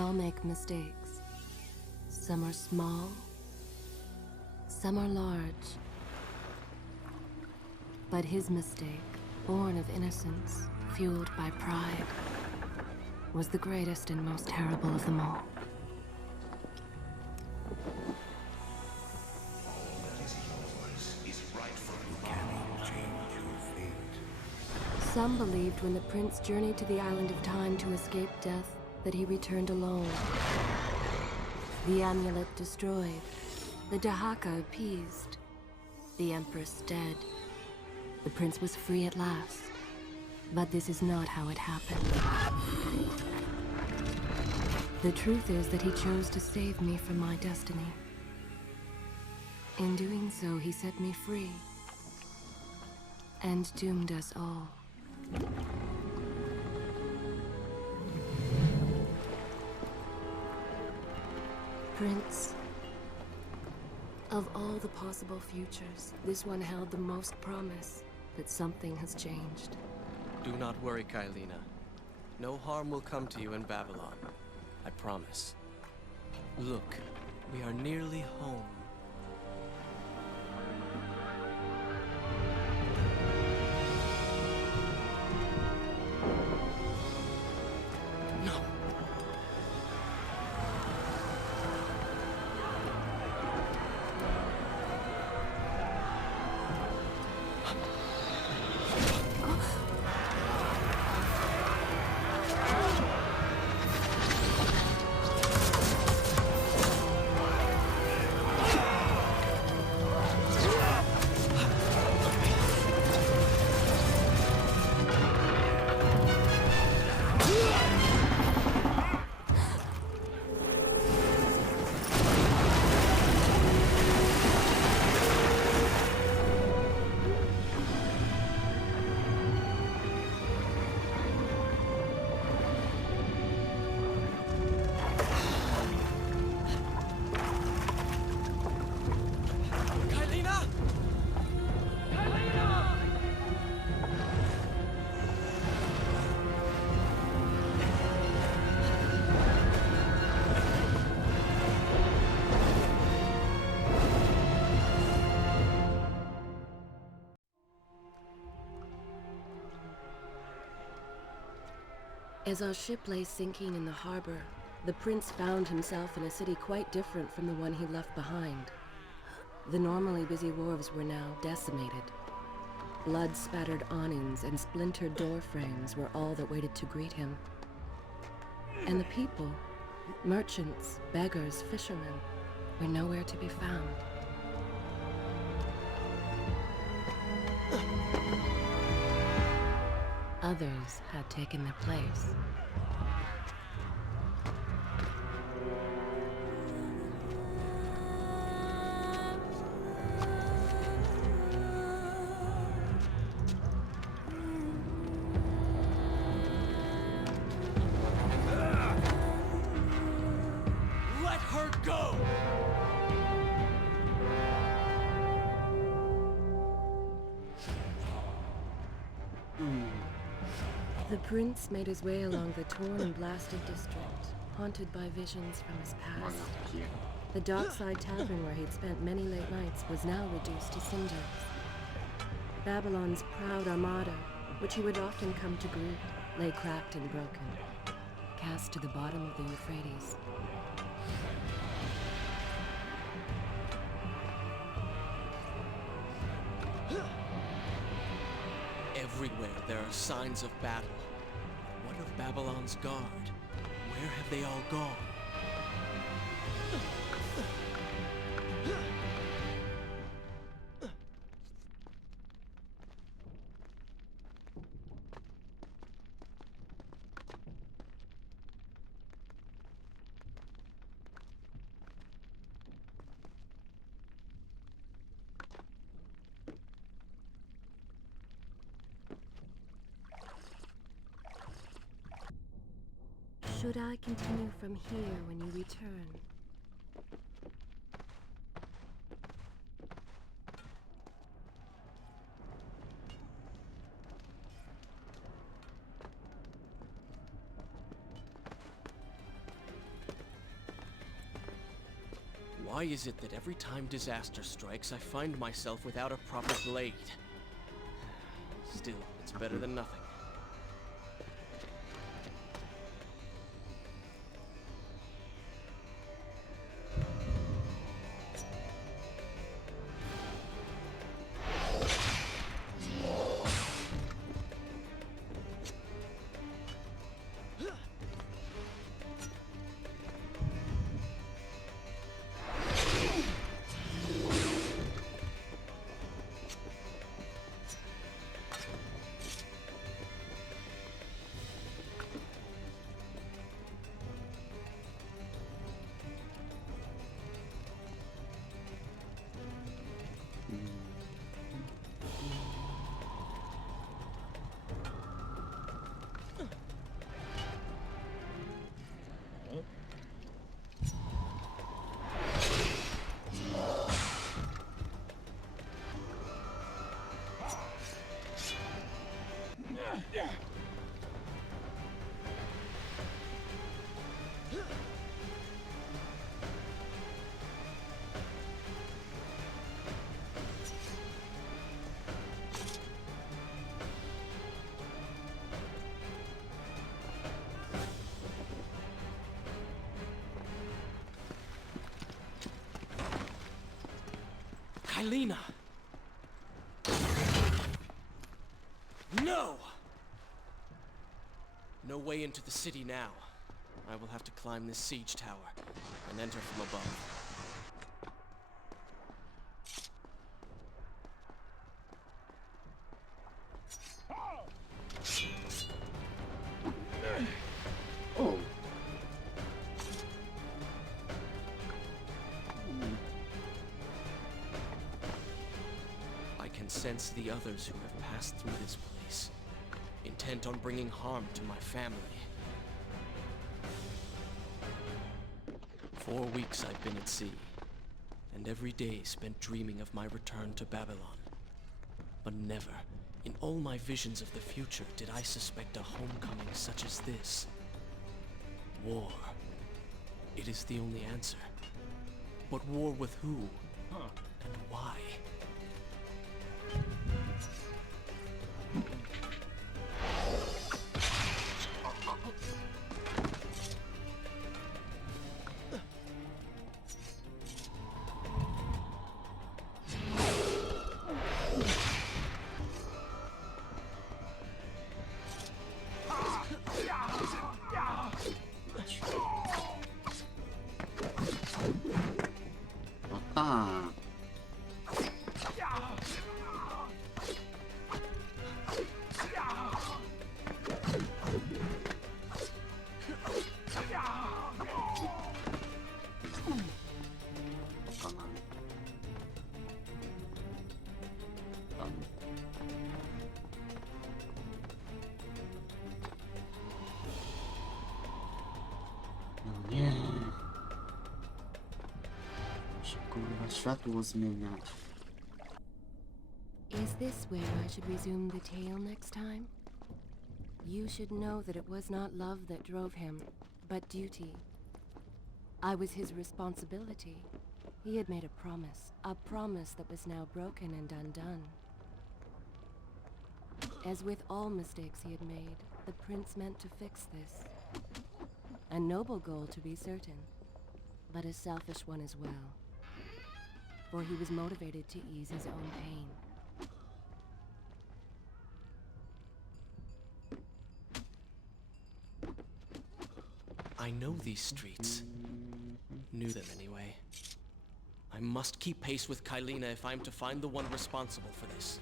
all make mistakes. Some are small, some are large. But his mistake, born of innocence, fueled by pride, was the greatest and most terrible of them all. Some believed when the prince journeyed to the island of time to escape death, that he returned alone. The amulet destroyed, the Dahaka appeased, the empress dead. The prince was free at last. But this is not how it happened. The truth is that he chose to save me from my destiny. In doing so, he set me free and doomed us all. Prince, of all the possible futures, this one held the most promise that something has changed. Do not worry, Kailina. No harm will come to you in Babylon. I promise. Look, we are nearly home. As our ship lay sinking in the harbor, the prince found himself in a city quite different from the one he left behind. The normally busy wharves were now decimated. Blood-spattered awnings and splintered door frames were all that waited to greet him. And the people, merchants, beggars, fishermen, were nowhere to be found. Others had taken their place. Let her go! The prince made his way along the torn and blasted district, haunted by visions from his past. The dockside tavern where he'd spent many late nights was now reduced to cinders. Babylon's proud armada, which he would often come to greet, lay cracked and broken, cast to the bottom of the Euphrates. Everywhere there are signs of battle. What of Babylon's guard? Where have they all gone? Should I continue from here when you return? Why is it that every time disaster strikes, I find myself without a proper blade? Still, it's better than nothing. Kylina! No! No way into the city now. I will have to climb this siege tower and enter from above. Oh. I can sense the others who have passed through this place, intent on bringing harm to my family. 4 weeks I've been at sea, and every day spent dreaming of my return to Babylon. But never, in all my visions of the future, did I suspect a homecoming such as this. War. It is the only answer. But war with who? And why? Ah. No nie. Się kurwa światło zmienia. Is this where I should resume the tale next time? You should know that it was not love that drove him, but duty. I was his responsibility. He had made a promise that was now broken and undone. As with all mistakes he had made, the prince meant to fix this. A noble goal, to be certain, but a selfish one as well. For he was motivated to ease his own pain. I know these streets. Knew them anyway. I must keep pace with Kylina if I'm to find the one responsible for this.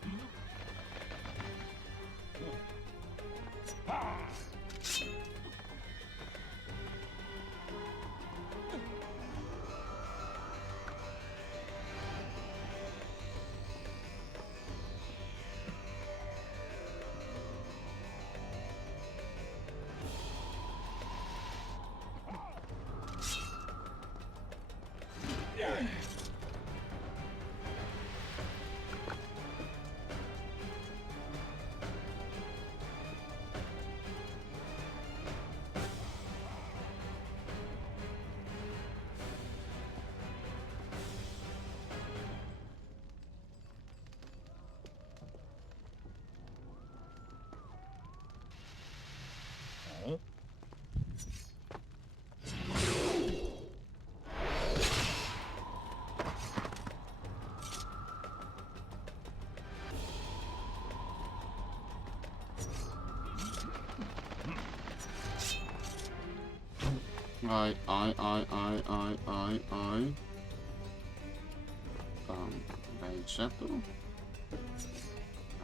Oj, oj, oj, oj, oj, oj, oj. Wejdzie tu?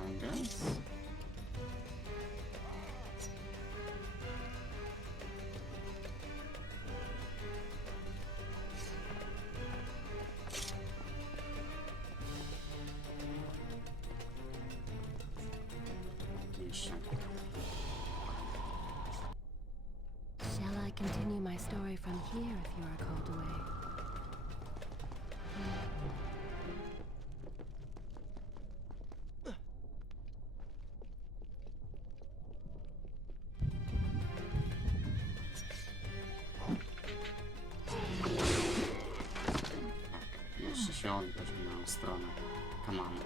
I guess. Shall I continue my story from here if you are called away? Jeszcze się oddać w moją stronę. Come on.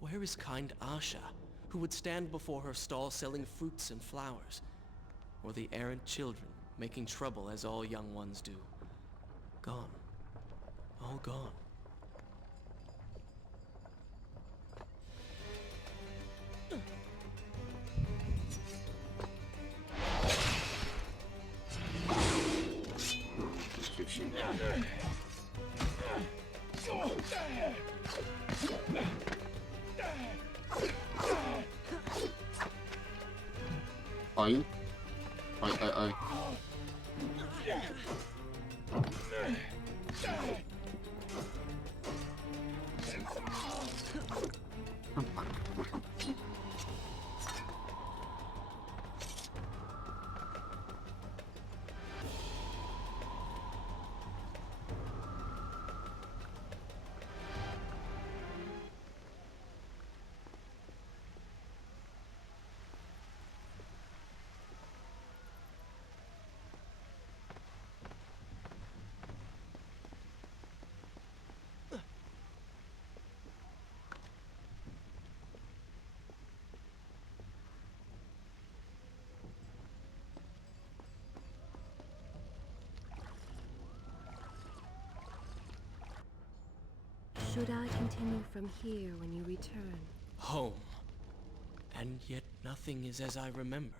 Where is kind Asha, who would stand before her stall selling fruits and flowers? Or the errant children, making trouble as all young ones do? Gone. All gone. Oj. Oj, oj, oj. Should I continue from here when you return? Home. And yet nothing is as I remember.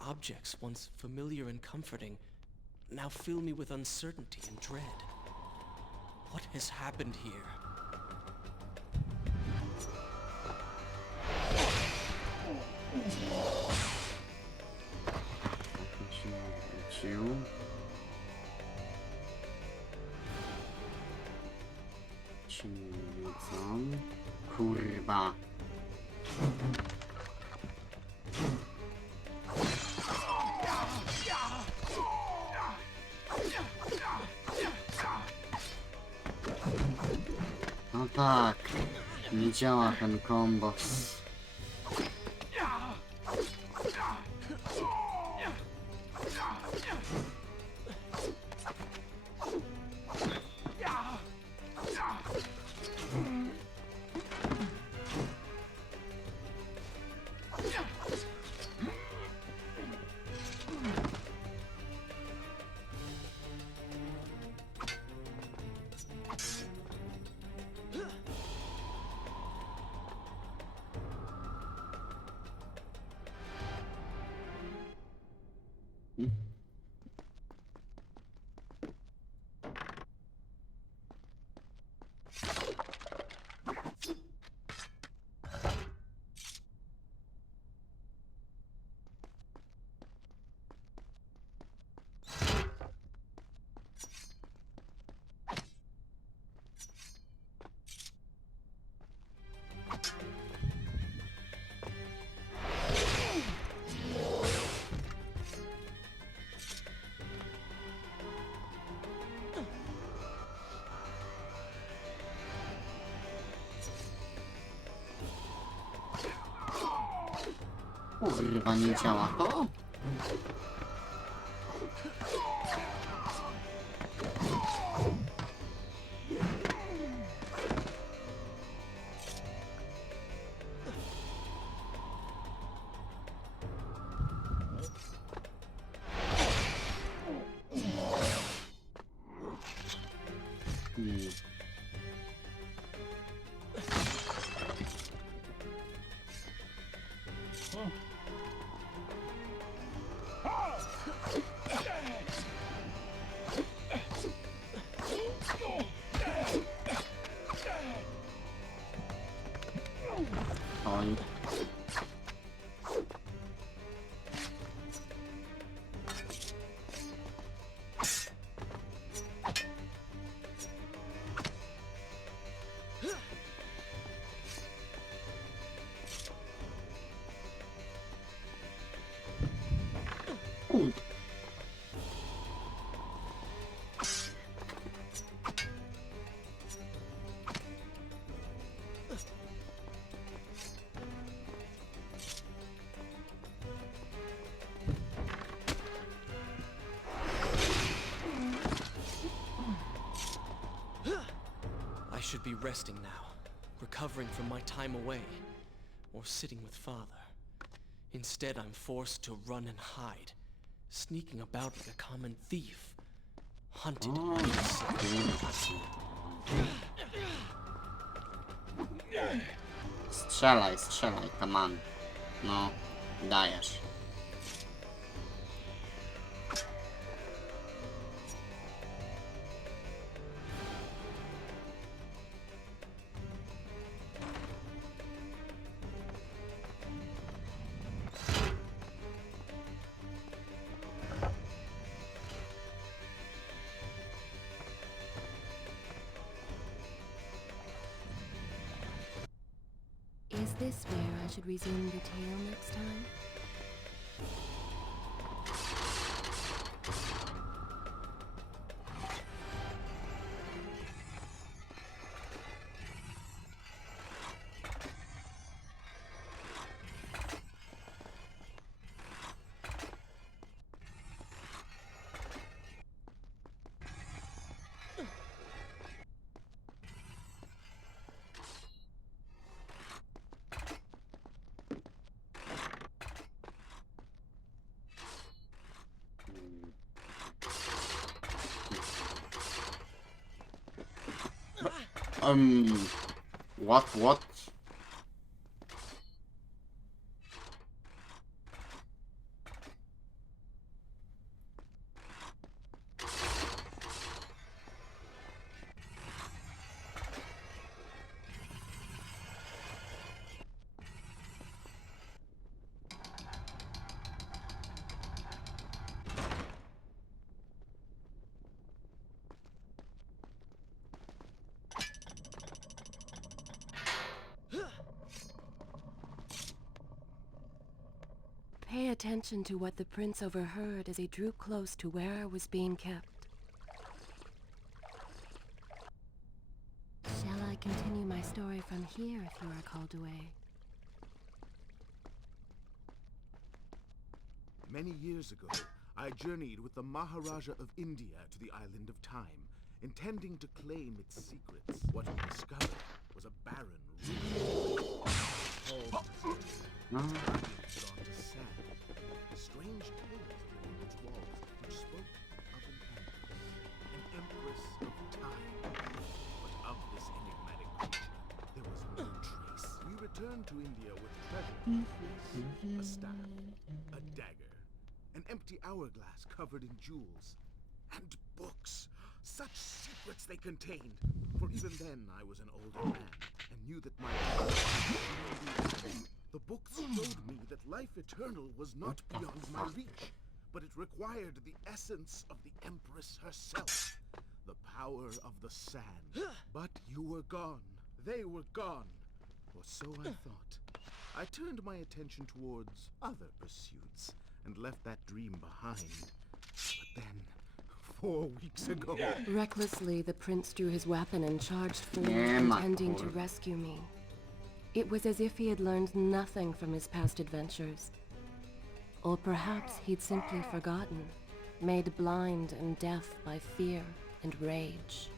Objects once familiar and comforting now fill me with uncertainty and dread. What has happened here? Wrócił. Ci nie wiedzą. Kurwa. No tak, nie działa ten kombos. Kurwa, nie działa to? should be resting now, recovering from my time away, or sitting with Father. Instead, I'm forced to run and hide, sneaking about like a common thief, hunted and innocent. Strzelaj, strzelaj, come on. No, dajesz. Is this where I should resume the tale next time? What? Pay attention to what the prince overheard as he drew close to where I was being kept. Shall I continue my story from here if you are called away? Many years ago, I journeyed with the Maharaja of India to the island of Time, intending to claim its secrets. What we discovered was a barren ruin. Onto sand. Strange tales along its walls which spoke of an empress of time. But of this enigmatic creature, there was no trace. We returned to India with treasure, a staff, a dagger, an empty hourglass covered in jewels, and books. Such secrets they contained. For even then I was an older man and knew that my the books showed me that life eternal was not beyond my reach, but it required the essence of the Empress herself, the power of the sand. But you were gone. They were gone. Or so I thought. I turned my attention towards other pursuits and left that dream behind. But then, 4 weeks ago... Recklessly, the prince drew his weapon and charged forward, Yeah, intending to Marco. rescue me. It was as if he had learned nothing from his past adventures. Or perhaps he'd simply forgotten, made blind and deaf by fear and rage.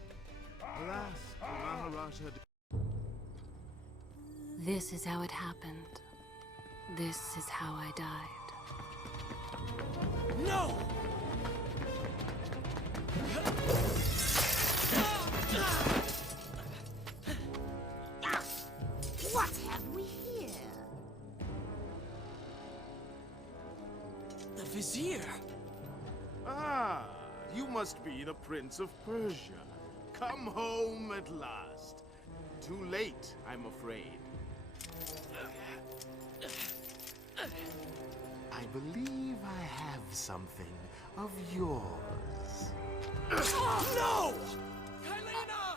Alas, the Maharaja... This is how it happened. This is how I died. No! What have we here? The Vizier! Ah, you must be the Prince of Persia. Come home at last. Too late, I'm afraid. I believe I have something of yours. No! Kylena!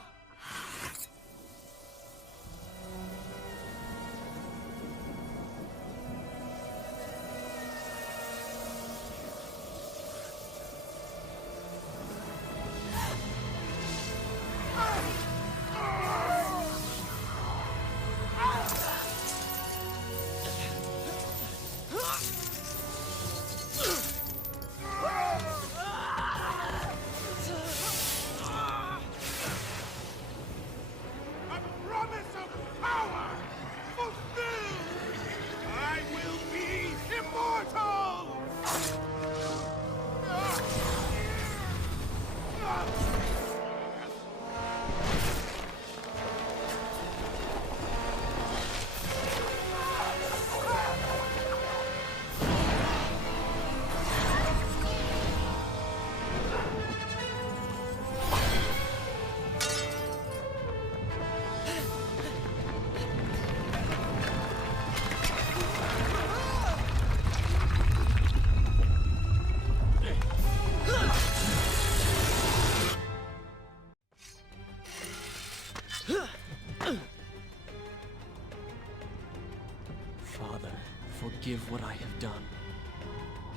forgive what I have done,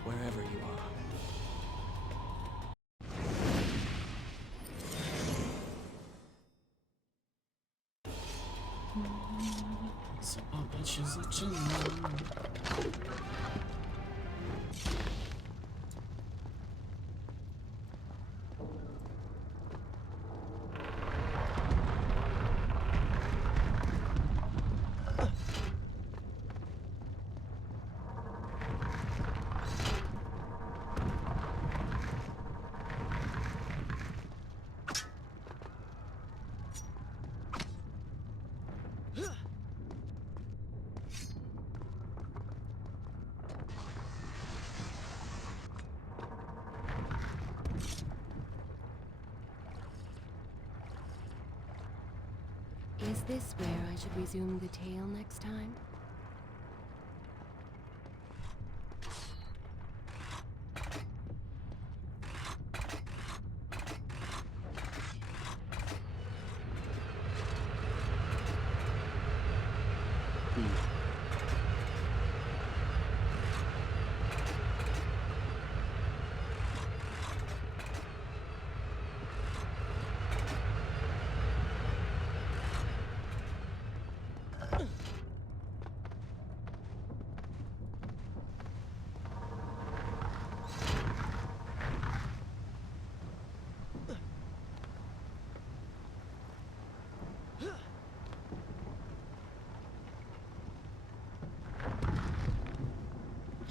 wherever you are. Zabawa się zaczyna. Is this where I should resume the tale next time?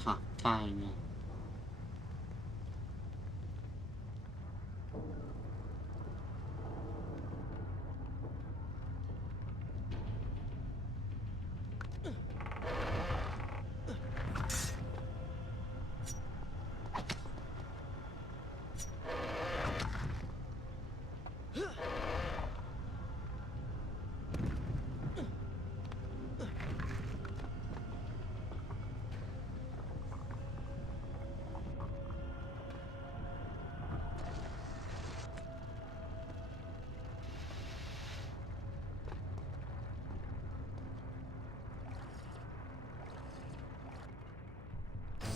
Ha, fajnie.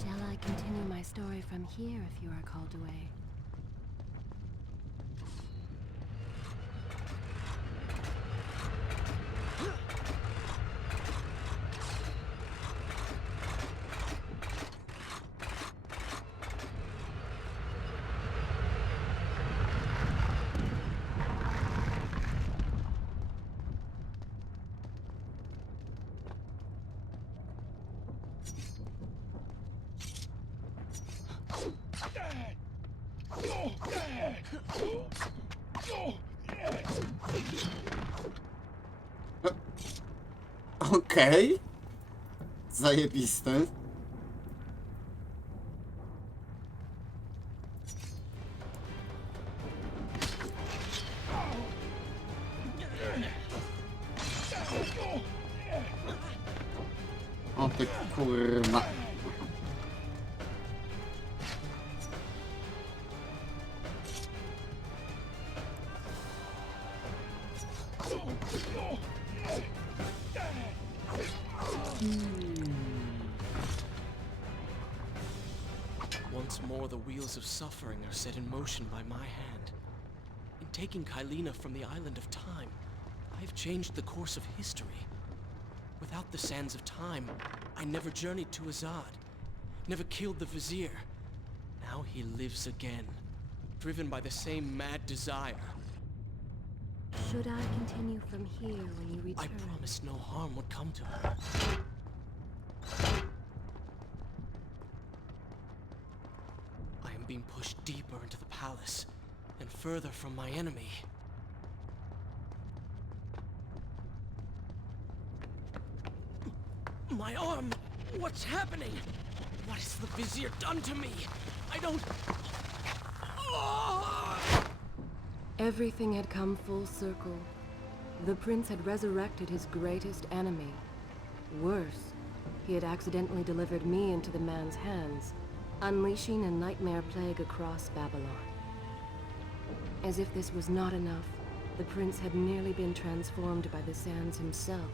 Shall I continue my story from here if you are called away? Okej. Zajebiste. O ty kurwa. Once more, the wheels of suffering are set in motion by my hand. In taking Kylina from the island of time, I've changed the course of history. Without the sands of time, I never journeyed to Azad, never killed the Vizier. Now he lives again, driven by the same mad desire. Should I continue from here when you return? I promised no harm would come to her. I am being pushed deeper into the palace, and further from my enemy. My arm! What's happening? What has the Vizier done to me? I don't... Everything had come full circle. The prince had resurrected his greatest enemy. Worse, he had accidentally delivered me into the man's hands, unleashing a nightmare plague across Babylon. As if this was not enough, the prince had nearly been transformed by the sands himself.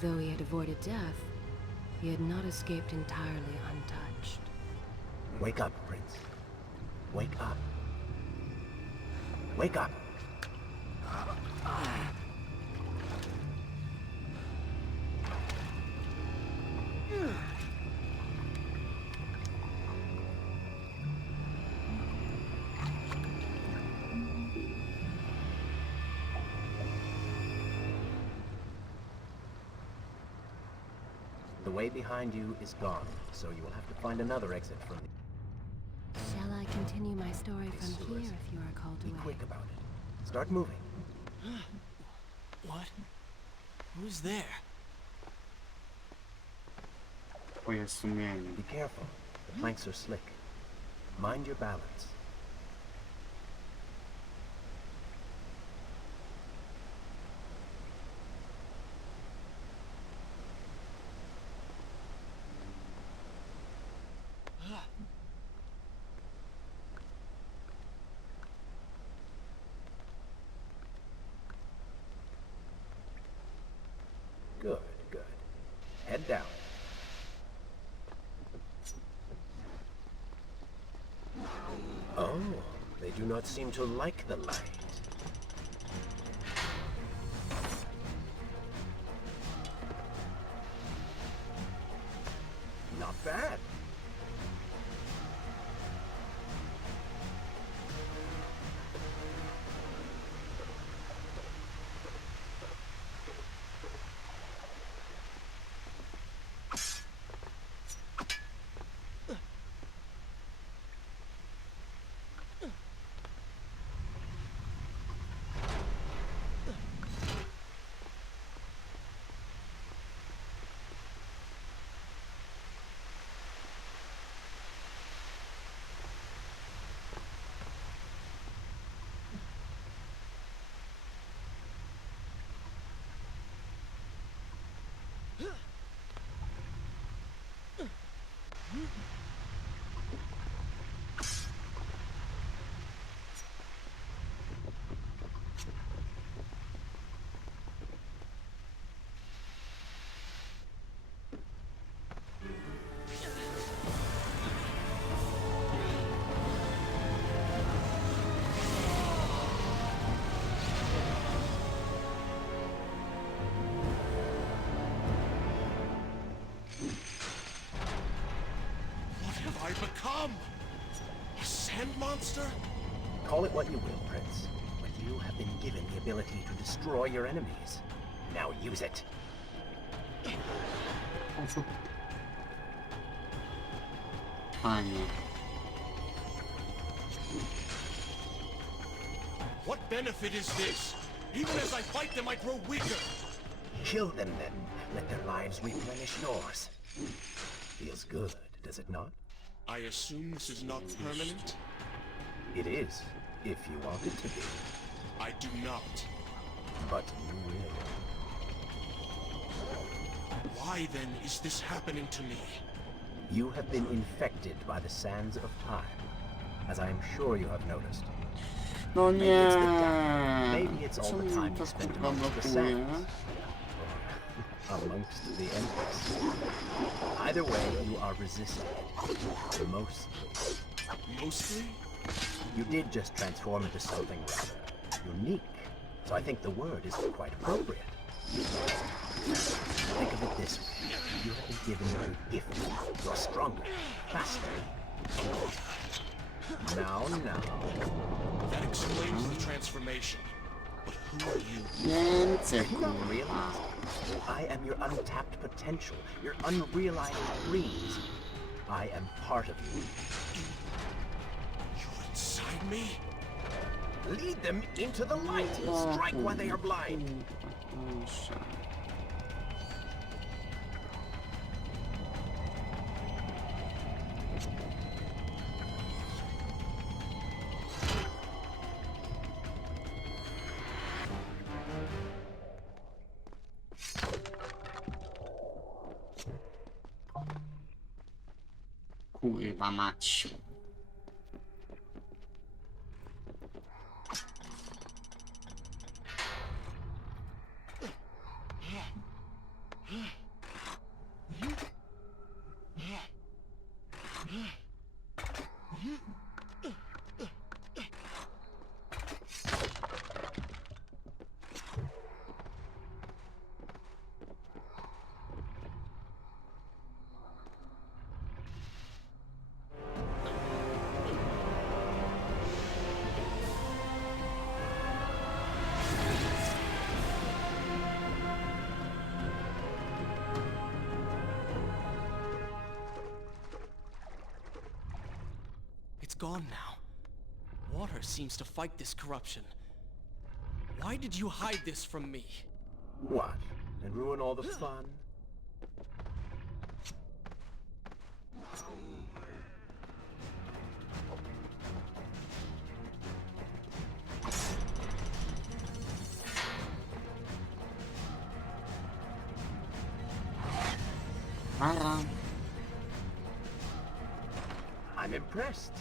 Though he had avoided death, He had not escaped entirely untouched. Wake up, Prince. Wake up. Wake up. The way behind you is gone, so you will have to find another exit from the... Shall I continue my story from sewers. here if you are called Be away? quick about it. Start moving. What? Who's there? Twoje sumienie. Be careful. The planks are slick. Mind your balance. Good, good. Head down. Oh, they do not seem to like the light. Not bad. What have I become? A sand monster? Call it what you will, Prince, but you have been given the ability to destroy your enemies. Now use it. Fajnie. What benefit is this? Even as I fight them, I grow weaker. Kill them then. Let their lives replenish yours. Feels good, does it not? I assume this is not permanent? It is, if you want it to be. I do not. But you will. Why then is this happening to me? You have been infected by the sands of time, as I am sure you have noticed. No Maybe nie. it's the dark. Maybe it's all Co the mi time to you spent kurwa amongst the blokuje? sands. Or amongst the Empress. Either way, you are resisted. Mostly. Mostly? You did just transform into something rather unique, so I think the word is quite appropriate. Think of it this way. You have been given a gift. You're stronger, faster. Now. That explains the transformation. But who are you? Więcej You don't kurwa. realize I am your untapped potential, your unrealized dreams. I am part of you. You're inside me? Lead them into the light. Strike while they are blind. Proszę. Kurwa mać. gone now. Water seems to fight this corruption. Why did you hide this from me? What? And ruin all the fun? I'm impressed.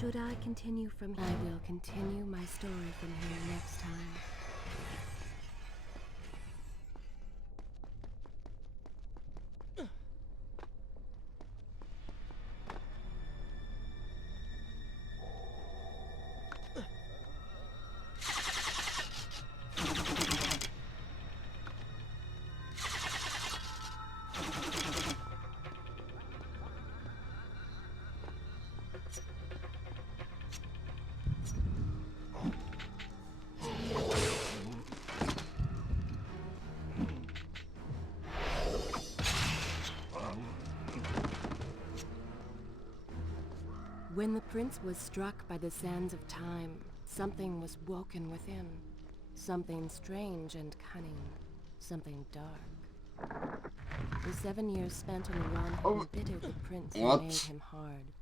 Should I continue from here? I will continue my story from here next time. When the prince was struck by the sands of time, something was woken within. Something strange and cunning. Something dark. The 7 years spent on the run had embittered the prince and made him hard.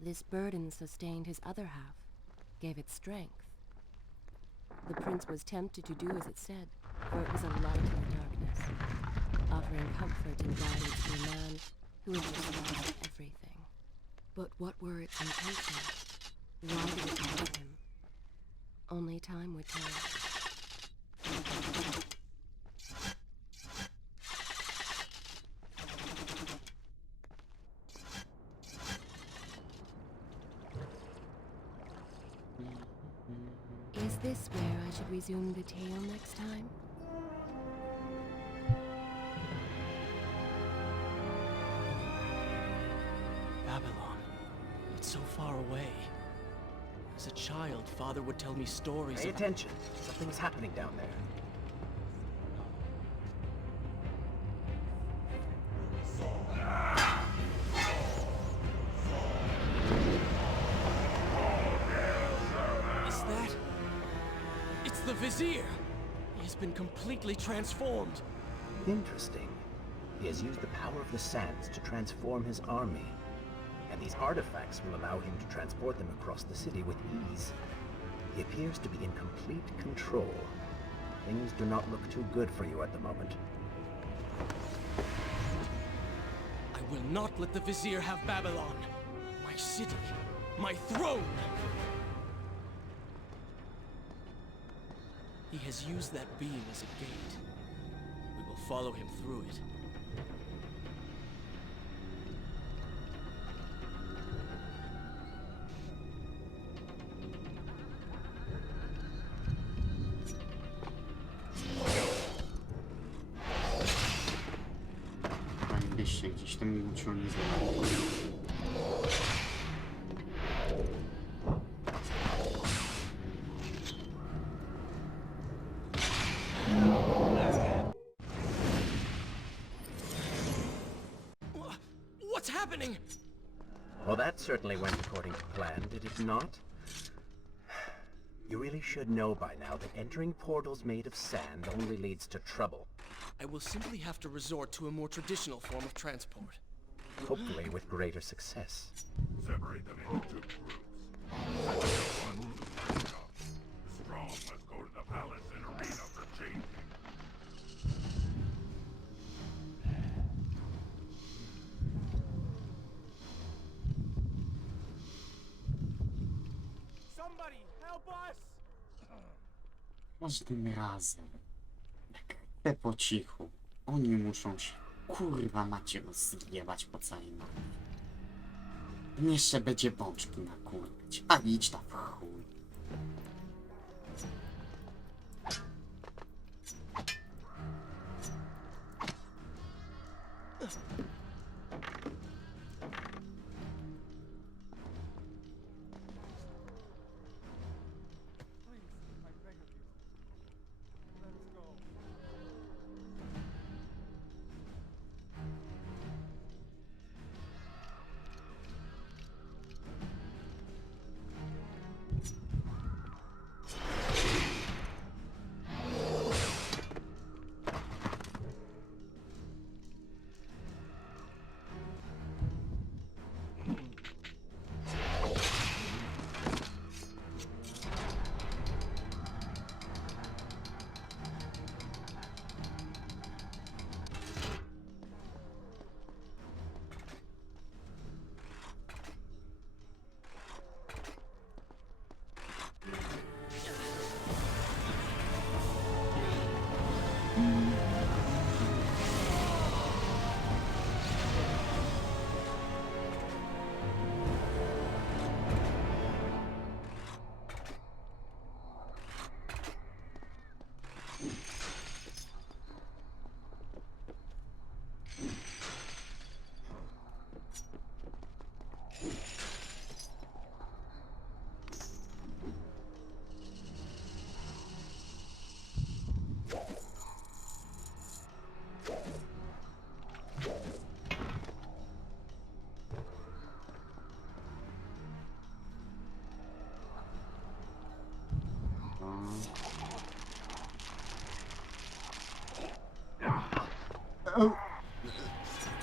This burden sustained his other half, gave it strength. The prince was tempted to do as it said, for it was a light in the darkness, offering comfort and guidance to a man who had just lost everything. But what were its intentions? Why did it harm him? Only time would tell. Is this where I should resume the tale next time? Babylon. It's so far away. As a child, Father would tell me stories Pay of... attention. Something's happening down there. Is that... It's the Vizier! He has been completely transformed. Interesting. He has used the power of the sands to transform his army. And these artifacts will allow him to transport them across the city with ease. He appears to be in complete control. Things do not look too good for you at the moment. I will not let the Vizier have Babylon. My city. My throne! He has used that beam as a gate. We will follow him through it. Gdzieś tam mi uczyło nie zabrać. happening? Well, that certainly went according to plan, did it not? You really should know by now that entering portals made of sand only leads to trouble. I will simply have to resort to a more traditional form of transport. Hopefully with greater success. Separate them into 2 groups. One will do the job. The strong must go to the palace and arena for changing. Somebody help us! Każdym razem, jak te po cichu, oni muszą się, kurwa macie, rozjebać po całej mapie. Jeszcze będzie bączki nakurwić, a idź tam w chuj.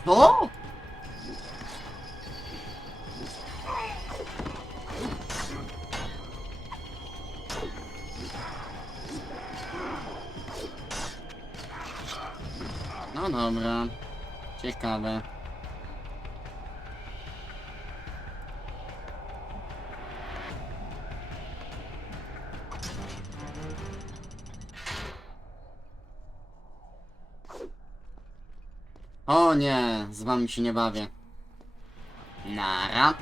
Co? No dobra, ciekawe. O nie, z wami się nie bawię. Nara.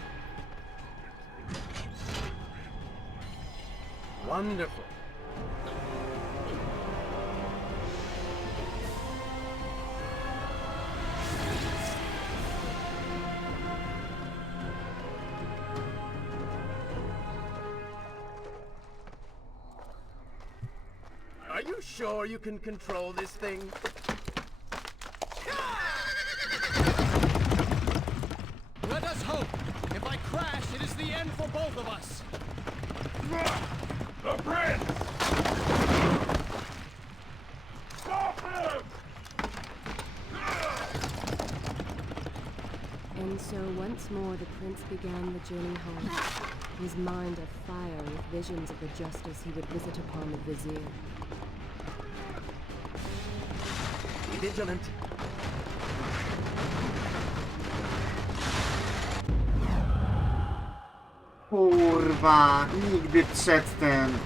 Wonderful. Are you sure you can control this thing? Let us hope. If I crash, it is the end for both of us. The prince! Stop him! And so once more the prince began the journey home, his mind afire with visions of the justice he would visit upon the vizier. Be vigilant. Kurwa, nigdy przedtem.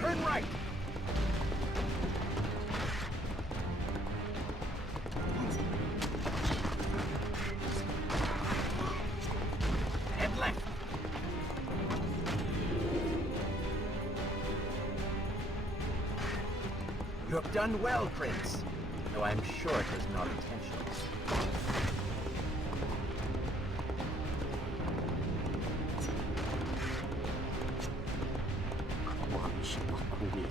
Turn right. Head left. You have done well, Prince. Though I'm sure it was not intentional. Łam się pakuje.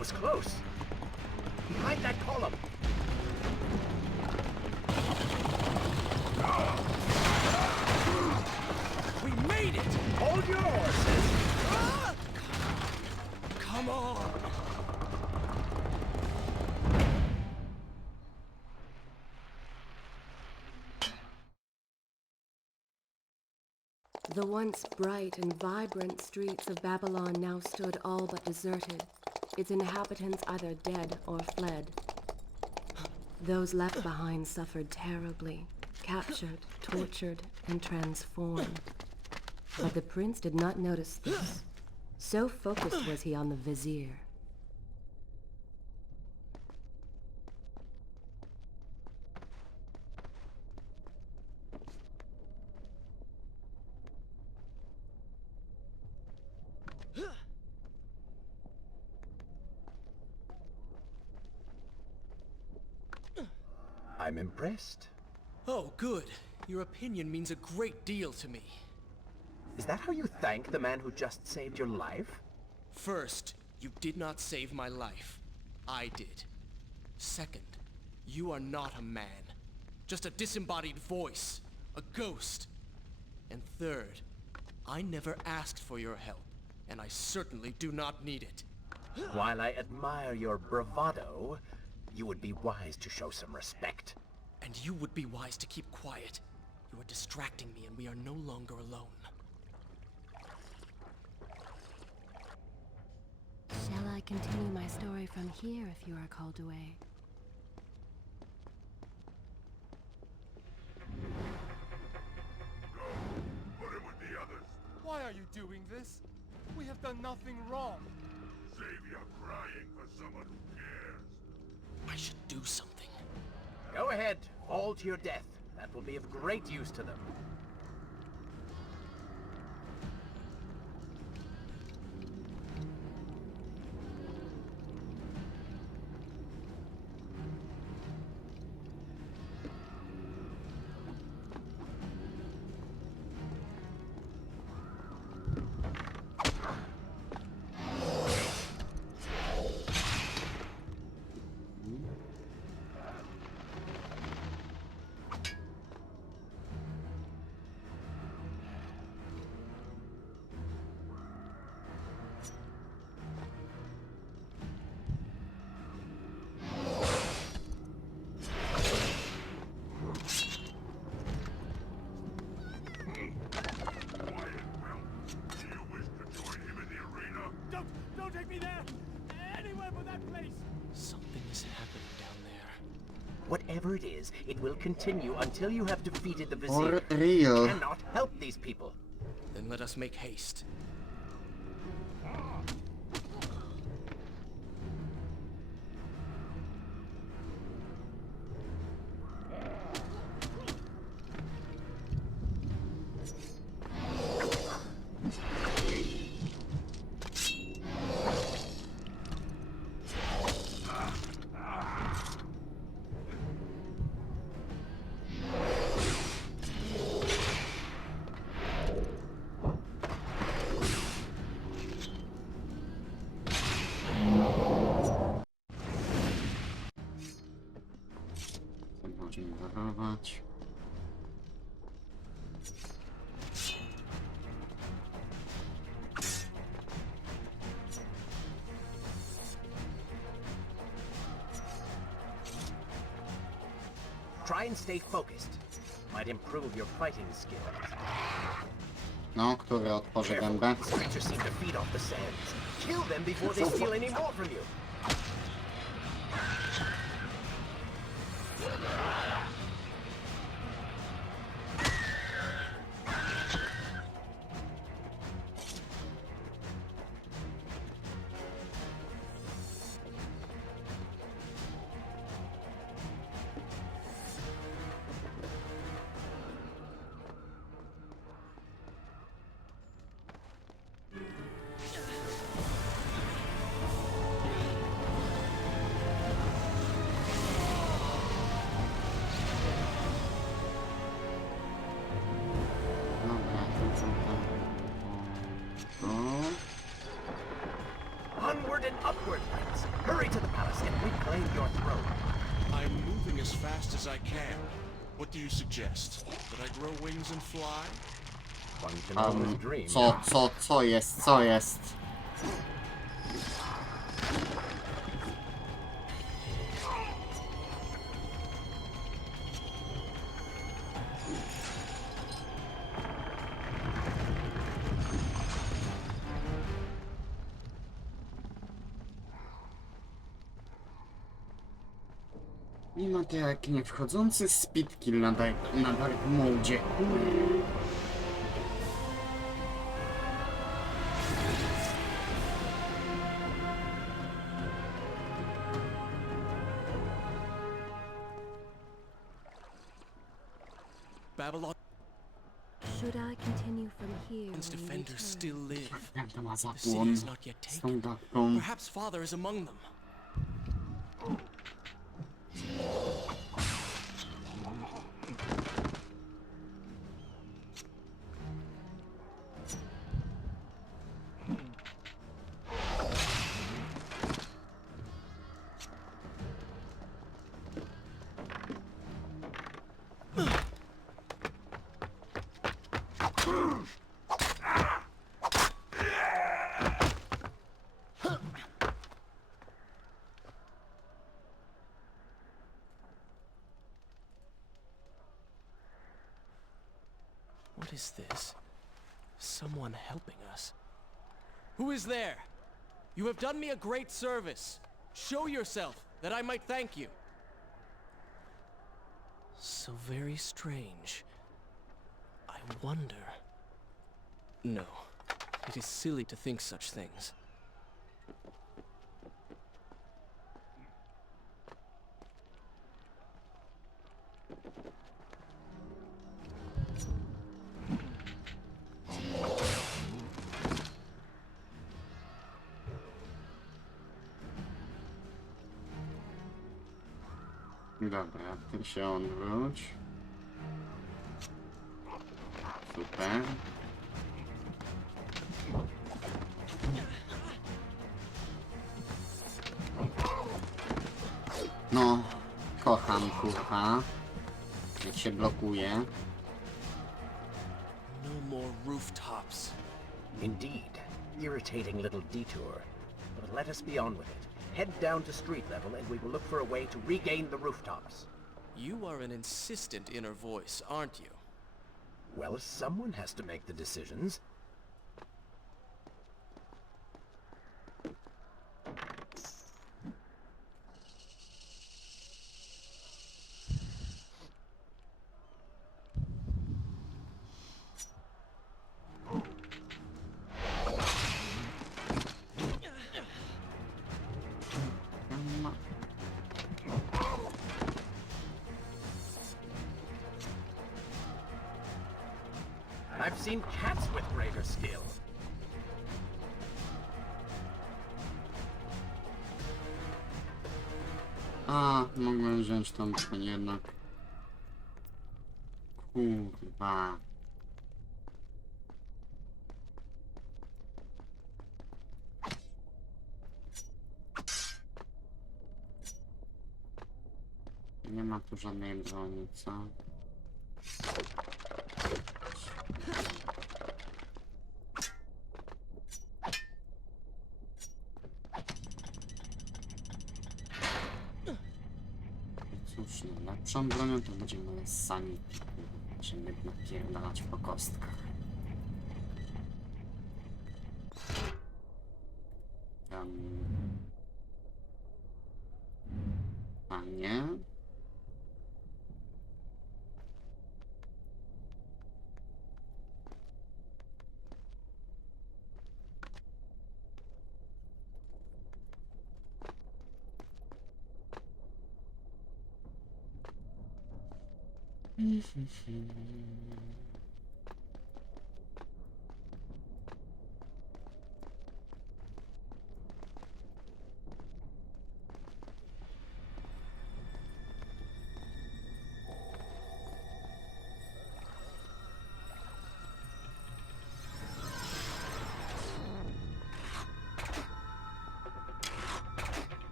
was close. Behind that column. We made it! Hold your horses. Ah! Come on! The once bright and vibrant streets of Babylon now stood all but deserted, its inhabitants either dead or fled. Those left behind suffered terribly, captured, tortured, and transformed. But the prince did not notice this. So focused was he on the vizier. I'm impressed. Oh, good. Your opinion means a great deal to me. Is that how you thank the man who just saved your life? First, you did not save my life. I did. Second, you are not a man. Just a disembodied voice. A ghost. And third, I never asked for your help, and I certainly do not need it. While I admire your bravado, you would be wise to show some respect. And you would be wise to keep quiet. You are distracting me, and we are no longer alone. Shall I continue my story from here if you are called away? Put him with the others. Why are you doing this? We have done nothing wrong. Save your crying for someone who cares. I should do something. Go ahead, fall to your death. That will be of great use to them. Don't take me there! Anywhere but that place! Something is happening down there. Whatever it is, it will continue until you have defeated the For vizier. real. You cannot help these people. Then let us make haste. Możemy warować. Try and stay focused. Might improve your fighting skills. No, który otworzy gębę? These creatures seem to feed off the sands. Kill them before they steal any more from you. Dobra, to co tam? O. Onward and upward, friends. Hurry to the palace and reclaim your throne. I'm moving as fast as I can. What do you suggest? That I grow wings and fly? One can always dream. Co jest? Nie ma to jak nie wchodzący speedkill na dark mode. Babylon's Should I continue from here? when we defenders return? still live. Tamta ma The city zapłon is not yet z taken. tą dawką. Perhaps Father is among them. What is this? Someone helping us. Who is there? You have done me a great service. Show yourself, that I might thank you. So very strange. I wonder... No, it is silly to think such things. Dobra, ty się odwróć. Super. No, kocham kurwa. Jak się blokuje. No more rooftops. Indeed. Irritating little detour. But let us be on with it. Head down to street level and we will look for a way to regain the rooftops. You are an insistent inner voice, aren't you? Well, someone has to make the decisions. I've seen cats with greater skill. A, mogłem wziąć tą jednak. Kurwa. Nie ma tu żadnej broni, co? Cóż, no, lepszą bronią to będziemy sami, żeby napierdalać po kostkach. Panie?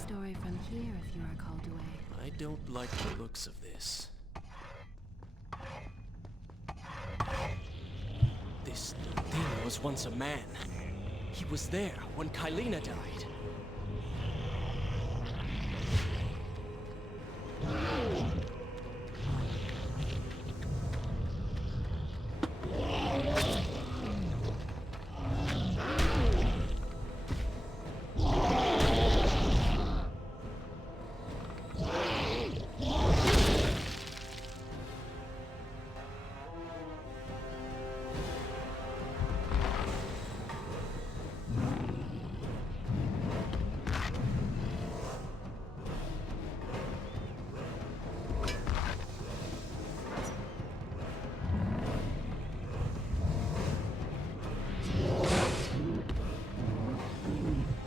story from here if you are called away. I don't like the looks of this. This thing was once a man. He was there when Kylena died.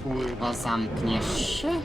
Kurwa, zamkniesz się?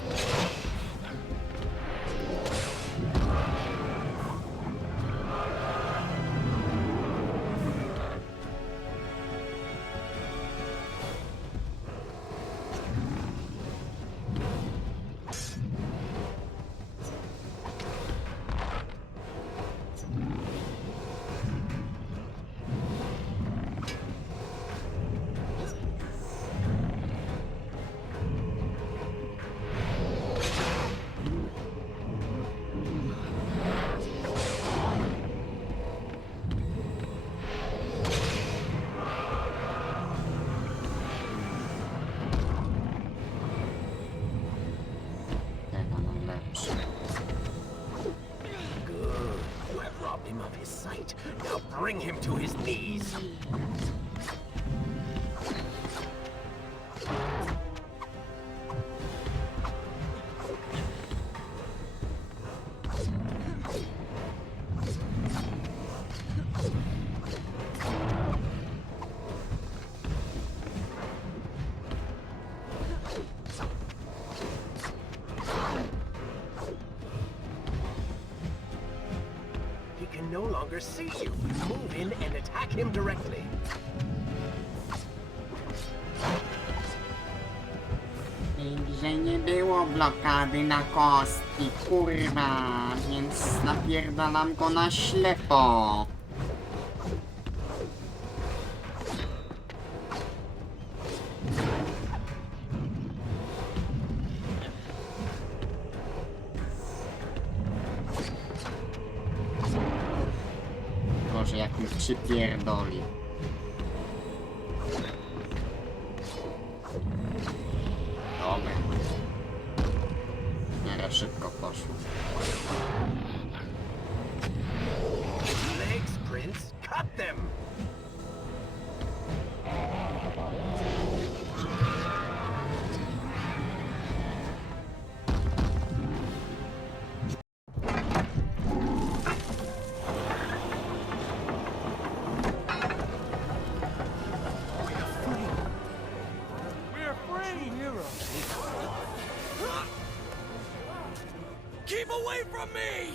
Good. You have robbed him of his sight. Now bring him to his knees. He can no longer see you. Move in and attack him directly. Że nie było blokady na kostki, kurwa, więc napierdalam go na ślepo. Boże, jak mi przypierdoli. Dobra. W miarę szybko poszło. Legs, Prince. Cut them. We're free! Hero. Keep away from me!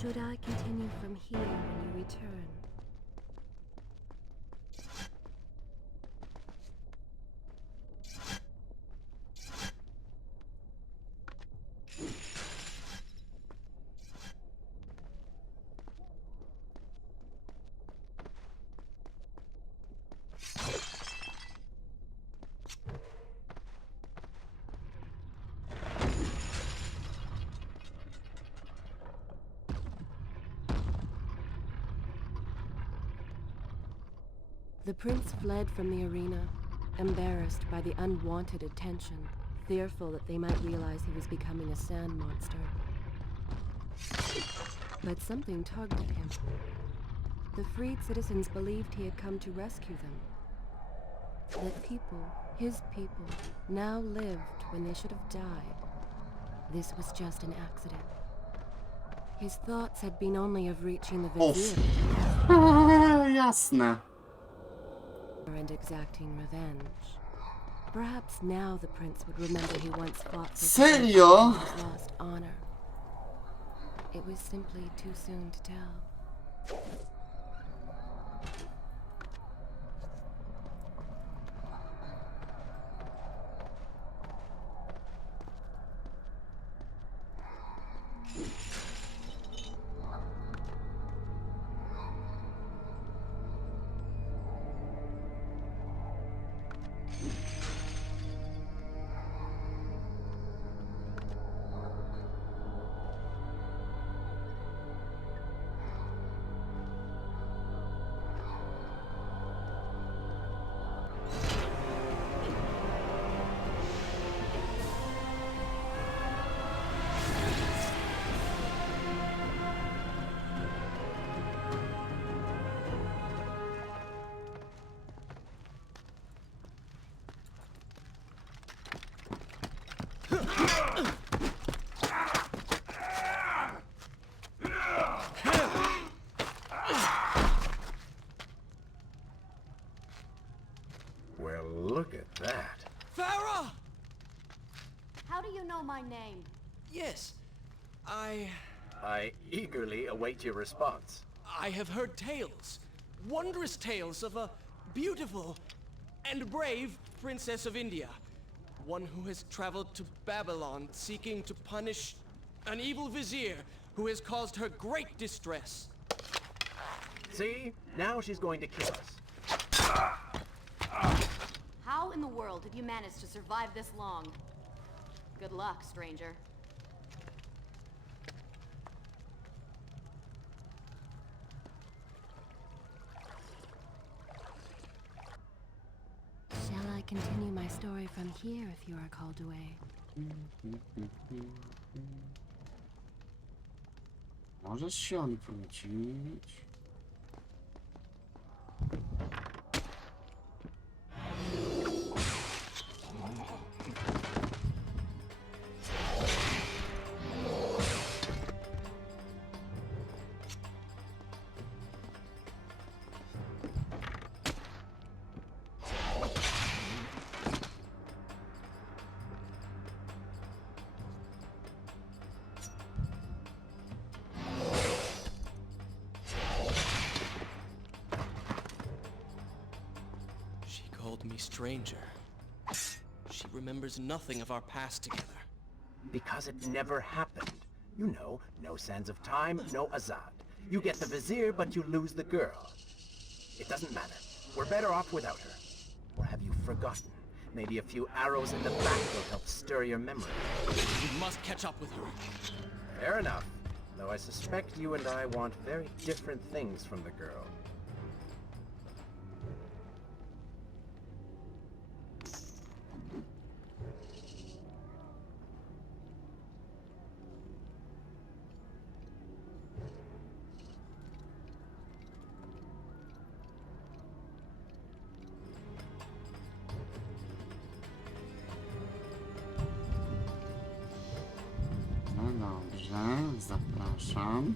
Should I continue from here when you return? The prince fled from the arena, embarrassed by the unwanted attention, fearful that they might realize he was becoming a sand monster. But something tugged at him. The freed citizens believed he had come to rescue them. That people, his people, now lived when they should have died. This was just an accident. His thoughts had been only of reaching the vizier Jasne. and exacting revenge. Perhaps now the prince would remember he once fought for Serio? his lost honor. It was simply too soon to tell. Well, look at that. Farah! How do you know my name? Yes, I eagerly await your response. I have heard tales, wondrous tales of a beautiful and brave princess of India. One who has traveled to Babylon seeking to punish an evil vizier who has caused her great distress. See? Now she's going to kill us. How in the world did you manage to survive this long? Good luck, stranger. Shall I continue my story from here if you are called away? Możesz się odwrócić. She called me stranger. She remembers nothing of our past together. Because it never happened. You know, no sands of time, no Azad. You get the vizier, but you lose the girl. It doesn't matter. We're better off without her. Or have you forgotten? Maybe a few arrows in the back will help stir your memory. We must catch up with her. Fair enough. Though I suspect you and I want very different things from the girl. No dobrze, zapraszam.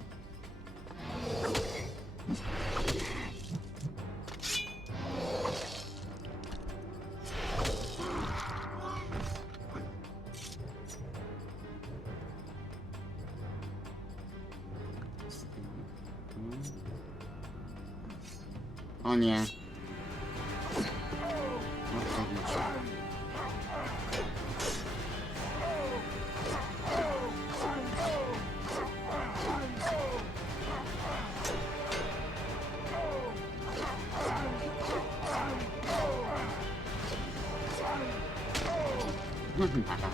O nie. Odchodź. Nara.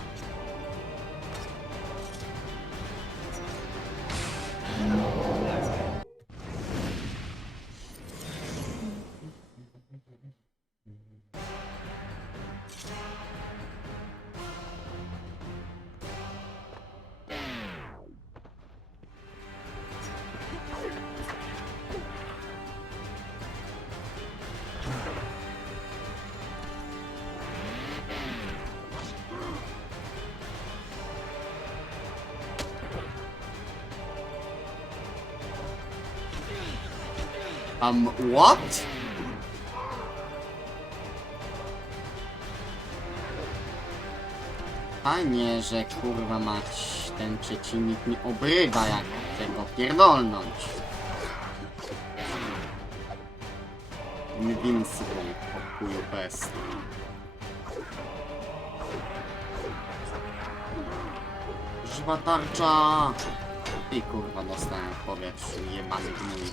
What? Fajnie, że kurwa mać ten przeciwnik nie obrywa, jak chcę go pierdolnąć. Invincible, o chuju pest. Żywa tarcza! I kurwa dostałem w powietrzu, jebany gnój.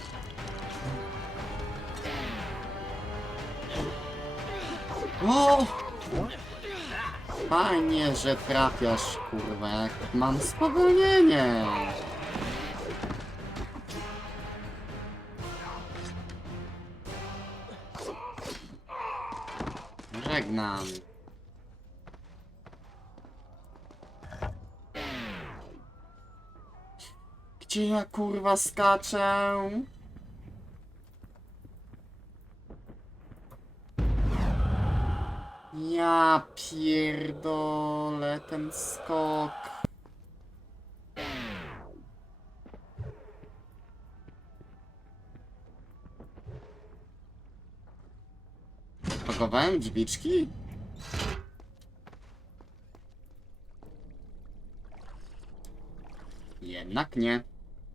O! Fajnie, że trafiasz, kurwa, jak mam spowolnienie. Żegnam. Gdzie ja kurwa skaczę? Ja pierdolę ten skok. Pakowałem drzwiczki? Jednak nie.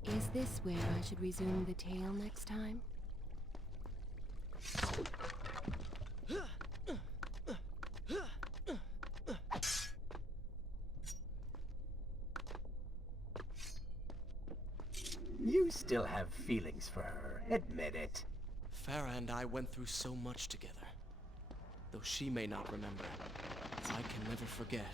Is this where I should resume the tale next time? You still have feelings for her, admit it. Farah and I went through so much together. Though she may not remember, I can never forget.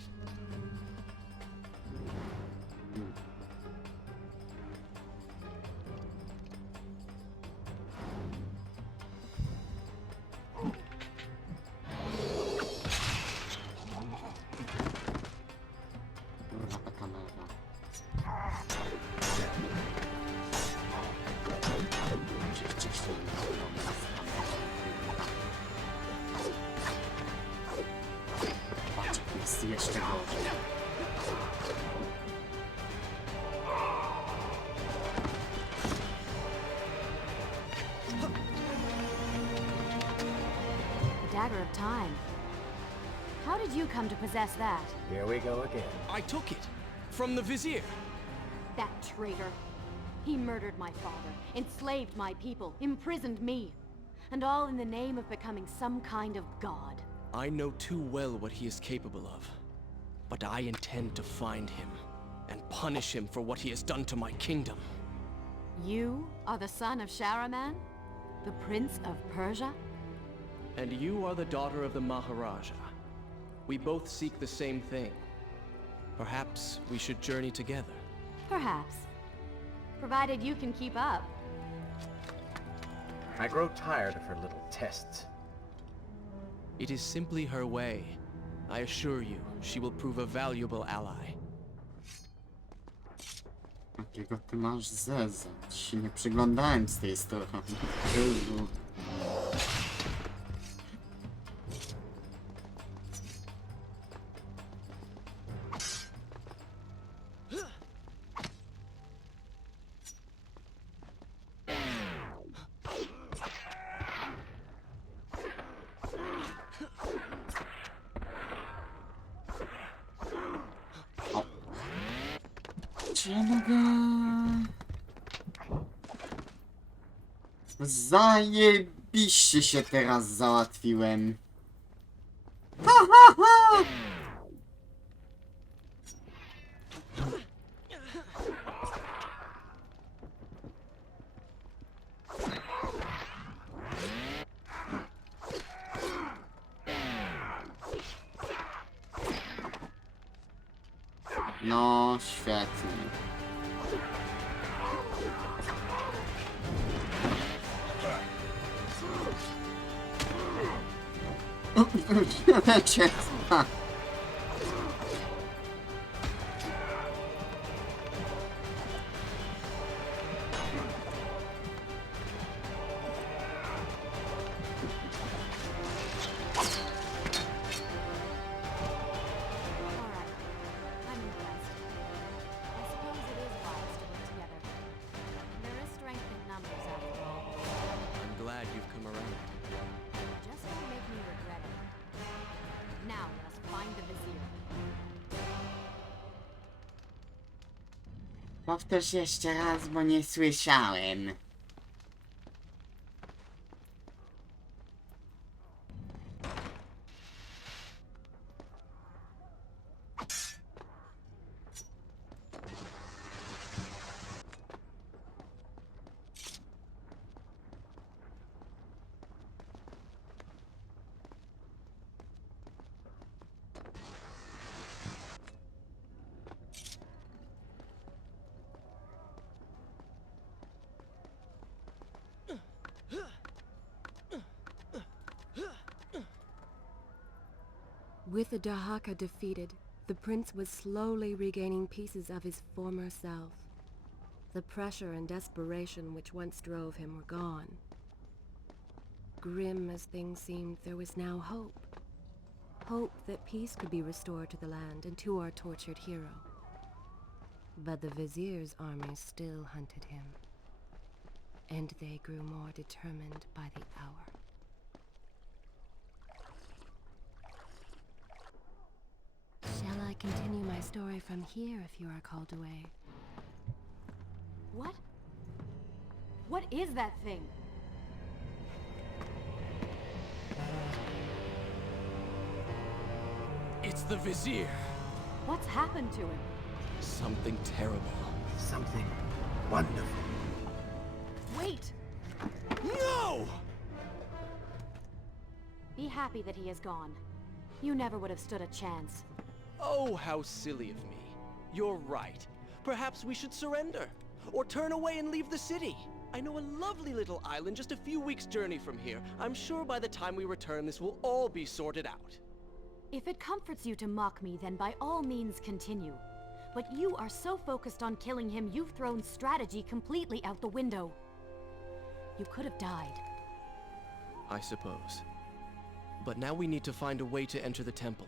Kurwa ta kamera. Wcześniej nie było patrz, jak jest jeszcze gorzej. The Dagger of Time. How did you come to possess that? Here we go again. I took it from the Vizier. That traitor. He murdered my father, enslaved my people, imprisoned me. And all in the name of becoming some kind of god. I know too well what he is capable of. But I intend to find him and punish him for what he has done to my kingdom. You are the son of Shahraman? The Prince of Persia? And you are the daughter of the Maharaja. We both seek the same thing. Perhaps we should journey together. Perhaps. Provided you can keep up. I grow tired of her little tests. It is simply her way. I assure you, she will prove a valuable ally. Jakiego ty masz zeza? Ci się nie przyglądałem z tej strony. Jezu. Czy ja mogę... Zajebiście się teraz załatwiłem. Ha, ha, ha! No, świetnie. Lecie. Alright. I'm impressed. I suppose it is wise to work together. There is strength in numbers after all. I'm glad you've come around. Just don't make me regret it. Now let us find Powtórz jeszcze raz, bo nie słyszałem. With the Dahaka defeated, the prince was slowly regaining pieces of his former self. The pressure and desperation which once drove him were gone. Grim as things seemed, there was now hope. Hope that peace could be restored to the land and to our tortured hero. But the vizier's army still hunted him, and they grew more determined by the hour. Shall I continue my story from here if you are called away? What? What is that thing? It's the Vizier. What's happened to him? Something terrible. Something wonderful. Wait! No! Be happy that he is gone. You never would have stood a chance. Oh, how silly of me. You're right. Perhaps we should surrender. Or turn away and leave the city. I know a lovely little island just a few weeks' journey from here. I'm sure by the time we return this will all be sorted out. If it comforts you to mock me, then by all means continue. But you are so focused on killing him, you've thrown strategy completely out the window. You could have died. I suppose. But now we need to find a way to enter the temple.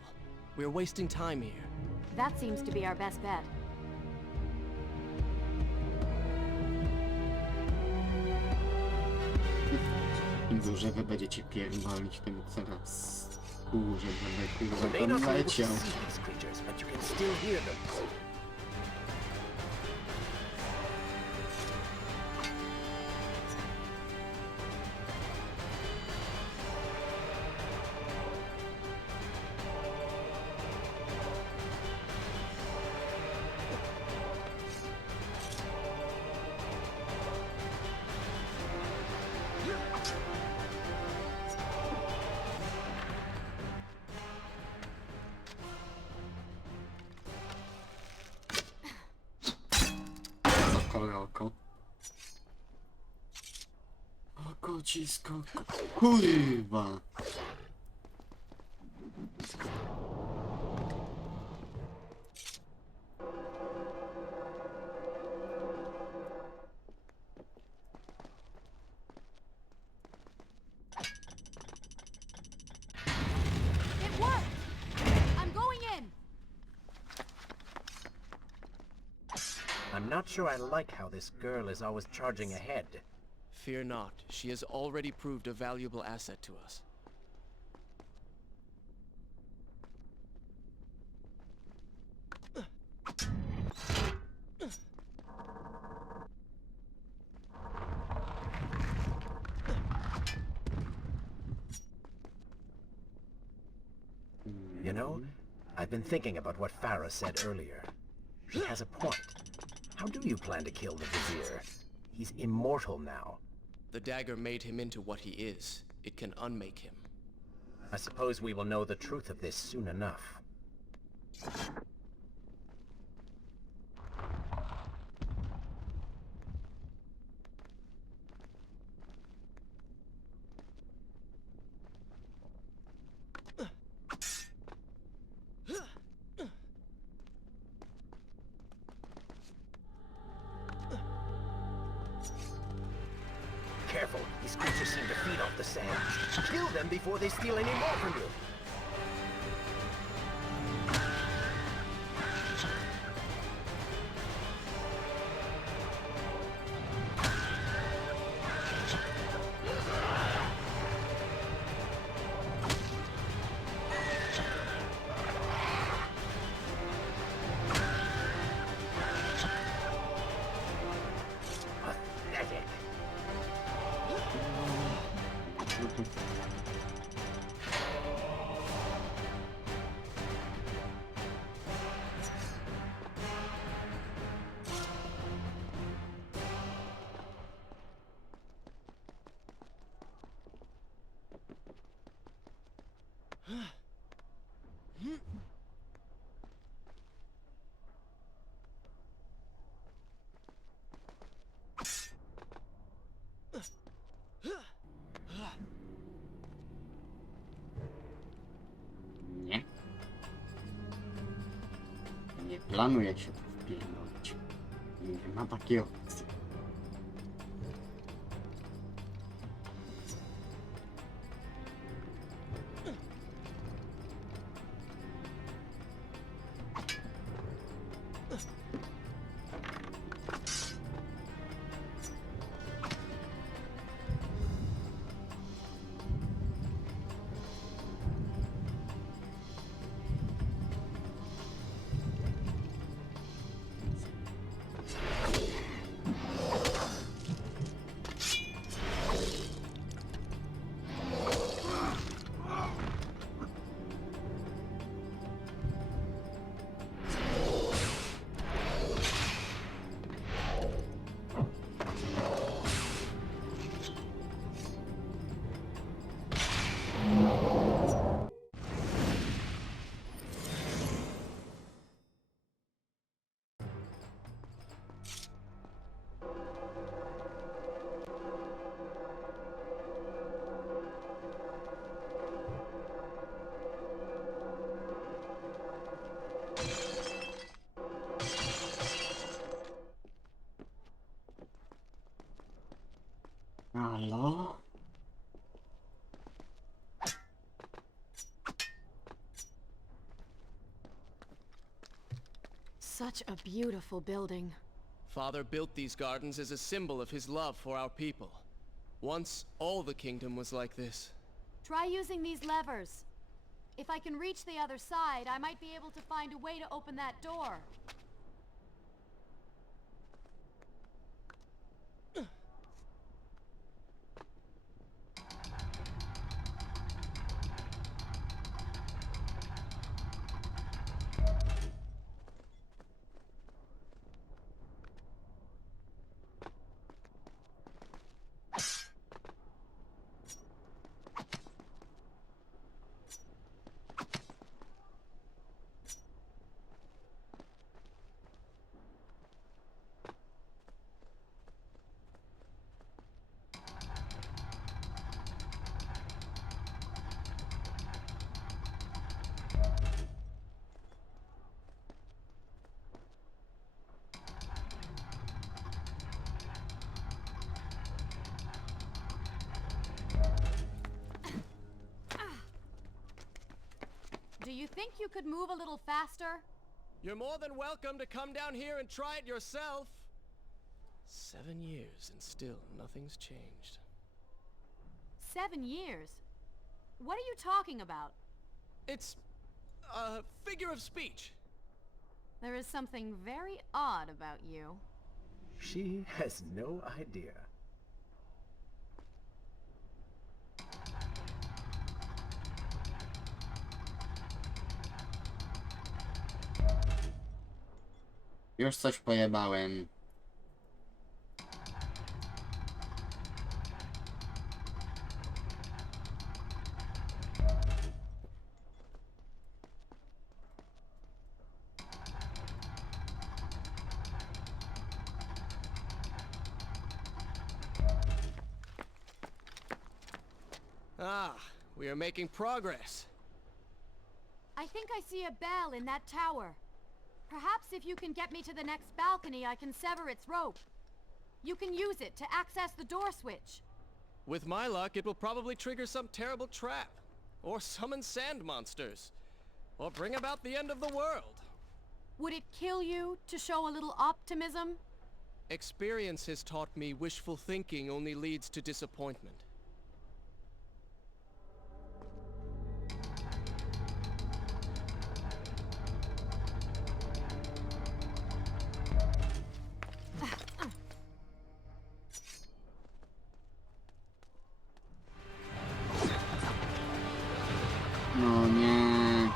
We're wasting time here. That seems to be our best bet. Im dłużej wy będziecie pierdolić, tym coraz dłużej będę You kurwa may not tam be able to see leciał. these creatures, but you can still hear them. Oko. Oko cisko. Kurwa. It worked! I'm going in! I'm not sure I like how this girl is always charging ahead. Fear not, she has already proved a valuable asset to us. You know, I've been thinking about what Farah said earlier. She has a point. How do you plan to kill the Vizier? He's immortal now. The dagger made him into what he is. It can unmake him. I suppose we will know the truth of this soon enough. Careful, these creatures seem to feed off the sand. Kill them before they steal any more from you. planuję się tu wpierdolić. Nie ma takiej opcji. Halo? Such a beautiful building. Father built these gardens as a symbol of his love for our people. Once, all the kingdom was like this. Try using these levers. If I can reach the other side, I might be able to find a way to open that door. Do you think you could move a little faster? You're more than welcome to come down here and try it yourself. 7 years and still nothing's changed. 7 years? What are you talking about? It's a figure of speech. There is something very odd about you. She has no idea. Już coś pojebałem. Ah, we are making progress. I think I see a bell in that tower. Perhaps if you can get me to the next balcony, I can sever its rope. You can use it to access the door switch. With my luck, it will probably trigger some terrible trap. Or summon sand monsters. Or bring about the end of the world. Would it kill you to show a little optimism? Experience has taught me wishful thinking only leads to disappointment. No nie.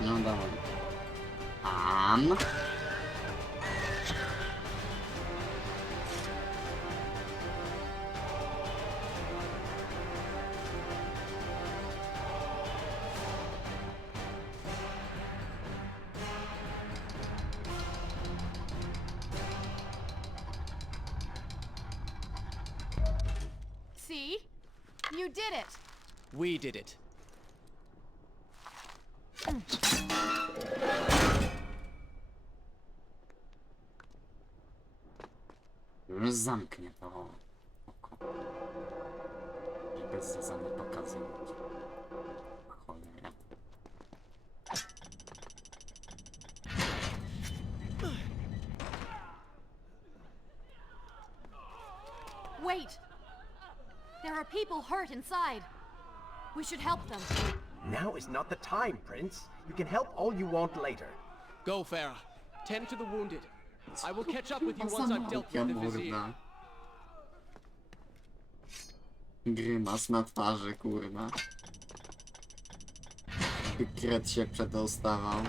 No dawaj. See? You did it! We did it. Już zamknie to oko. I bez zasady pokazywać. Cholera. Wait! There are people hurt inside. We should help them. Now is not the time, Prince. You can help all you want later. Go, Farah. Tend to the wounded. I will catch up with you once I've dealt Ja with the vizier. morda. Grymas na twarzy, kurwa. Kret się przedostawał.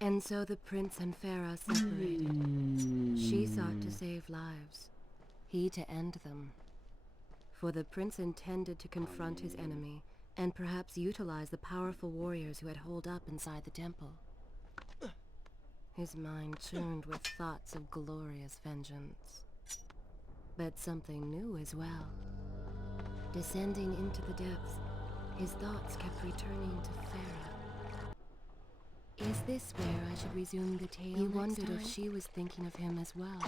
And so the prince and Farah separated. She sought to save lives, he to end them. For the prince intended to confront his enemy, and perhaps utilize the powerful warriors who had holed up inside the temple. His mind churned with thoughts of glorious vengeance. But something new as well. Descending into the depths, his thoughts kept returning to Farah. Is this where I should resume the tale? He wondered if she was thinking of him as well.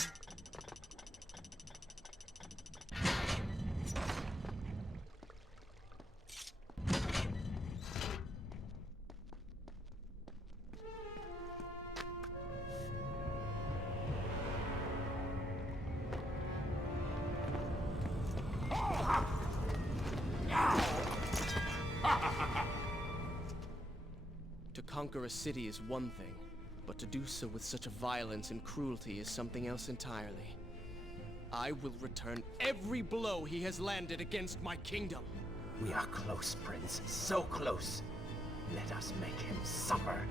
To conquer a city is one thing, but to do so with such a violence and cruelty is something else entirely. I will return every blow he has landed against my kingdom. We are close, Prince. So close. Let us make him suffer.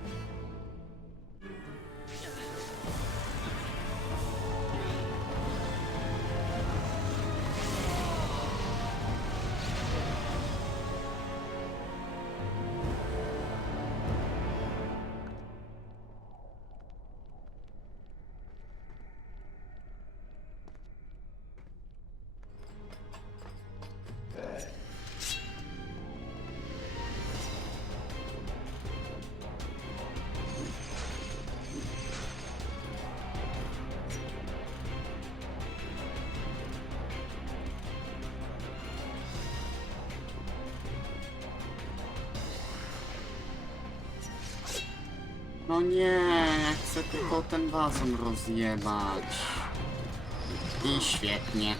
No nie, ja chcę tylko ten wazon rozjebać. I świetnie.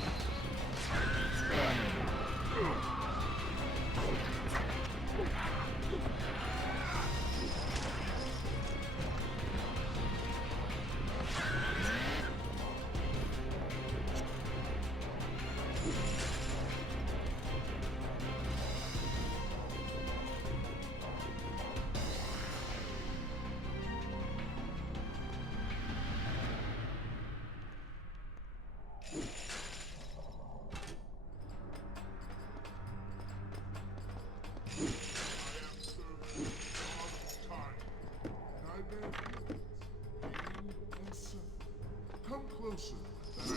Come closer than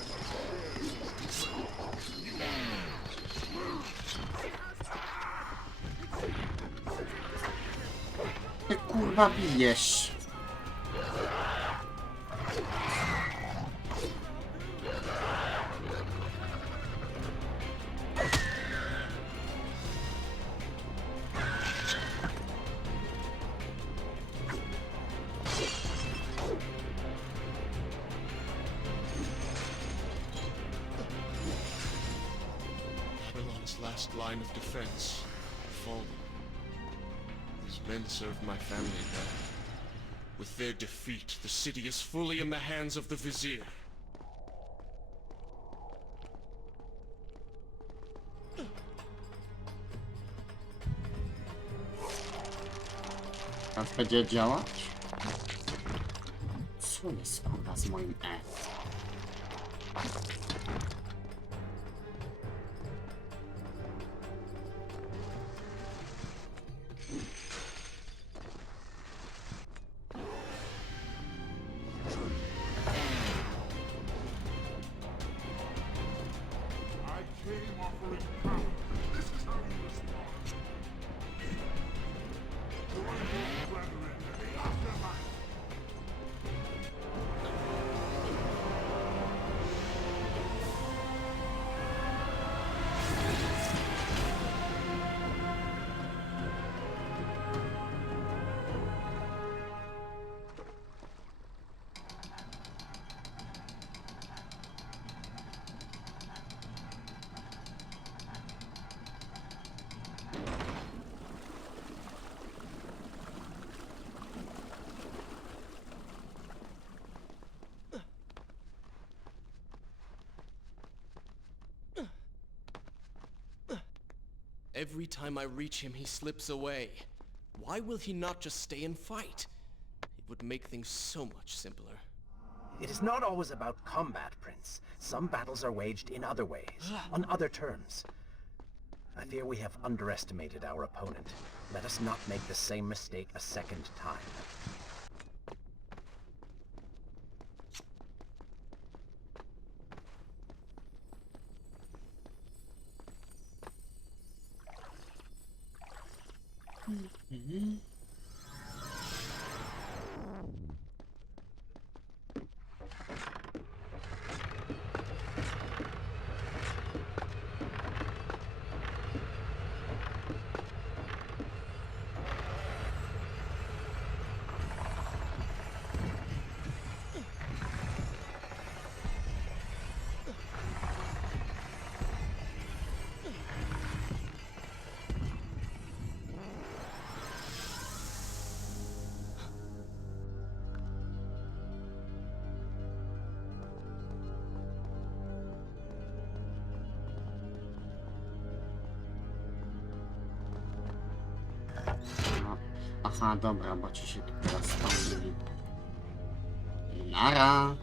Ty kurwa bijesz. Babylon's last line of defense fallen. These men served my family well. With their defeat, the city is fully in the hands of the Vizier. Teraz będzie działać? Co jest kurwa z moim E? came offering power. This is how you respond. Join your brethren in the afterlife. Every time I reach him, he slips away. Why will he not just stay and fight? It would make things so much simpler. It is not always about combat, Prince. Some battles are waged in other ways, on other terms. I fear we have underestimated our opponent. Let us not make the same mistake a second time. No. Aha, dobra, bo ci się tu teraz spełnili. Nara!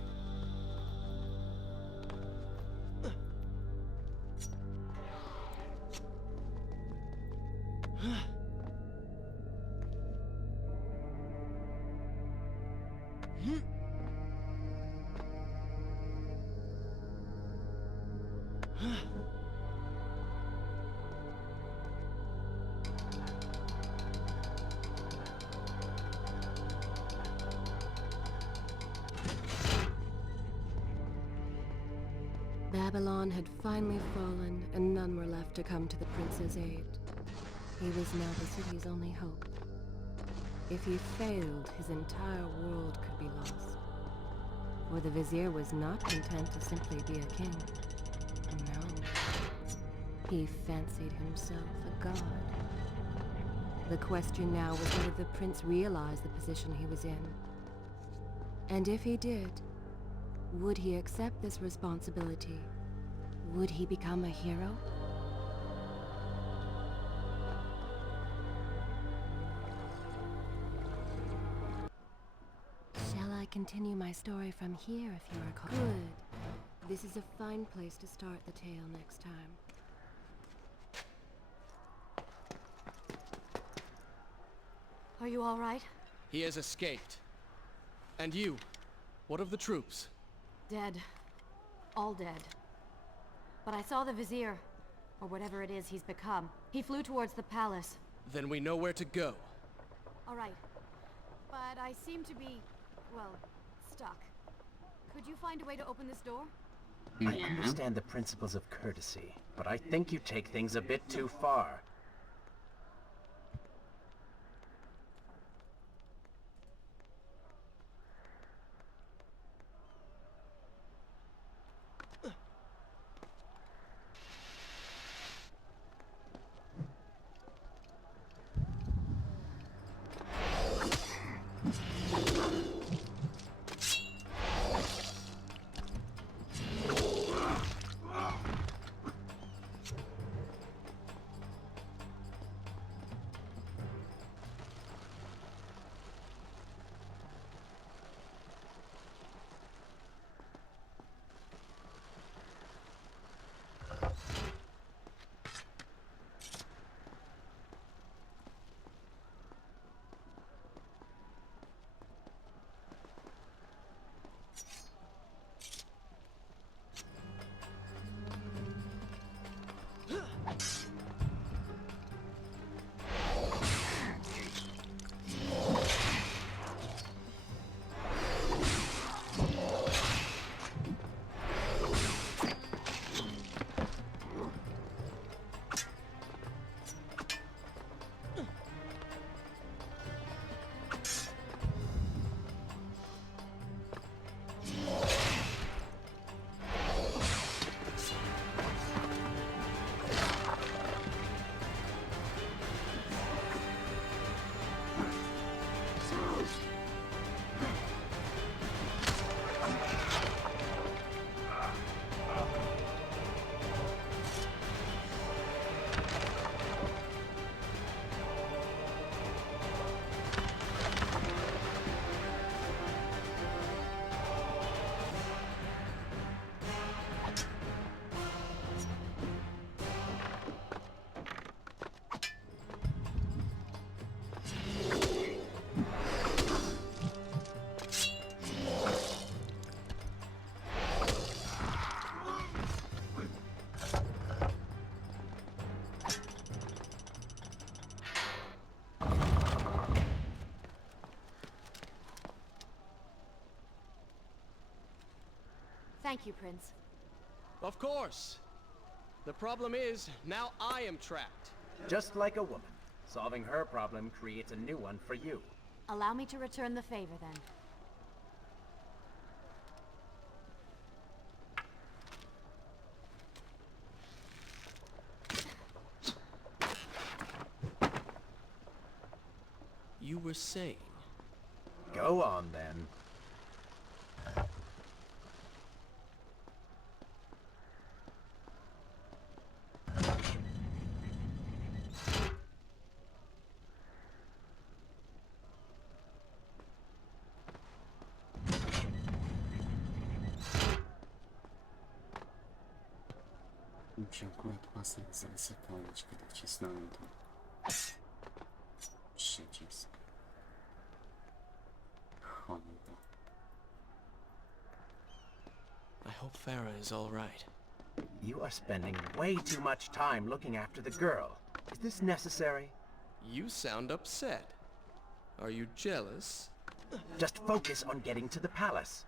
Babylon had finally fallen, and none were left to come to the prince's aid. He was now the city's only hope. If he failed, his entire world could be lost. For the vizier was not content to simply be a king. No. He fancied himself a god. The question now was whether the prince realized the position he was in. And if he did, would he accept this responsibility? Would he become a hero? Shall I continue my story from here if you are good? This is a fine place to start the tale next time. Are you all right? He has escaped. And you? What of the troops? Dead. All dead. But I saw the vizier, or whatever it is he's become. He flew towards the palace. Then we know where to go. All right. But I seem to be, well, stuck. Could you find a way to open this door? I understand the principles of courtesy, but I think you take things a bit too far. Thank you, Prince. Of course. The problem is, now I am trapped. Just like a woman. Solving her problem creates a new one for you. Allow me to return the favor, then. You were saying... Go on, then. Mi się akurat pasek zarysować, kiedy wcisnąłem to przycisk. Honda. I hope Farah is all right. You are spending way too much time looking after the girl. Is this necessary? You sound upset. Are you jealous? Just focus on getting to the palace.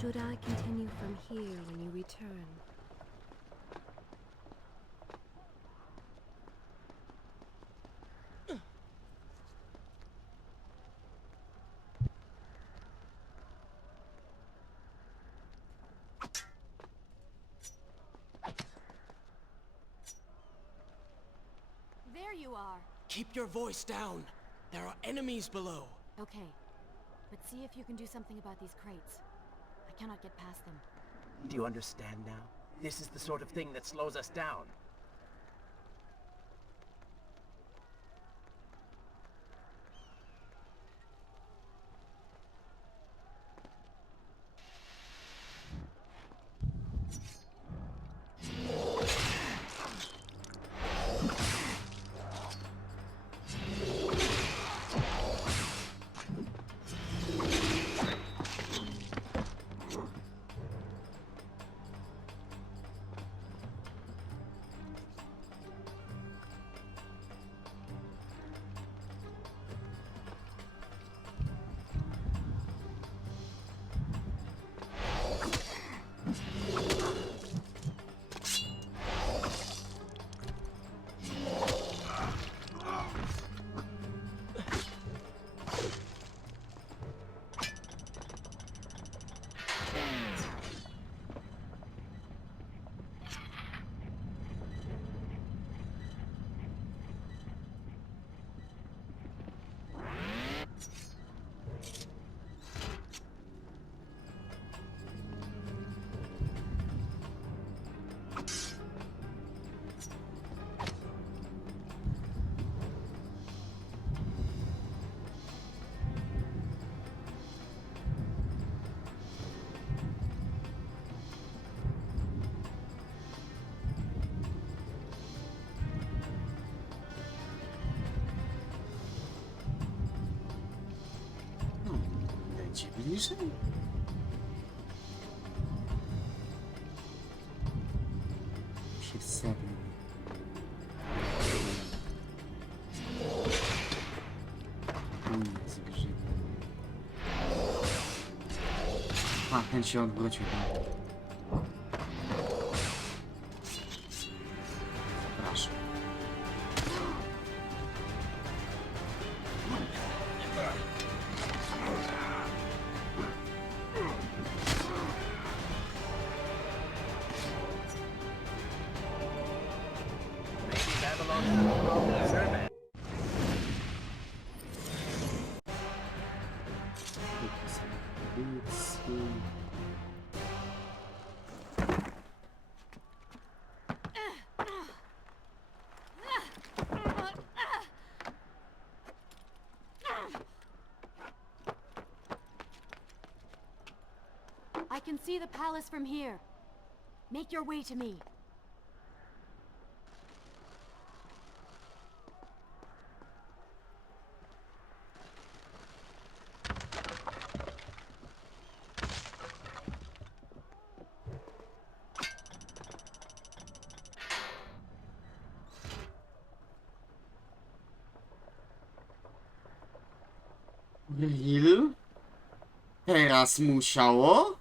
Should I continue from here when you return? There you are. Keep your voice down. There are enemies below. Okay. But see if you can do something about these crates. I cannot get past them. Do you understand now? This is the sort of thing that slows us down. będzie bliżej? Się serio. O Jezu, grzyb. A, ten się odwrócił. Zapraszam. Maybe Babylon's the problem is her man. I can see the palace from here. Make your way to me. Grill? Teraz musiało?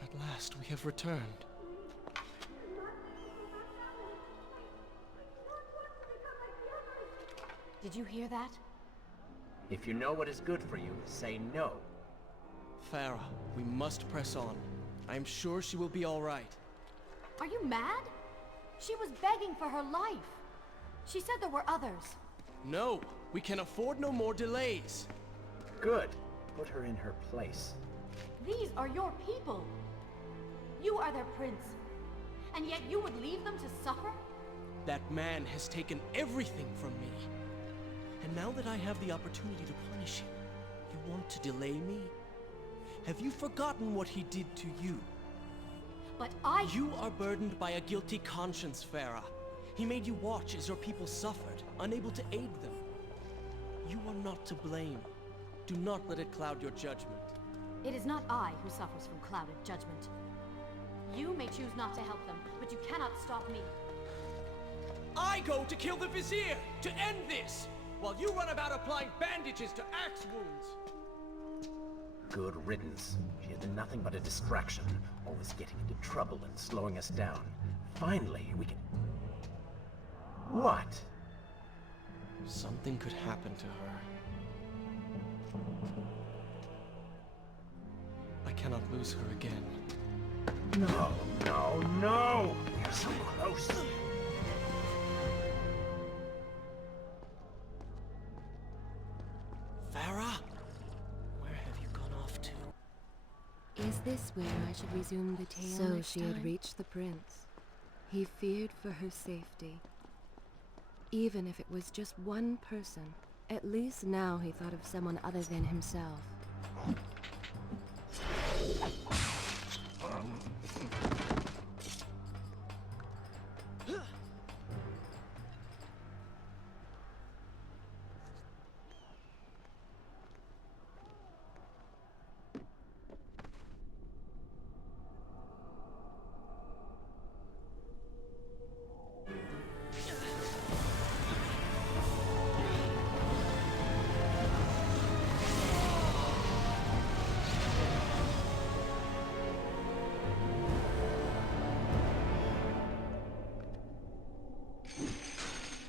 At last, we have returned. Did you hear that? If you know what is good for you, say no. Farah, we must press on. I am sure she will be all right. Are you mad? She was begging for her life. She said there were others. No, we can afford no more delays. Good. Put her in her place. These are your people. You are their prince. And yet you would leave them to suffer? That man has taken everything from me. And now that I have the opportunity to punish him, you want to delay me? Have you forgotten what he did to you? But You are burdened by a guilty conscience, Farah. He made you watch as your people suffered, unable to aid them. You are not to blame. Do not let it cloud your judgment. It is not I who suffers from clouded judgment. You may choose not to help them, but you cannot stop me. I go to kill the Vizier, to end this, while you run about applying bandages to axe wounds. Good riddance. She has been nothing but a distraction, always getting into trouble and slowing us down. Finally, we can... What? Something could happen to her. I cannot lose her again. No, no, no! We're so close. Farah? Where have you gone off to? Is this where I should resume the tale? So she had reached the prince. He feared for her safety. Even if it was just one person, at least now he thought of someone other than himself.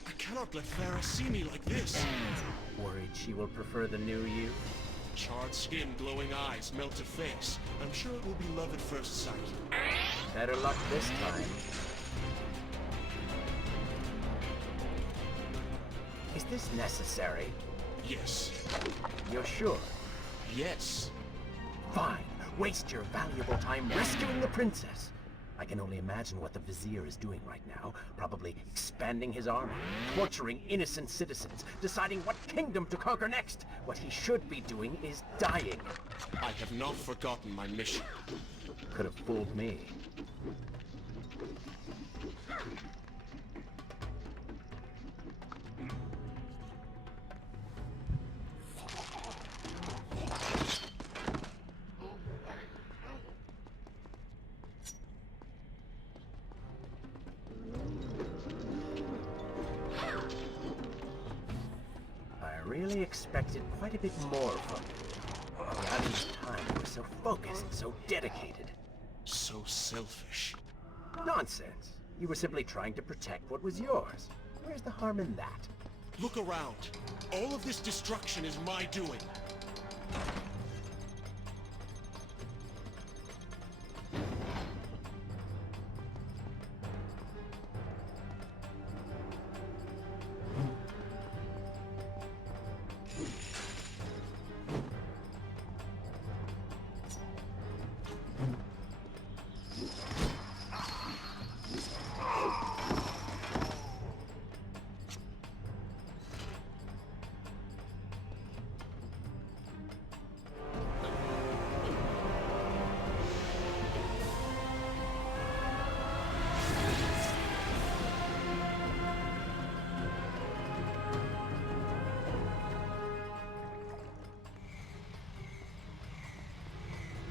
I cannot let Farah see me like this. Worried she will prefer the new you? Charred skin, glowing eyes, melted face. I'm sure it will be love at first sight. Better luck this time. Is this necessary? Yes. You're sure? Yes. Fine. Waste your valuable time rescuing the princess. I can only imagine what the Vizier is doing right now. Probably expanding his army, torturing innocent citizens, deciding what kingdom to conquer next. What he should be doing is dying. I have not forgotten my mission. Could have fooled me. I really expected quite a bit more from you. On the island of time, you were so focused, so dedicated. So selfish. Nonsense. You were simply trying to protect what was yours. Where's the harm in that? Look around. All of this destruction is my doing.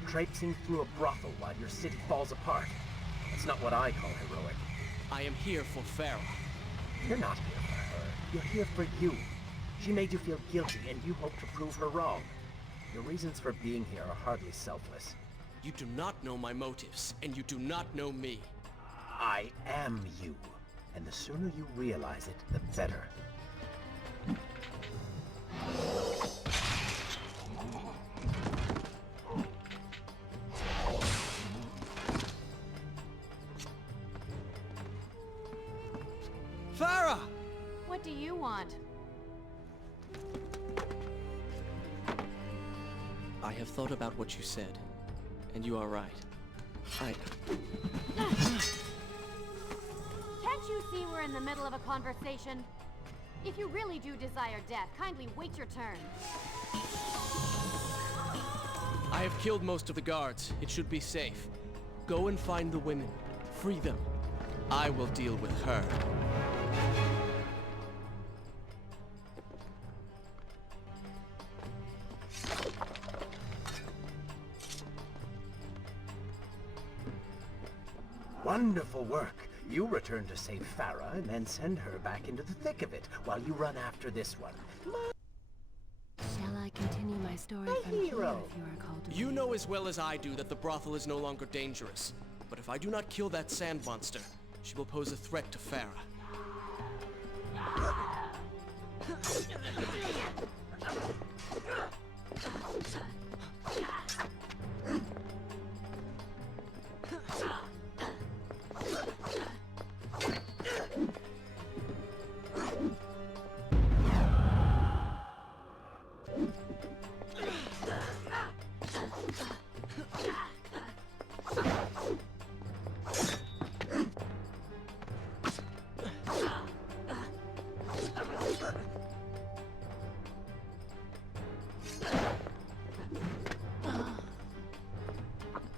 Traipsing through a brothel while your city falls apart. That's not what I call heroic. I am here for Farah. You're not here for her. You're here for you. She made you feel guilty, and you hope to prove her wrong. Your reasons for being here are hardly selfless. You do not know my motives, and you do not know me. I am you. And the sooner you realize it, the better. Farah! What do you want? I have thought about what you said, and you are right. Can't you see we're in the middle of a conversation? If you really do desire death, kindly wait your turn. I have killed most of the guards. It should be safe. Go and find the women. Free them. I will deal with her. Wonderful work. You return to save Farah and then send her back into the thick of it while you run after this one. Shall I continue my story My from here hero. if you are called to You lead? know as well as I do that the brothel is no longer dangerous. But if I do not kill that sand monster, she will pose a threat to Farah.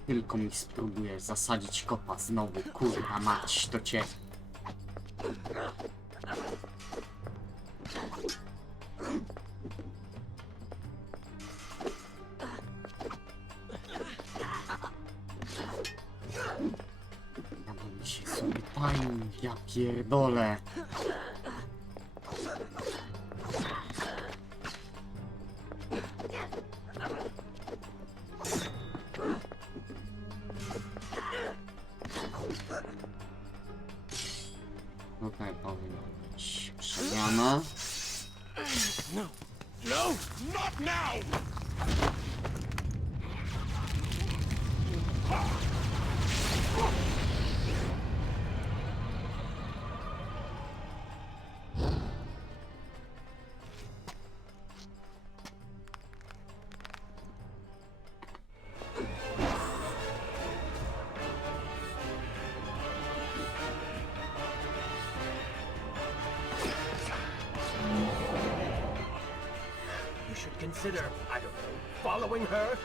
Tylko mi spróbujesz zasadzić kopa znowu, kurwa mać, to cię... Ja bym się sobie pani, ja pierdolę. Tutaj powinna być przemiana. No! No! Not now! consider, I don't know, following her?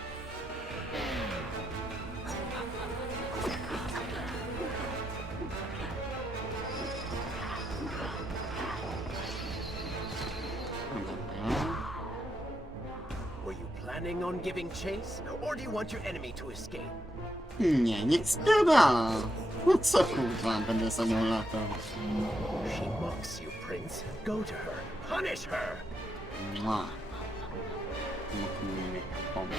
Were you planning on giving chase, or do you want your enemy to escape? Nie, niech spierdala. No co kurwa, będę za nią latał. She mocks you, Prince. Go to her. Punish her! Mua. Mógł mi pomóc.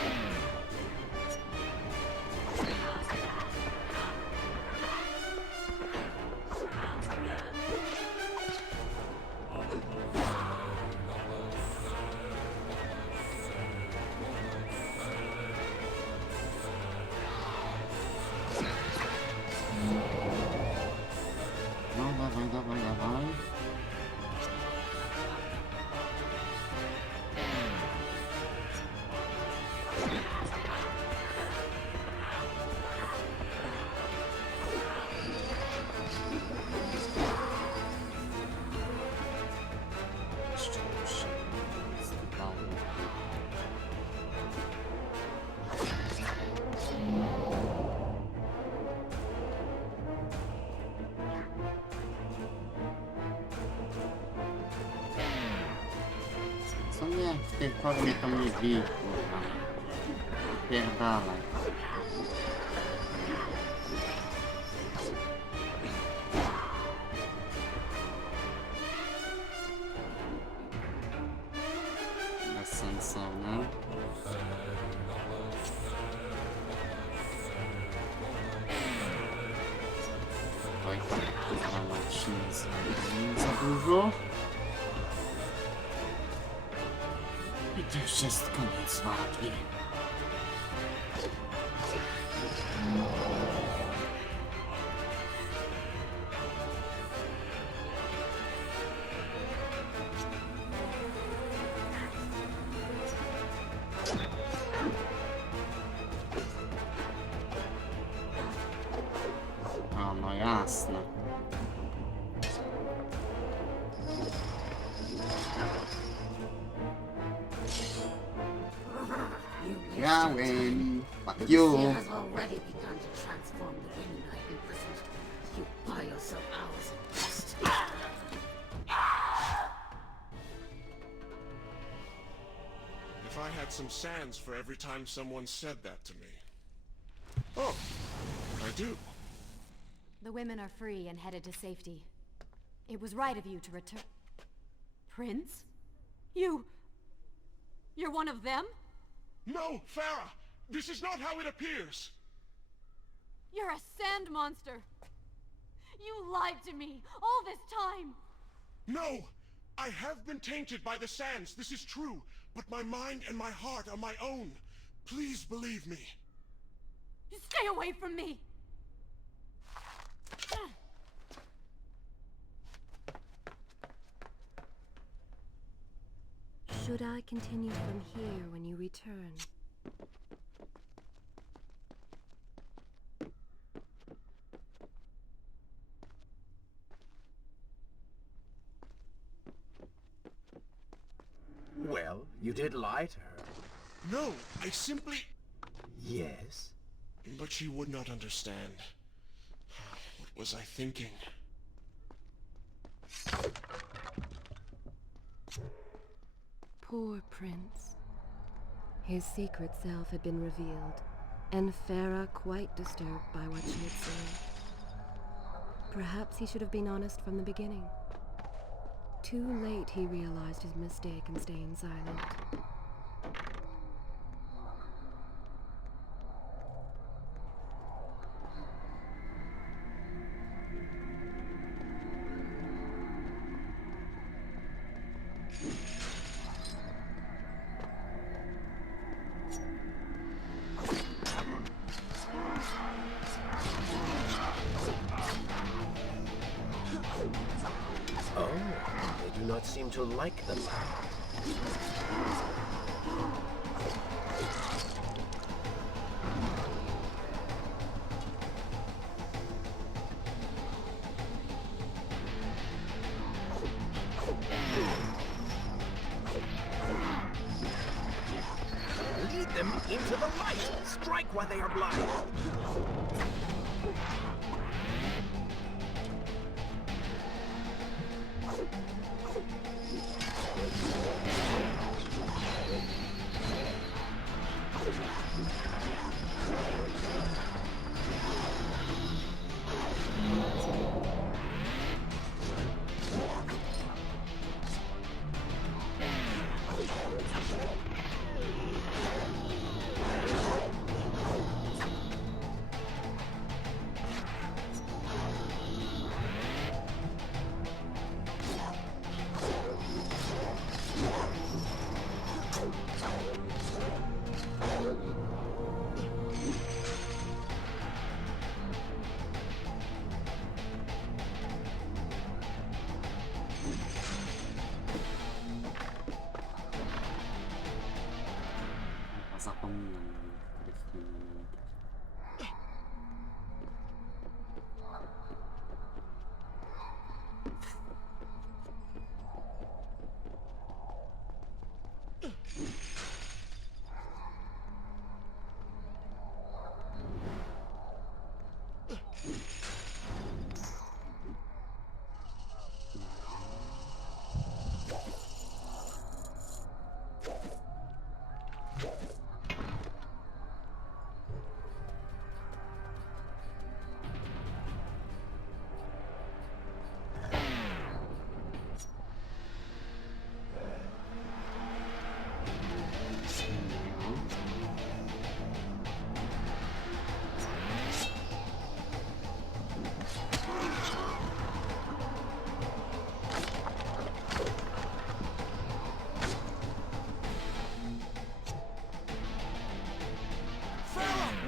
No dawaj, dawaj, dawaj. Jeszcze muszę zdało. Co nie? W tej formie to mnie bije, kurwa. Pierdalaj. Bezsensowne. Oj, kurwa, mać nie za dużo. I to już jest koniec walki. O, no jasne. Grałem. Fuck you. has already begun to transform the women I've imprisoned. You buy yourself hours of rest. If I had some sands for every time someone said that to me. Oh, I do. The women are free and headed to safety. It was right of you to return. Prince? You're one of them? No, Farah! This is not how it appears! You're a sand monster! You lied to me all this time! No! I have been tainted by the sands, this is true. But my mind and my heart are my own. Please believe me. Stay away from me! Should I continue from here when you return? Well, you did lie to her. No, I simply... Yes? But she would not understand. What was I thinking? Poor Prince. His secret self had been revealed, and Farah quite disturbed by what she had seen. Perhaps he should have been honest from the beginning. Too late he realized his mistake in staying silent. Oh, they do not seem to like them. why they are blind. Zapominam o niektórych momentach.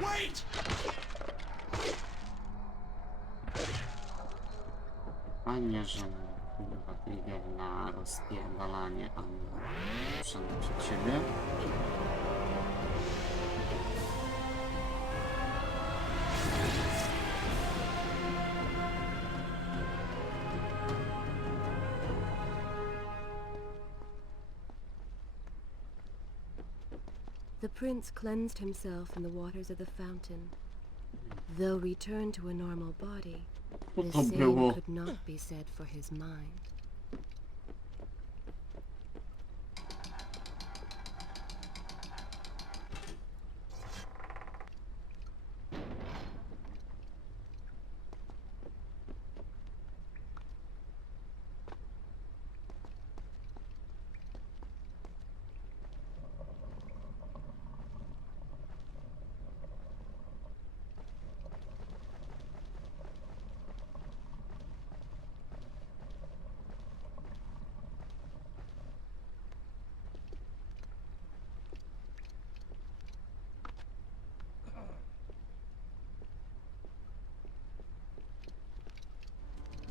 Wait! Fajnie, że kurwa trigger na rozpierdalanie, a nie przed siebie. The prince cleansed himself in the waters of the fountain. Though returned to a normal body, Co the to same było? could not be said for his mind.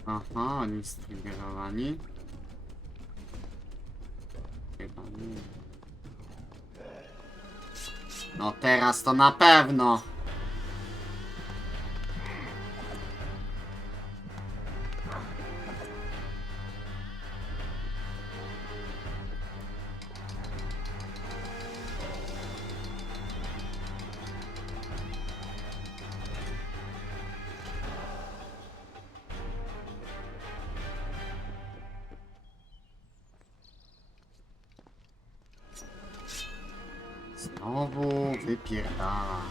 Aha, oni striggerowani. Chyba nie. No teraz to na pewno. Znowu wypierdala.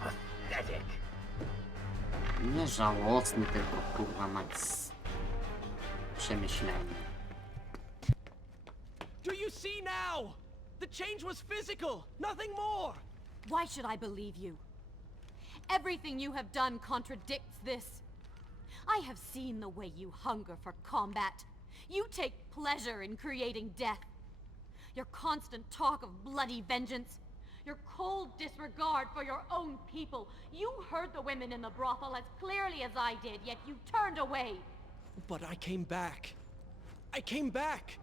Pathetic. Nie żałosny, tylko kurwa mać przemyślenie. Do you see now? The change was physical, nothing more! Why should I believe you? Everything you have done contradicts this. I have seen the way you hunger for combat. You take pleasure in creating death. Your constant talk of bloody vengeance. Your cold disregard for your own people. You heard the women in the brothel as clearly as I did, yet you turned away. But I came back. I came back!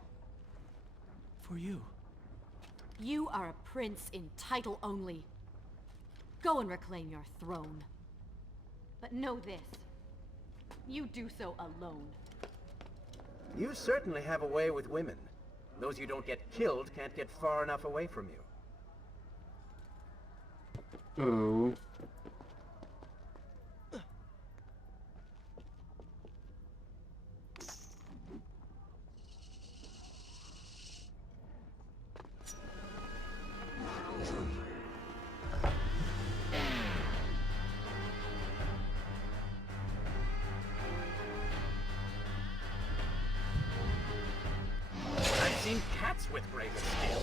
For you. You are a prince in title only. Go and reclaim your throne. But know this. You do so alone. You certainly have a way with women. Those you don't get killed can't get far enough away from you. Uuu. I've seen cats with greater skill.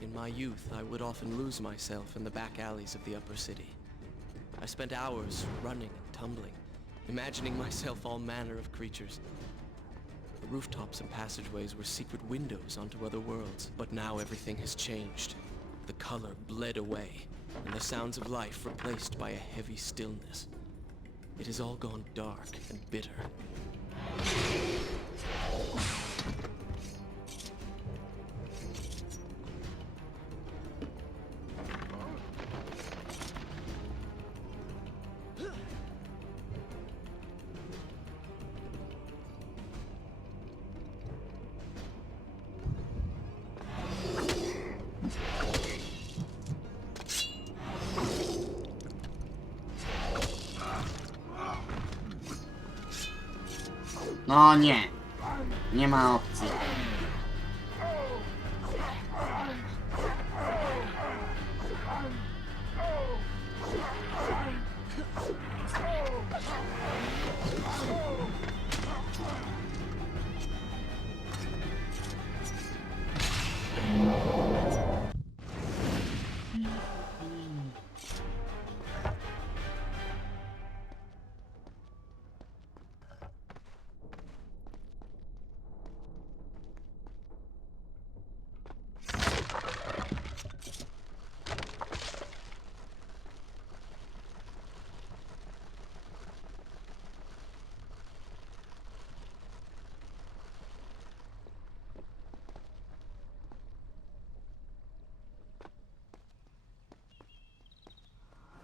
In my youth, I would often lose myself in the back alleys of the upper city. I spent hours running and tumbling, imagining myself all manner of creatures. The rooftops and passageways were secret windows onto other worlds, but now everything has changed. The color bled away, and the sounds of life replaced by a heavy stillness. It has all gone dark and bitter. No nie. Nie ma opcji.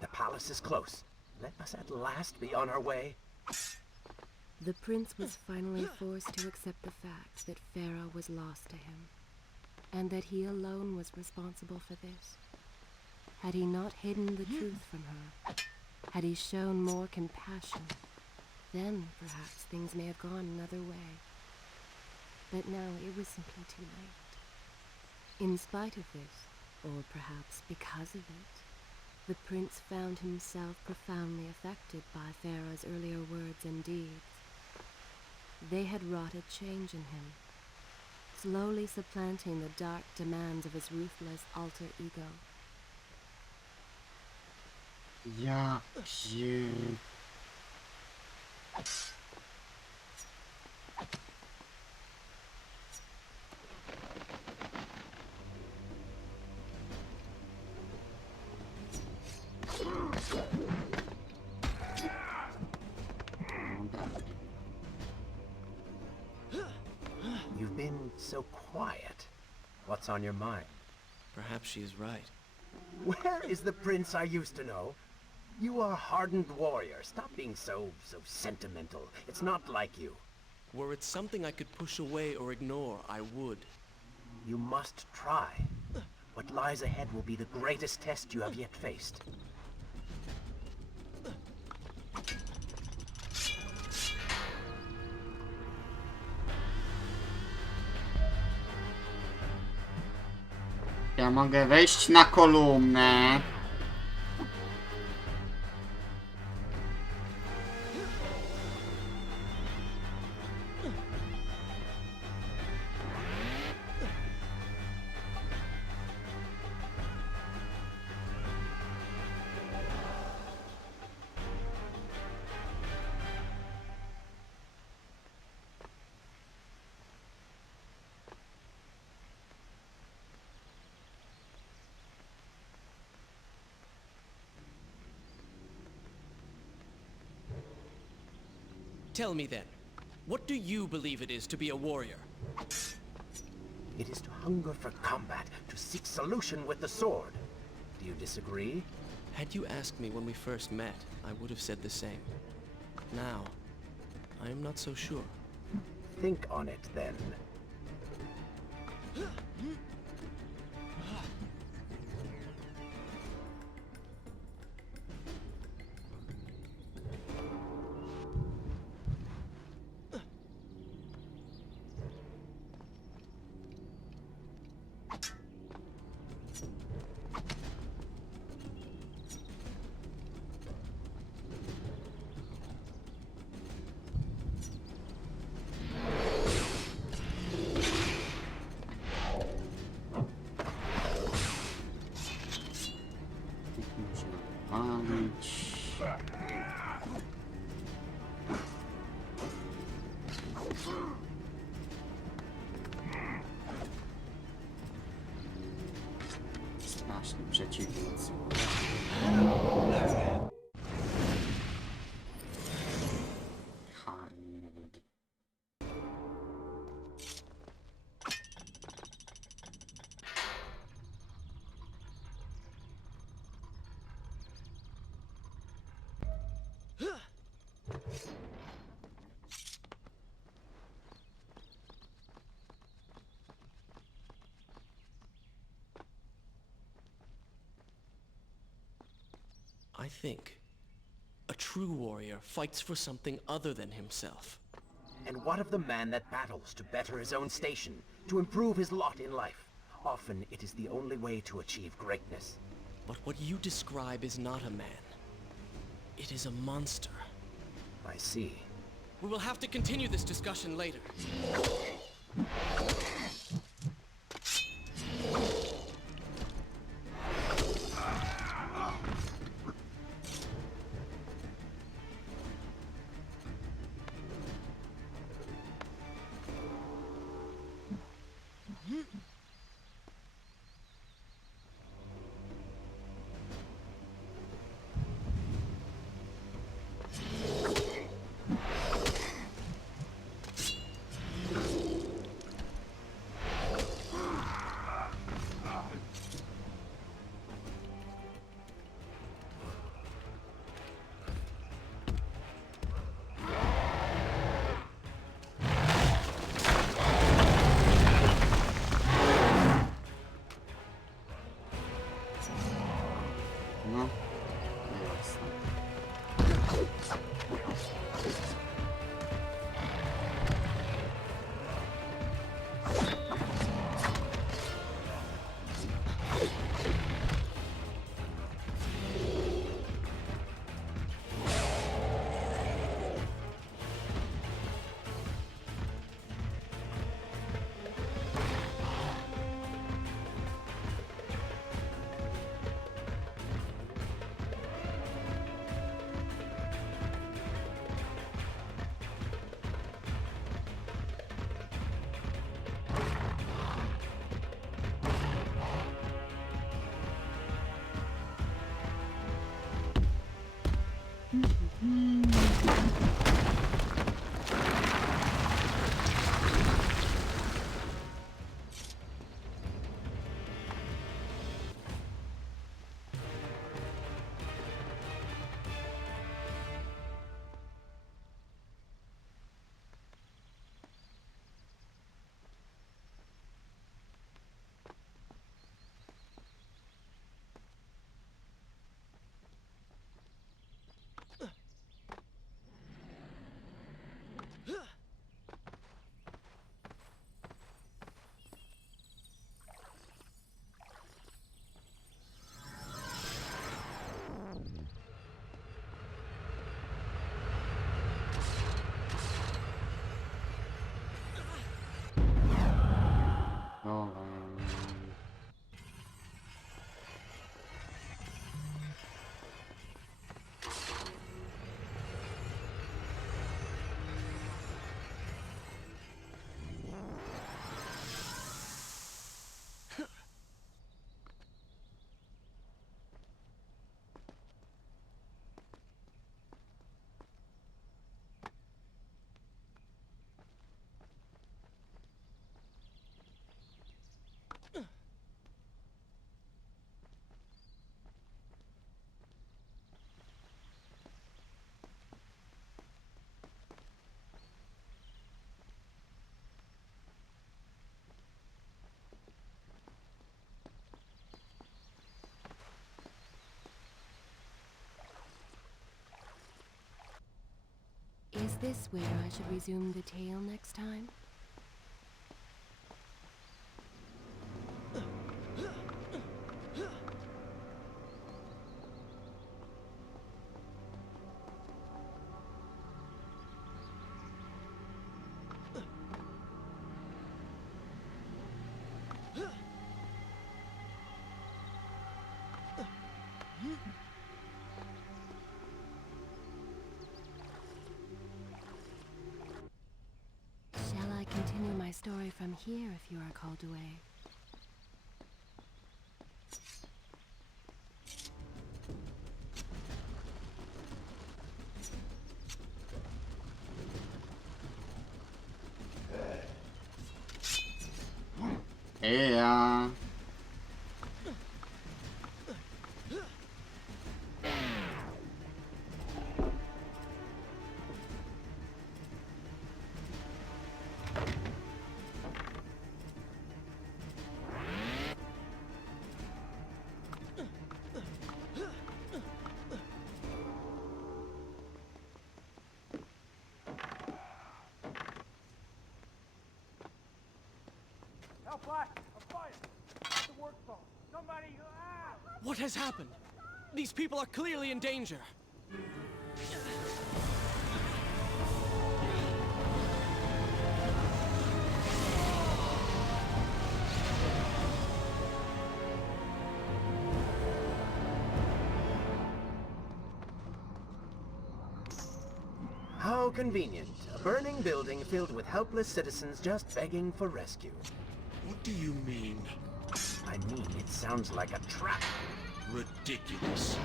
The palace is close. Let us at last be on our way. The prince was finally forced to accept the fact that Pharaoh was lost to him, and that he alone was responsible for this. Had he not hidden the truth from her, had he shown more compassion, then perhaps things may have gone another way. But now it was simply too late. In spite of this, or perhaps because of it, the prince found himself profoundly affected by Pharaoh's earlier words and deeds. They had wrought a change in him, slowly supplanting the dark demands of his ruthless alter ego. Ja pier... You've been so quiet. What's on your mind? Perhaps she is right. Where is the prince I used to know? You are a hardened warrior. Stop being so sentimental. It's not like you. Were it something I could push away or ignore, I would. You must try. What lies ahead will be the greatest test you have yet faced. Ja mogę wejść na kolumnę. Tell me then, what do you believe it is to be a warrior? It is to hunger for combat, to seek solution with the sword. Do you disagree? Had you asked me when we first met, I would have said the same. Now, I am not so sure. Think on it, then. Straszny przeciwnicy. Harmony. I think a true warrior fights for something other than himself. And what of the man that battles to better his own station, to improve his lot in life? Often it is the only way to achieve greatness. But what you describe is not a man. It is a monster. I see. We will have to continue this discussion later. No. Jasne. Is this where I should resume the tale next time? Shall I continue my story from here if you are called away? Ja. Help us! A fire! It's the work phone. Somebody! Ah! What has happened? These people are clearly in danger. How convenient. A burning building filled with helpless citizens just begging for rescue. What do you mean? I mean, it sounds like a trap. Ridiculous.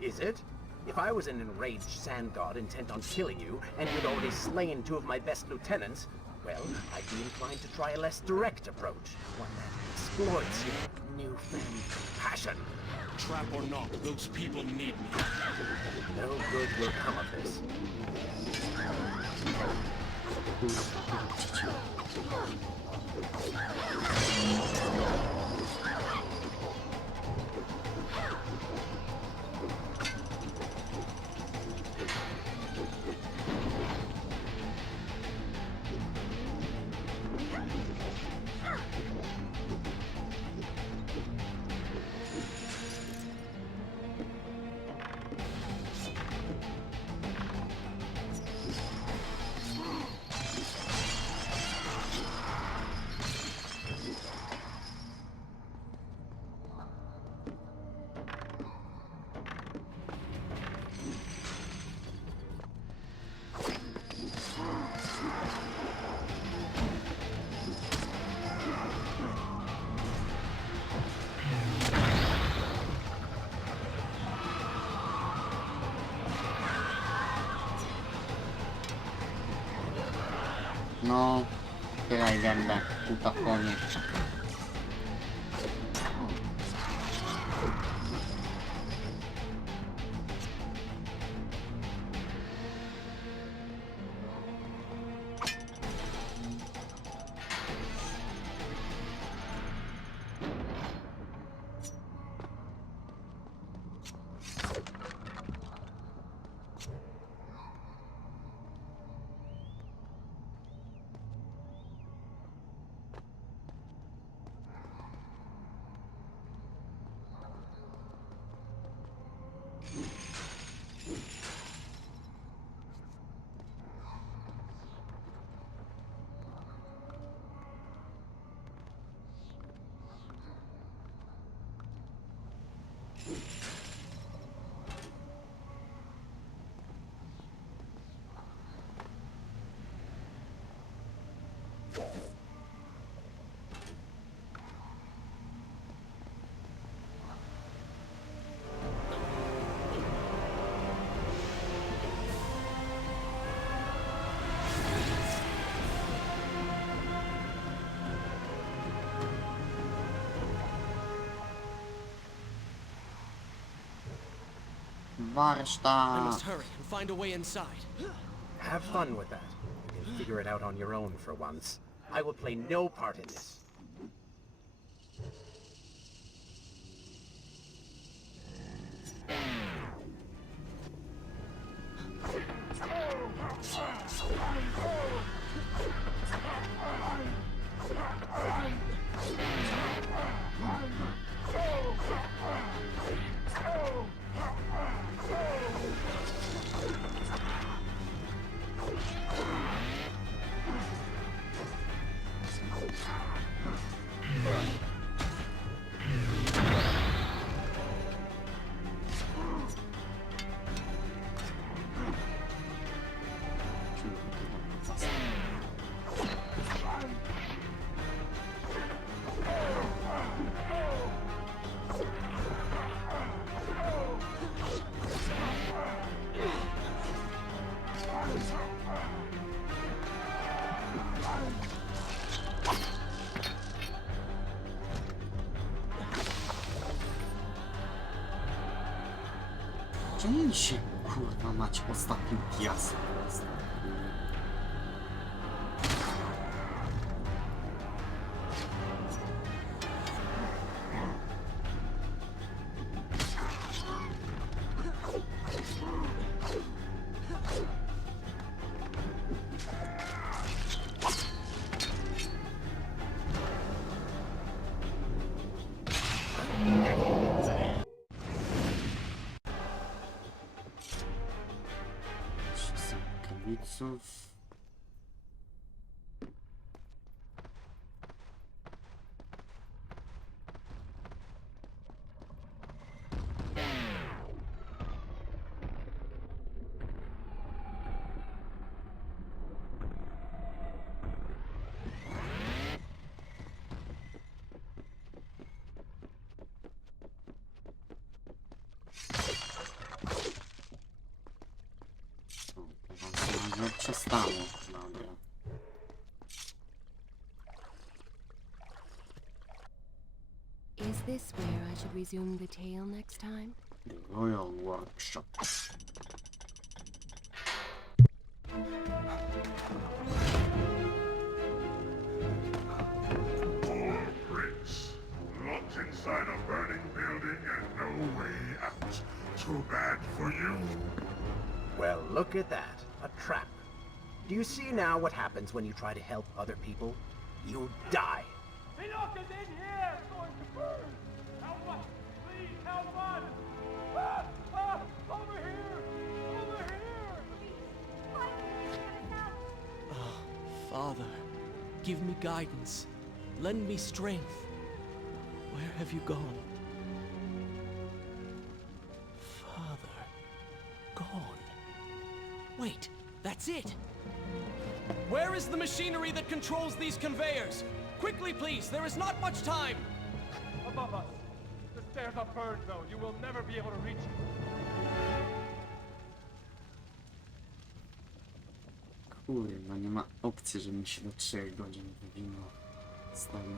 Is it? If I was an enraged sand god intent on killing you, and you'd already slain 2 of my best lieutenants, well, I'd be inclined to try a less direct approach. One that exploits your newfound passion. Trap or not, those people need me. No good will come of this. No, tyle gębę, to koniec. I must Warsztat. hurry and find a way inside. Have fun with that. You can figure it out on your own for once. I will play no part in this. Czemu się, kurwa, macie ostatni piasek? Kibiców. Że przestało, dobra. Is this where I should resume the tale next time? The Royal Workshop. Poor prince. Locked inside a burning building and no way out. Too bad for you. Well, look at that. A trap. Do you see now what happens when you try to help other people? You die. Enoch is in here! We're going to burn! Help us! Please help us! Ah! Ah! Over here! Over here! Father, give me guidance. Lend me strength. Where have you gone? Father, gone. Wait, that's it! Where is the machinery that controls these conveyors? Quickly, please, there is not much time! Above us! The stairs are burned, though. You will never be able to reach it. Kurwa, nie ma opcji, żebym się do 3 godzin wywinął. Stanie.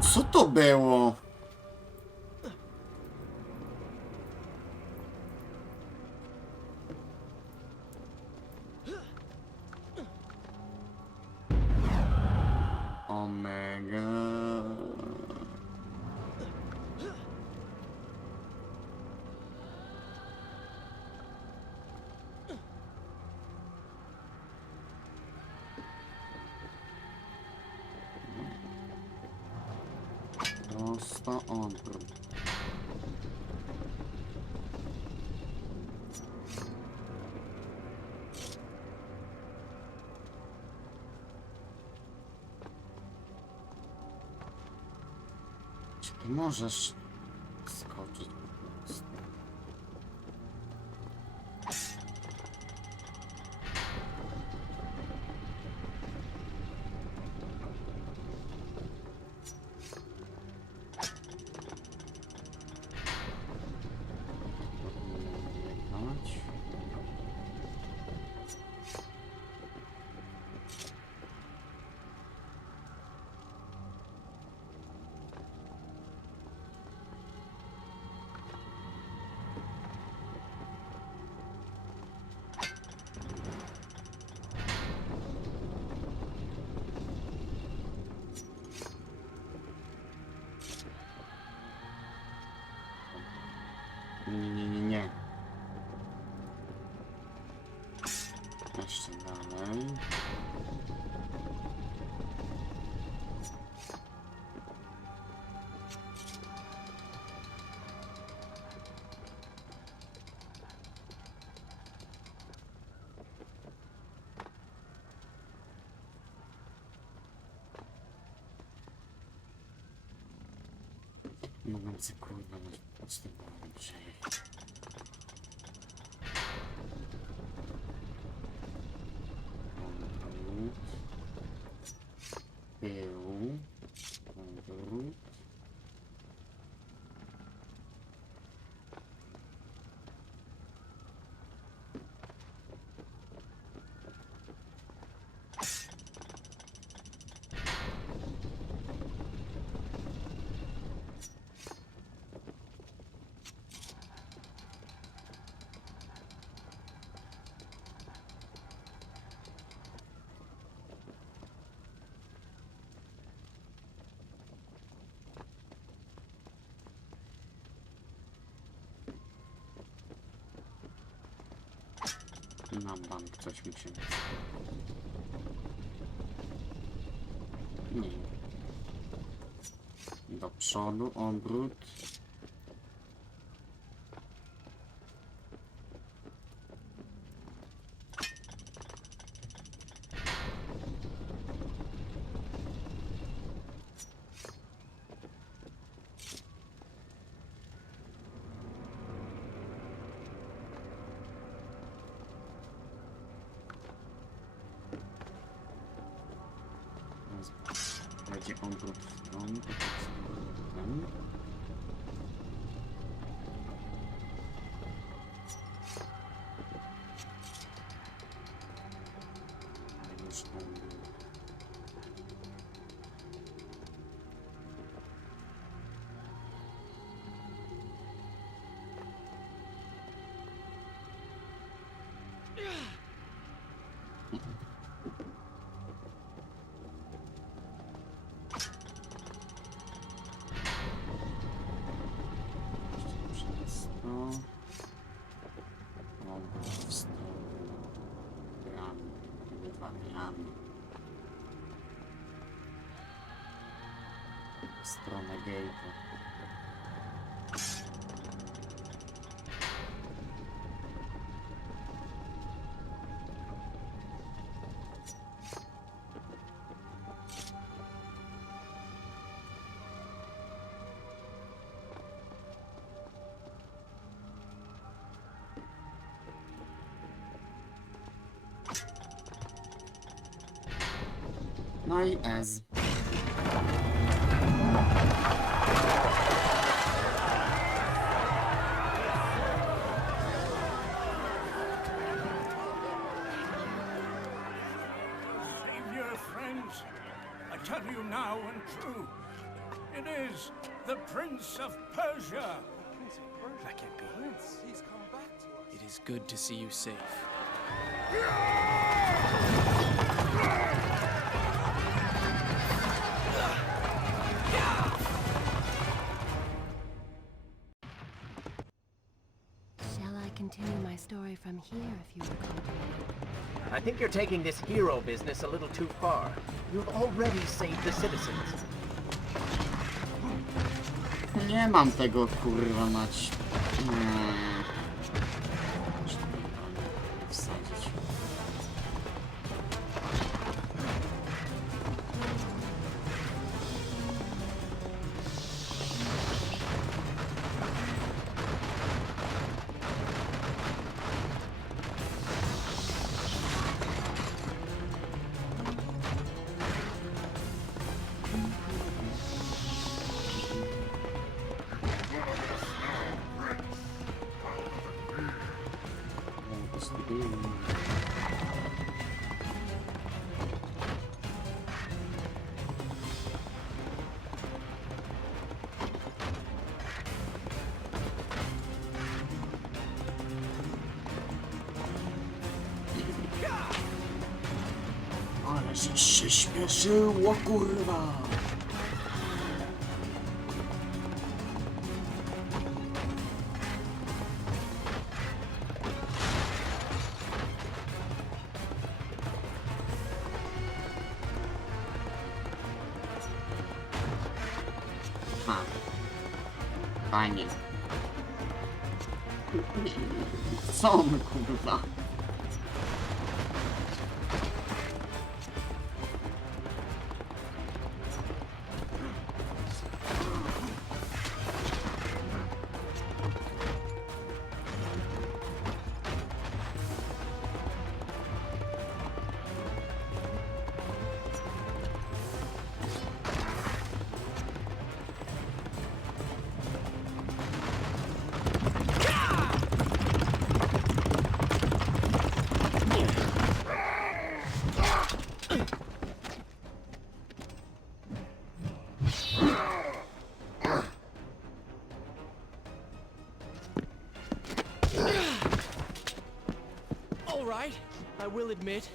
Co to było? Omega. Prosto obrót. Czy ty możesz skoczyć po prostu? Jechać. Nie. Jeszcze dalej. Mogę sobie kurwa pod tym przejechać. Tył. Obrót. Na bank coś mi się... Nie. Do przodu, obrót. Będzie obrót w stronę, to tak sobie ten. Ale już obrót. Przez to. Obrót w stronę. Ramy. Dwa ramy. W stronę gate'u. No i S. Savior, friends, I tell you now and true, it is the Prince of Persia. That can't be. He's come back to us. It is good to see you safe. Shall I continue my story from here if you are comfortable? I think you're taking this hero business a little too far. You've already saved the citizens. Nie mam tego, kurwa mać. Nie. Wsadzić. Ale się śpieszyło, kurwa! Ha. Fajnie. Co on, kurwa? All right, I will admit,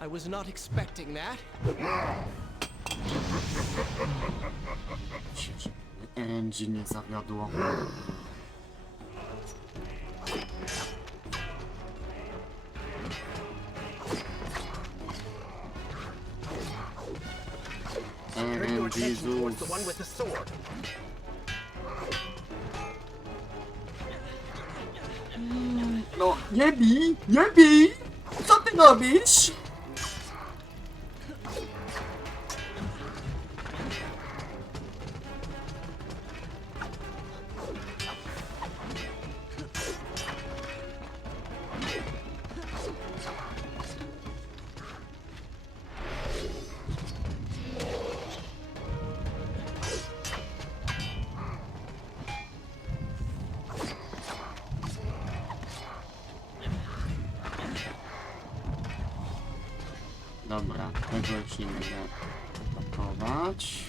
I was not expecting that. RNG nie zawiodło. attention towards the one with the sword. No, nie bij! Nie bij! Co ty robisz? Dobra, tego już nie mogę atakować.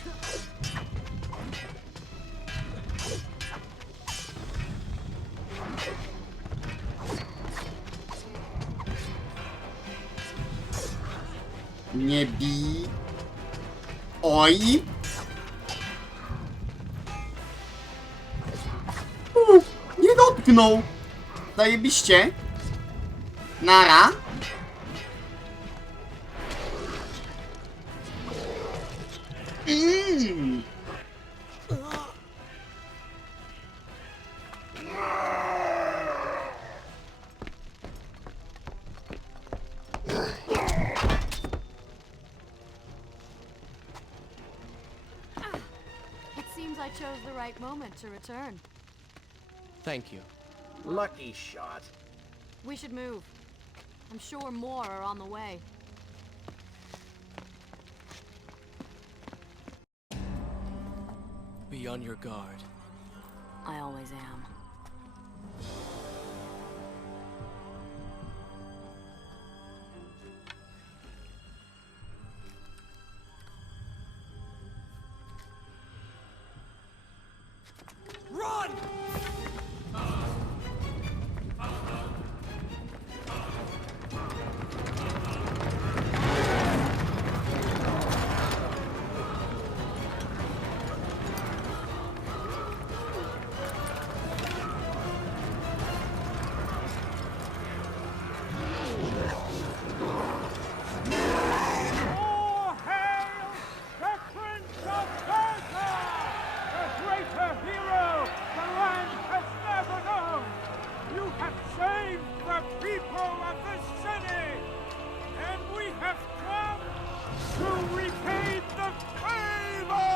Nie bij. Oj! Nie dotknął! Zajebiście! Nara! It seems I chose the right moment to return. Thank you. Lucky shot. We should move. I'm sure more are on the way. Be on your guard. I always am. Run! All hail the Prince of Persia! A greater hero the land has never known! You have saved the people of this city! And we have come to repay the favor!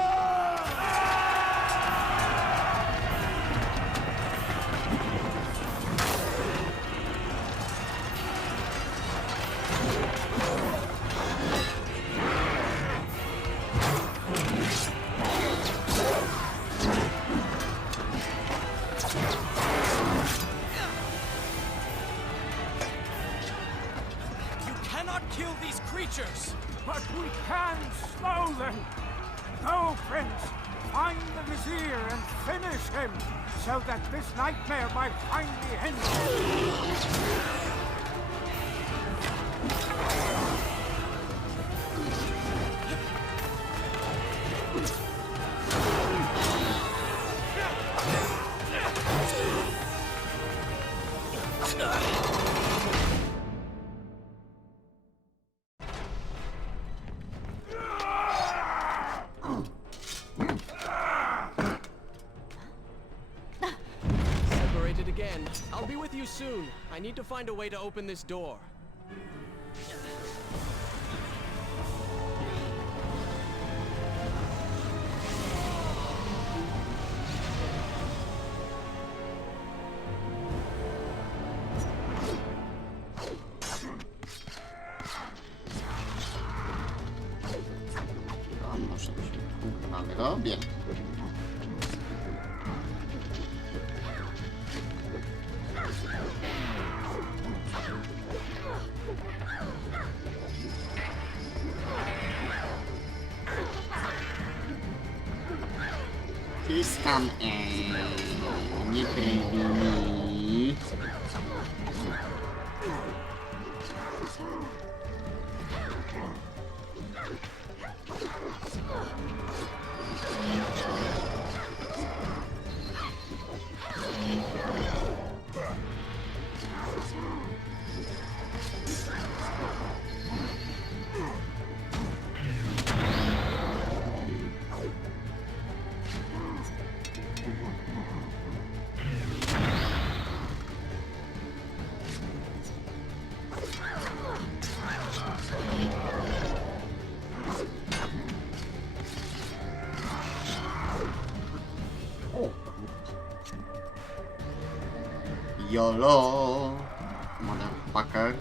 You cannot kill these creatures! But we can slow them. Go, Prince. Find the Vizier and finish him, so that this nightmare might finally end. Separated again. I'll be with you soon. I need to find a way to open this door. A może się kurwa robię. Ciskam nie brwi. YOLO! Motherfucker.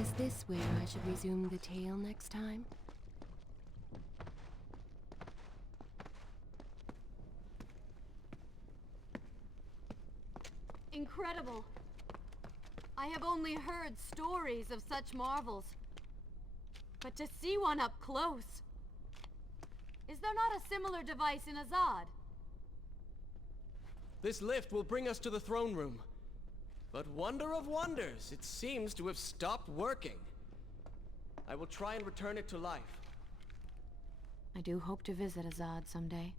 Is this where I should resume the tale next time? Incredible. I have only heard stories of such marvels. But to see one up close... Is there not a similar device in Azad? This lift will bring us to the throne room. But wonder of wonders, it seems to have stopped working. I will try and return it to life. I do hope to visit Azad someday.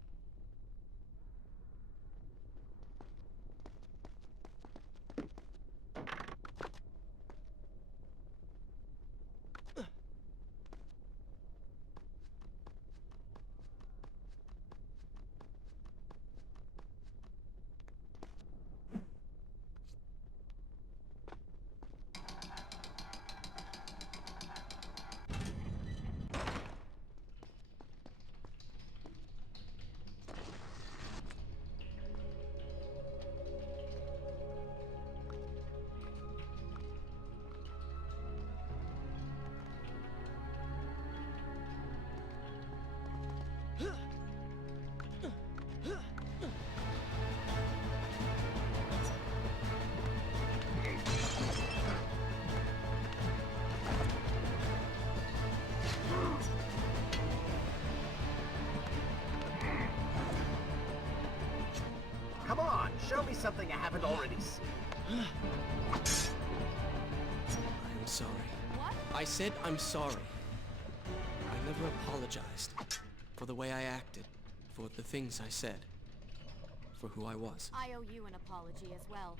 Come on, show me something I haven't already seen. I'm sorry. What? I said I'm sorry. I never apologized for the way I acted, for the things I said, for who I was. I owe you an apology as well.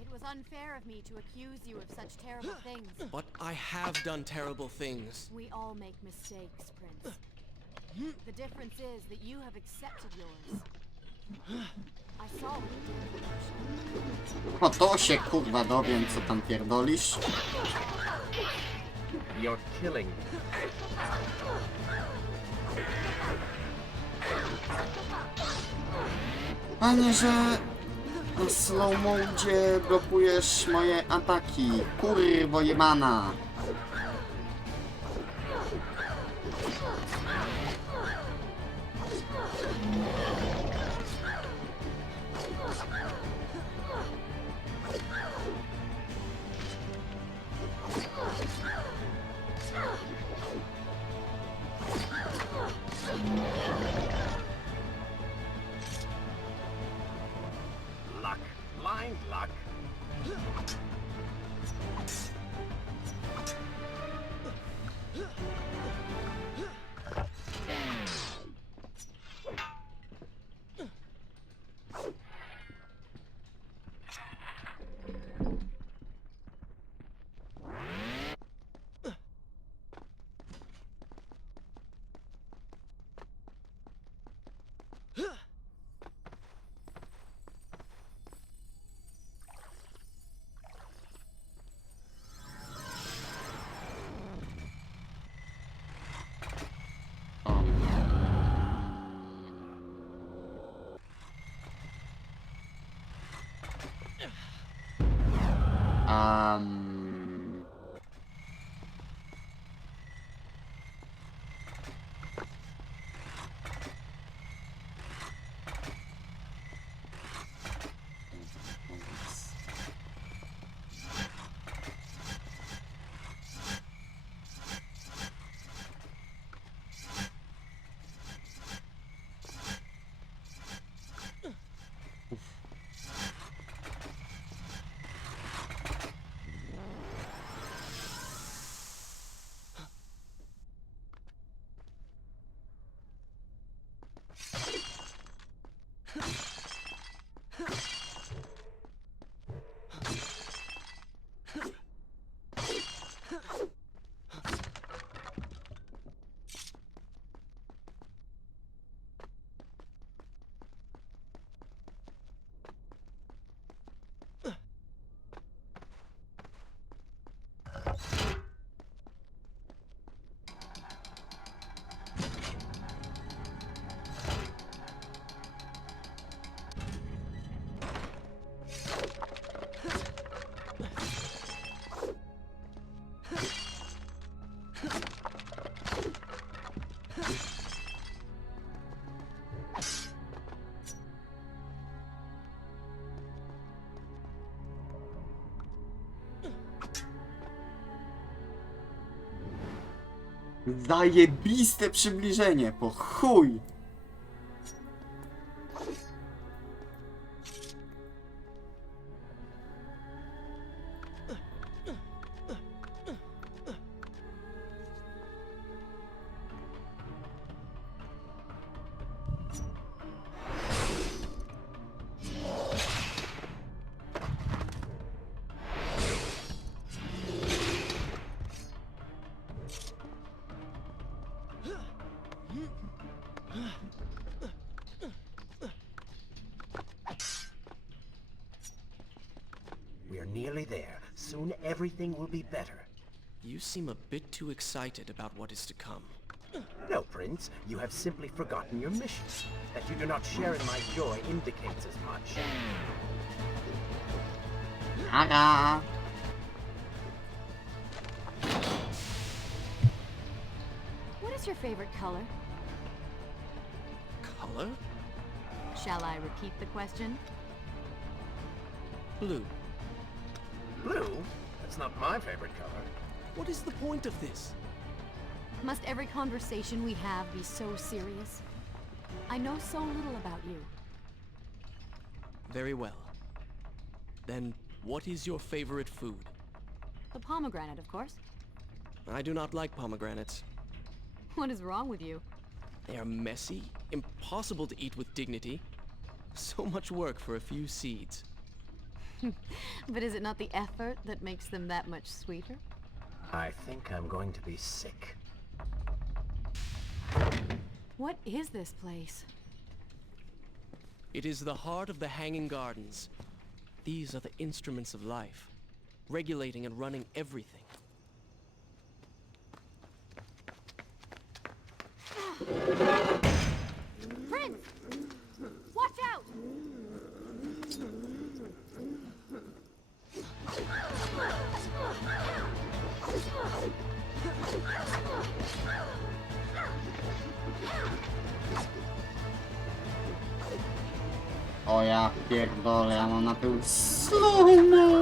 It was unfair of me to accuse you of such terrible things. But I have done terrible things. We all make mistakes, Prince. The difference is that you have accepted yours. I saw what you did in Persia. O to się kurwa dowiem, co tam pierdolisz. You're killing me. Panie, że w slow mode blokujesz moje ataki. Kurwo jebana. Luck. Blind luck. Zajebiste przybliżenie, po chuj! We're nearly there. Soon everything will be better. You seem a bit too excited about what is to come. No, Prince, you have simply forgotten your mission. That you do not share in my joy indicates as much. Aga! What is your favorite color? Color? Shall I repeat the question? Blue. Blue? That's not my favorite color. What is the point of this? Must every conversation we have be so serious? I know so little about you. Very well. Then, what is your favorite food? The pomegranate, of course. I do not like pomegranates. What is wrong with you? They are messy, impossible to eat with dignity. So much work for a few seeds. But is it not the effort that makes them that much sweeter? I think I'm going to be sick. What is this place? It is the heart of the Hanging Gardens. These are the instruments of life, regulating and running everything. Prince! Watch out! O ja pierdolę, ja mam na tył slow-mo!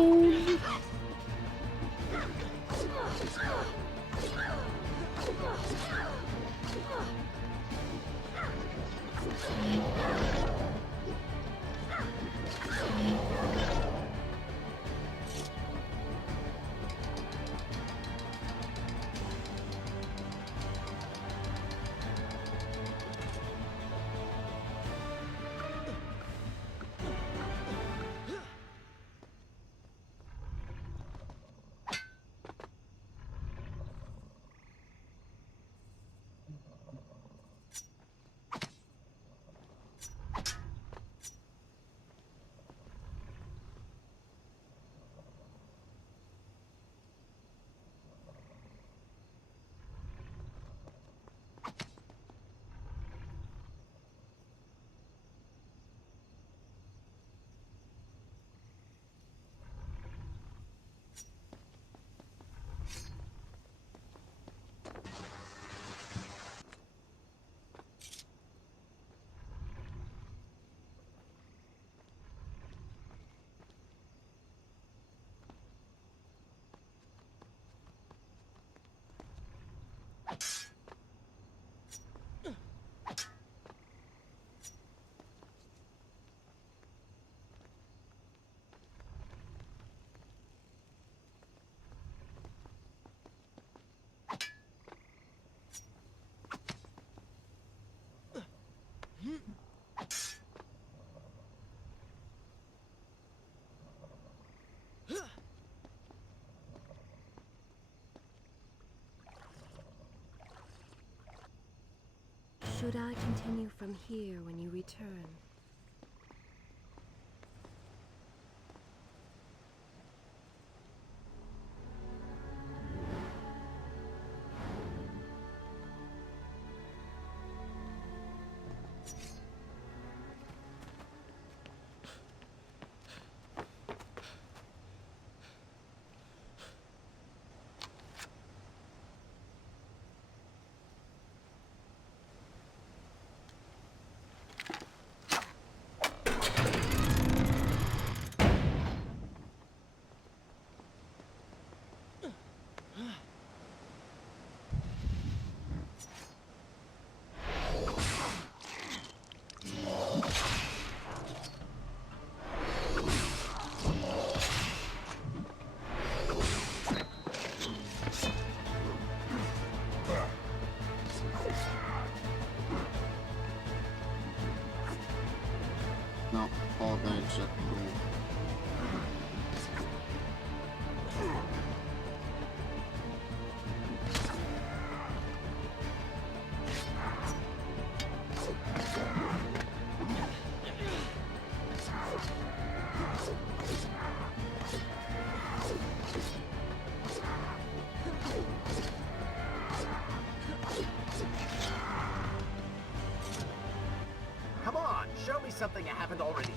Should I continue from here when you return?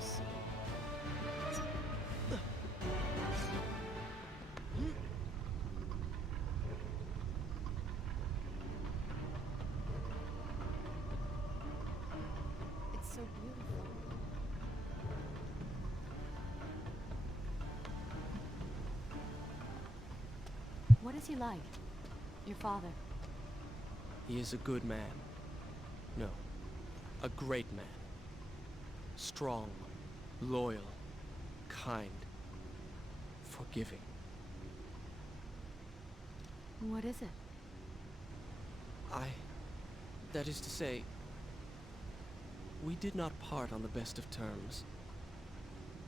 see. It's so beautiful. What is he like? Your father? He is a good man. No, a great man. Strong, loyal, kind, forgiving. What is it? That is to say, we did not part on the best of terms.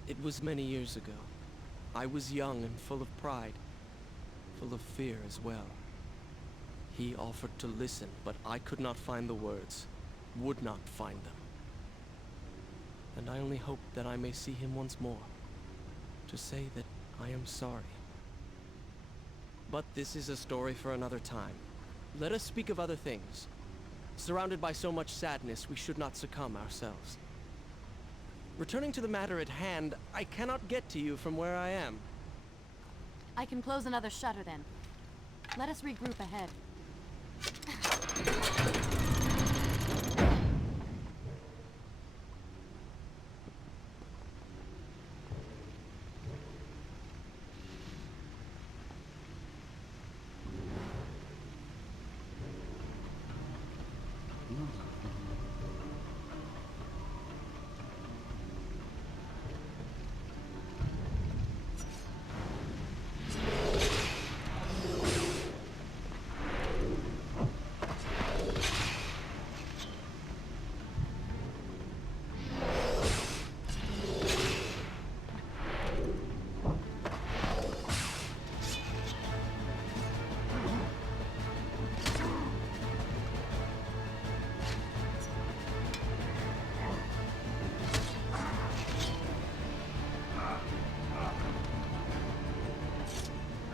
It was many years ago. I was young and full of pride, full of fear as well. He offered to listen, but I could not find the words, would not find them. And I only hope that I may see him once more, to say that I am sorry. But this is a story for another time. Let us speak of other things. Surrounded by so much sadness, we should not succumb ourselves. Returning to the matter at hand, I cannot get to you from where I am. I can close another shutter then. Let us regroup ahead.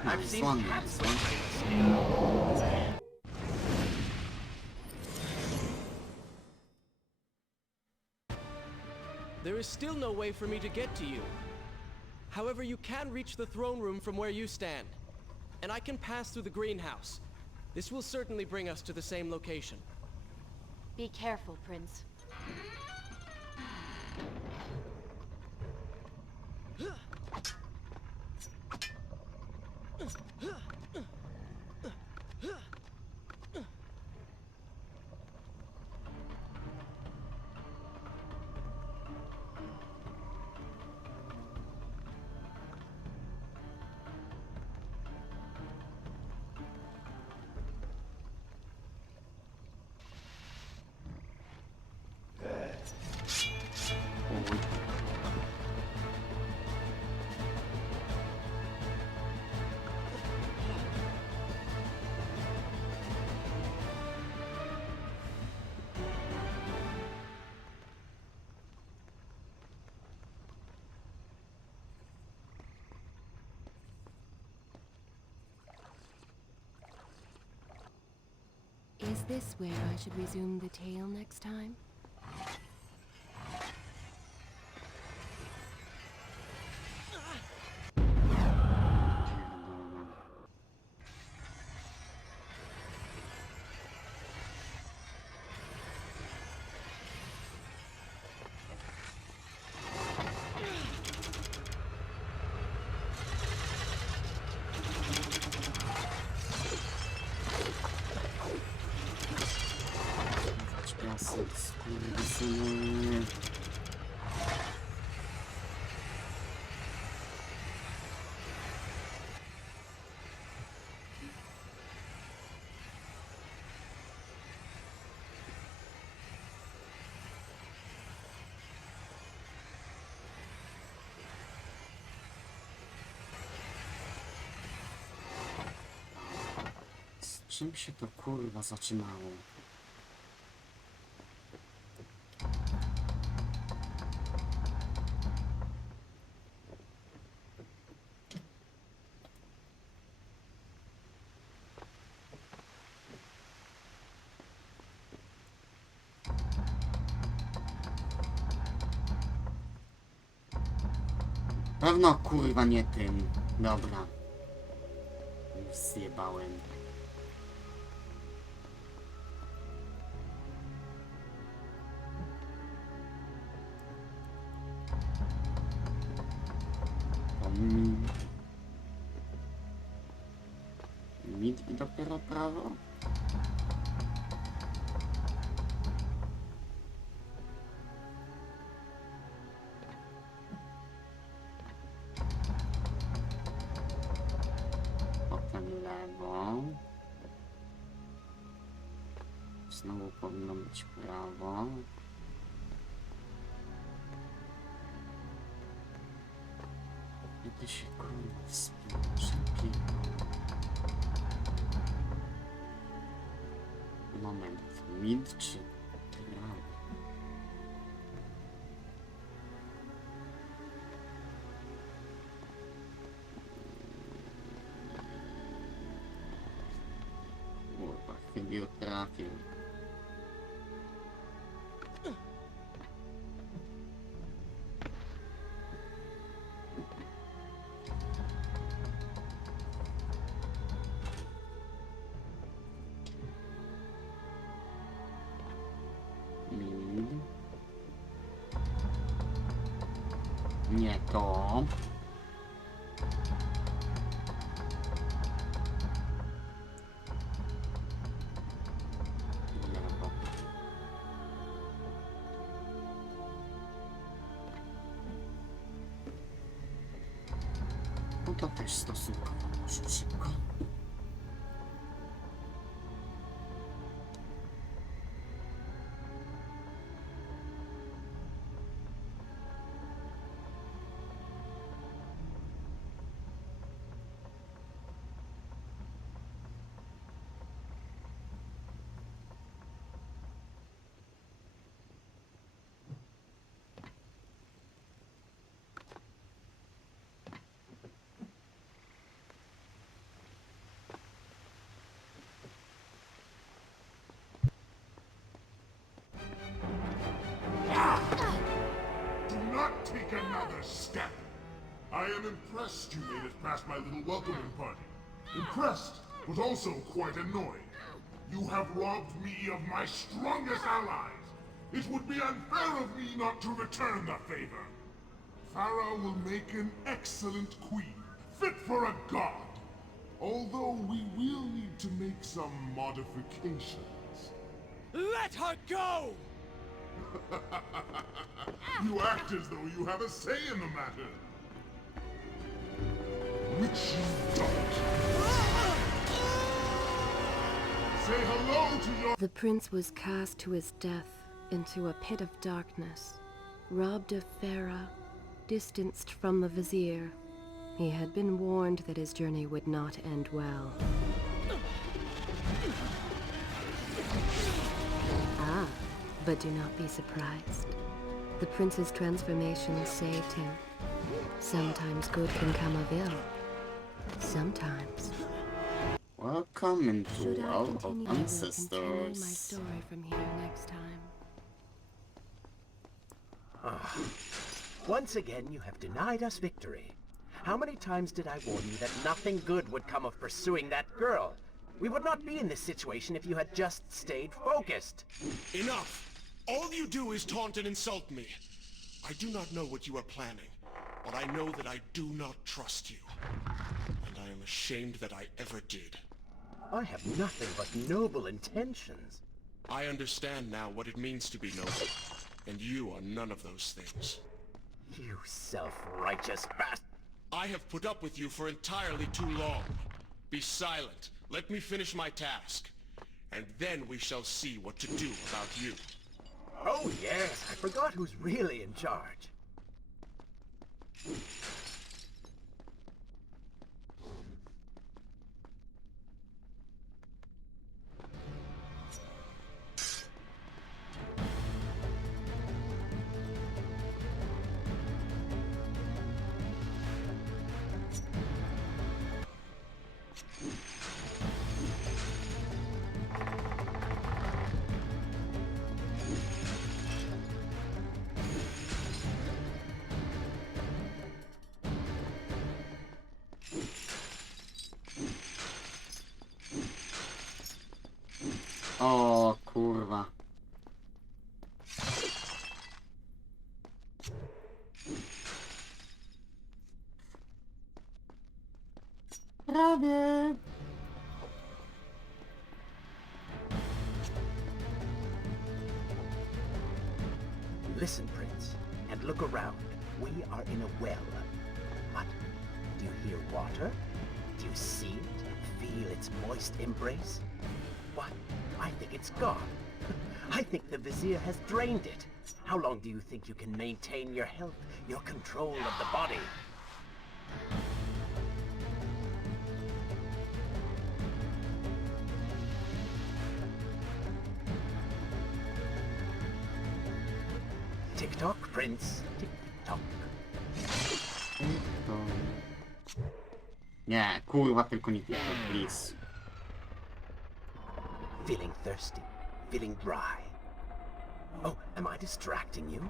I've seen cats when I There is still no way for me to get to you. However, you can reach the throne room from where you stand. And I can pass through the greenhouse. This will certainly bring us to the same location. Be careful, Prince. Is this where I should resume the tale next time? Skurwysyny. Z czym się to kurwa zaczynało? Pewno kurwa nie tym. Dobra. Już zjebałem. Mid i dopiero prawo? Potem lewo. Znowu powinno być prawo. Kiedy się kurwa współczepi. Moment, mid czy prawo? Kurwa, chybił trafił. Nie to. Lewo. No to też stosunkowo może szybko. Do not take another step. I am impressed you made it past my little welcoming party. Impressed, but also quite annoyed. You have robbed me of my strongest allies. It would be unfair of me not to return the favor. Farah will make an excellent queen, fit for a god. Although we will need to make some modifications. Let her go! You act as though you have a say in the matter. Which you don't. Say hello to your... The prince was cast to his death into a pit of darkness, robbed of Farah, distanced from the vizier. He had been warned that his journey would not end well. Ah, but do not be surprised. The prince's transformation saved him. Sometimes good can come of ill. Sometimes. Welcome into Should I World of continue, I will continue my Ancestors. story from here next time. Once again, you have denied us victory. How many times did I warn you that nothing good would come of pursuing that girl? We would not be in this situation if you had just stayed focused. Enough! All you do is taunt and insult me. I do not know what you are planning, but I know that I do not trust you. And I am ashamed that I ever did. I have nothing but noble intentions. I understand now what it means to be noble, and you are none of those things. You self-righteous bastard. I have put up with you for entirely too long. Be silent. Let me finish my task. And then we shall see what to do about you. Oh yes, I forgot who's really in charge. O kurwa. Prawie. Listen, Prince, and look around. We are in a well. What? Do you hear water? Do you see it and feel its moist embrace? What? I think it's gone. I think the Vizier has drained it. How long do you think you can maintain your health, your control of the body? Tick-tock, Prince. Tick-tock. Nie, kurwa, tylko nie tylko, please. Feeling thirsty? Feeling dry? Oh, am I distracting you?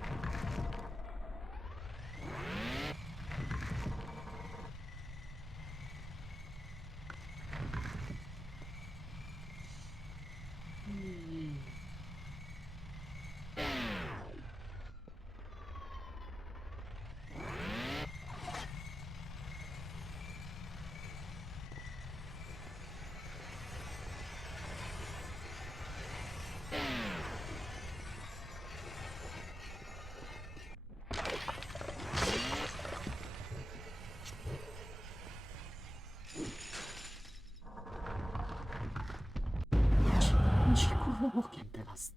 Gdzie kurwa bokiem teraz?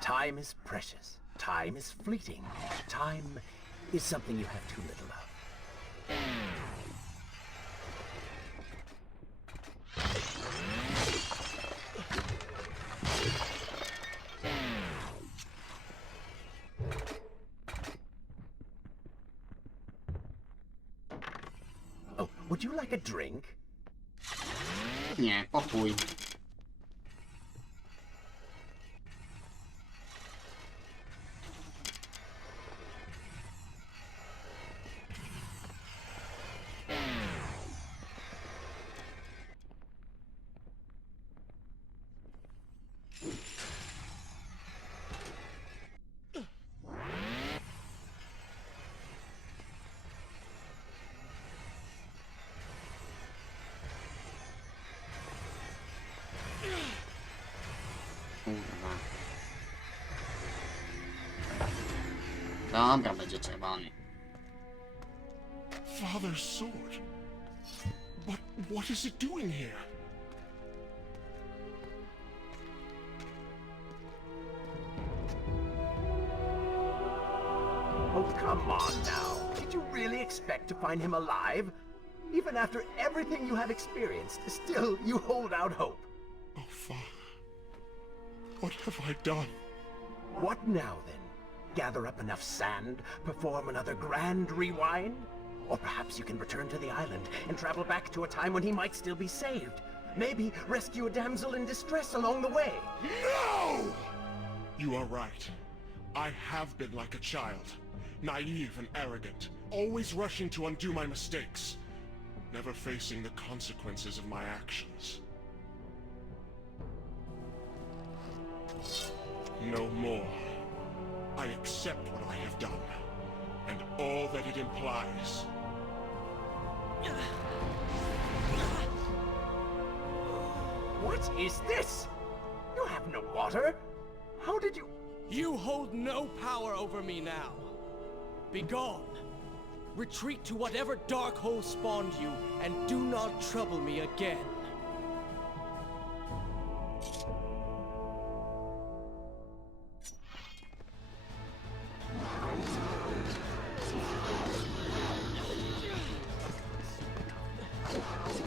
Time is precious. Time is fleeting. Time is something you have too little of. Oh, would you like a drink? Nie, pokój. Kurwa. Dobra, będzie czerwony. Father's sword. But what is it doing here? Oh, come on now. Did you really expect to find him alive? Even after everything you have experienced, still you hold out hope. Oh, Father. What have I done? What now, then? Gather up enough sand, perform another grand rewind? Or perhaps you can return to the island and travel back to a time when he might still be saved. Maybe rescue a damsel in distress along the way. No! You are right. I have been like a child. Naive and arrogant, always rushing to undo my mistakes, never facing the consequences of my actions. No more. I accept what I have done, and all that it implies. What is this? You have no water? How did you... You hold no power over me now. Begone. Retreat to whatever dark hole spawned you, and do not trouble me again.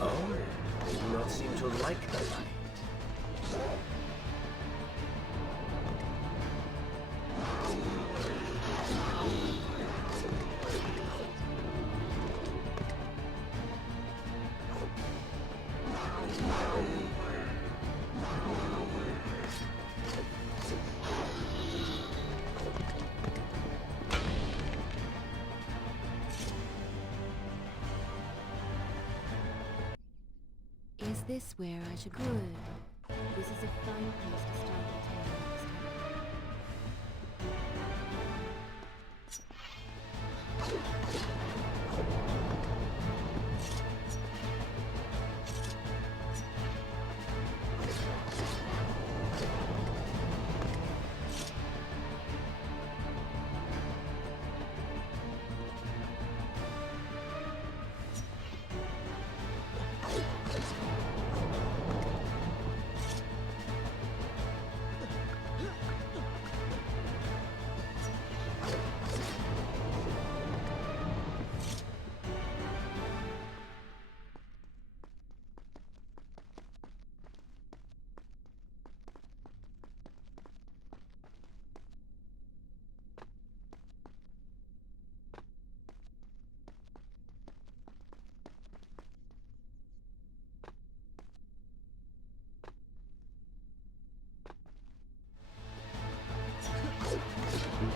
Oh, you do not seem to like the light. Is this where I should go? Good. This is a fine place to start the tale next time.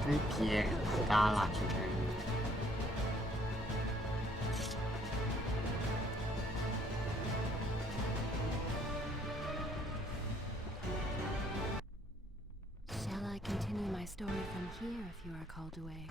Wypierdala cię we mnie. Shall I continue my story from here if you are called away?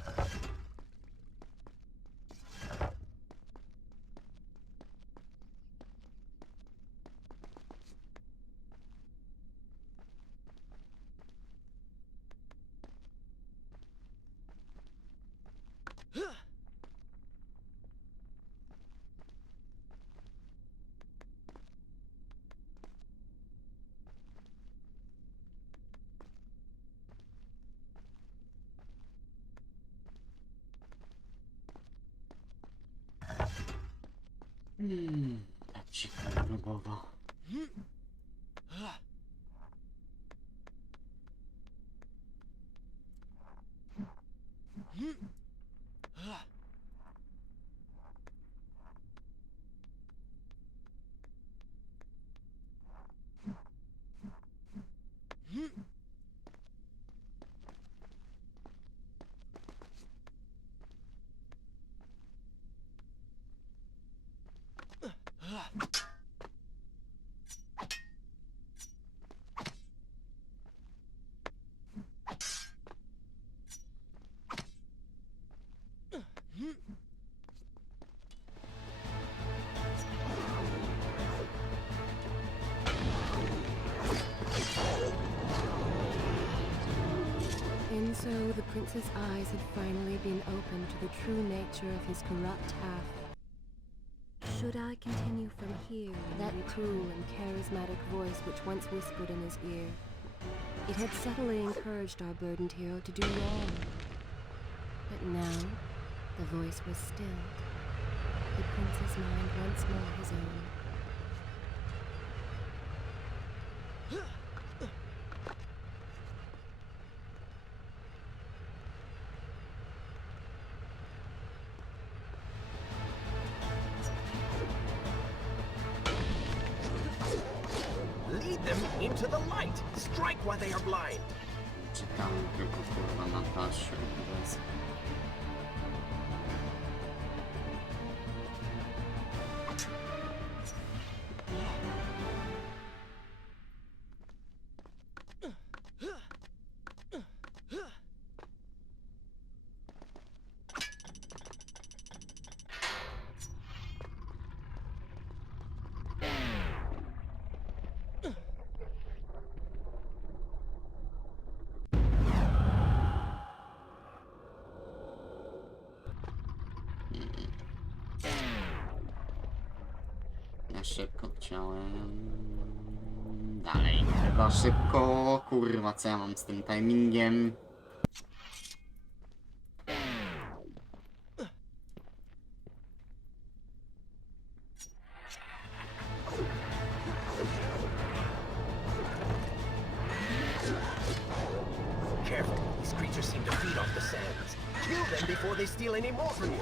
Tak cicho próbował. And so the prince's eyes had finally been opened to the true nature of his corrupt half. Should I continue from here? That cruel and charismatic voice which once whispered in his ear. It had subtly encouraged our burdened hero to do wrong. But now, the voice was stilled. The prince's mind once more his own. Lead them into the light! Strike while they are blind! Czekałem tylko kurwa na taśmę. Szybko chciałem... Dalej. Chyba szybko. Kurwa, co ja mam z tym timingiem? Careful, these creatures seem to feed off the sands. Kill them before they steal any more from you.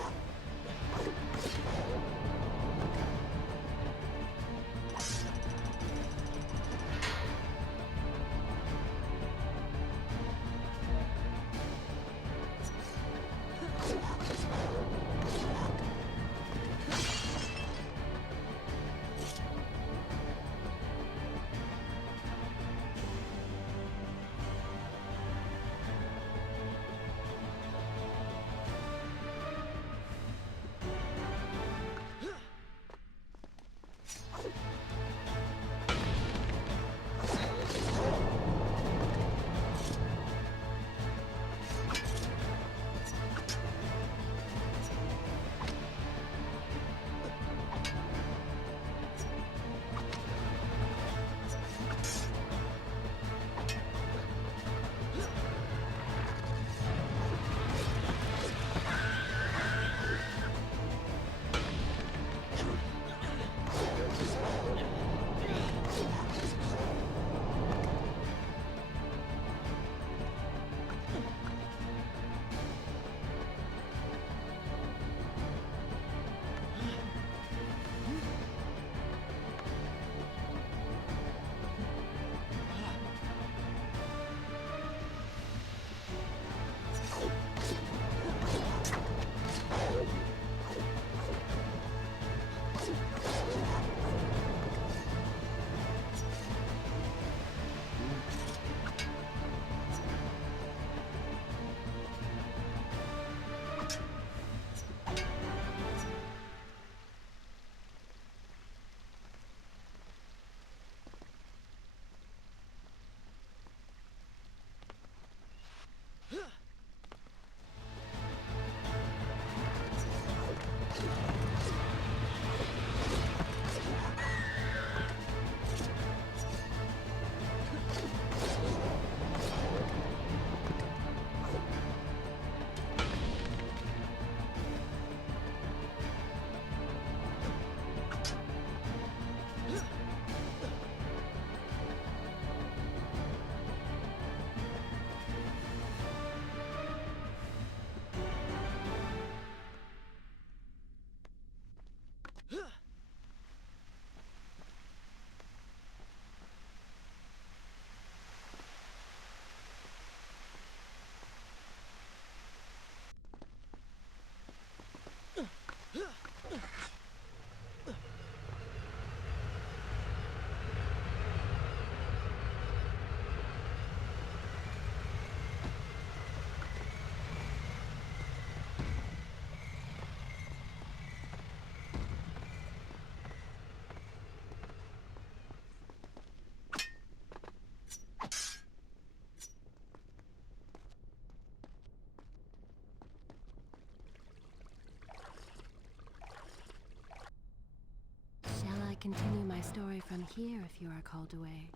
story from here if you are called away.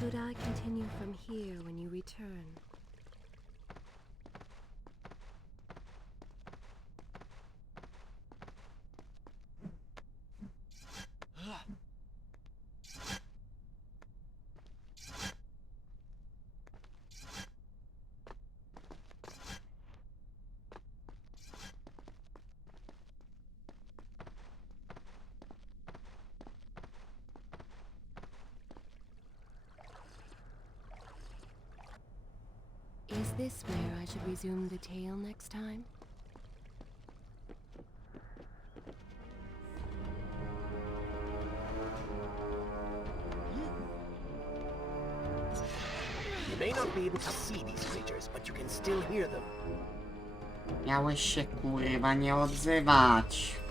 Should I continue from here when you return? Is this where I should resume the tale next time? You may not be able to see these creatures, but you can still hear them. Miałeś się kurwa nie odzywać.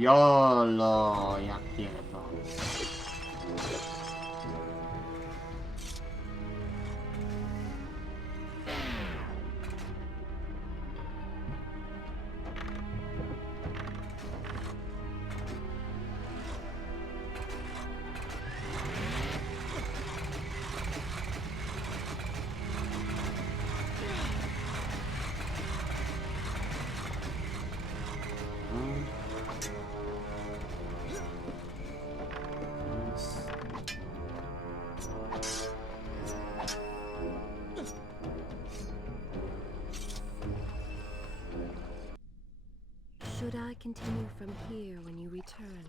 Jolo, ja pierdolę. Should I continue from here when you return?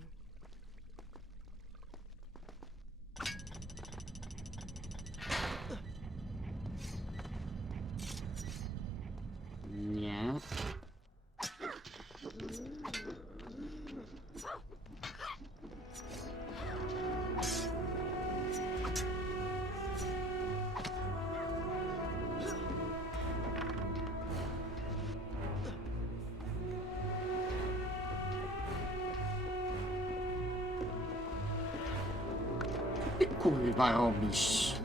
kurwa robisz?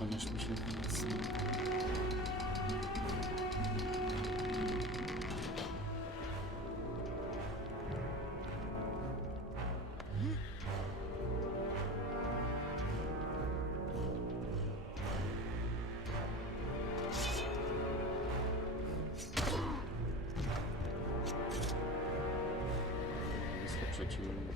Chociaż mi się nic nie... Jest to przeciwnik.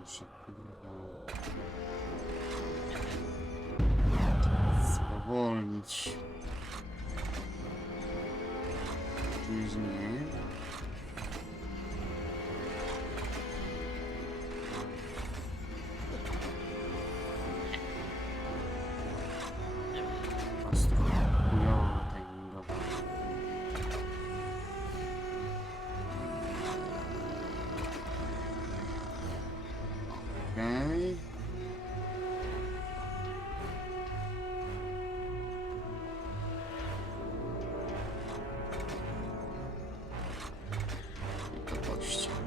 Muszę kurwa spowolnić. Czyż nie? Ostro. Chujowo timingowo. Okej. To pod ścianę.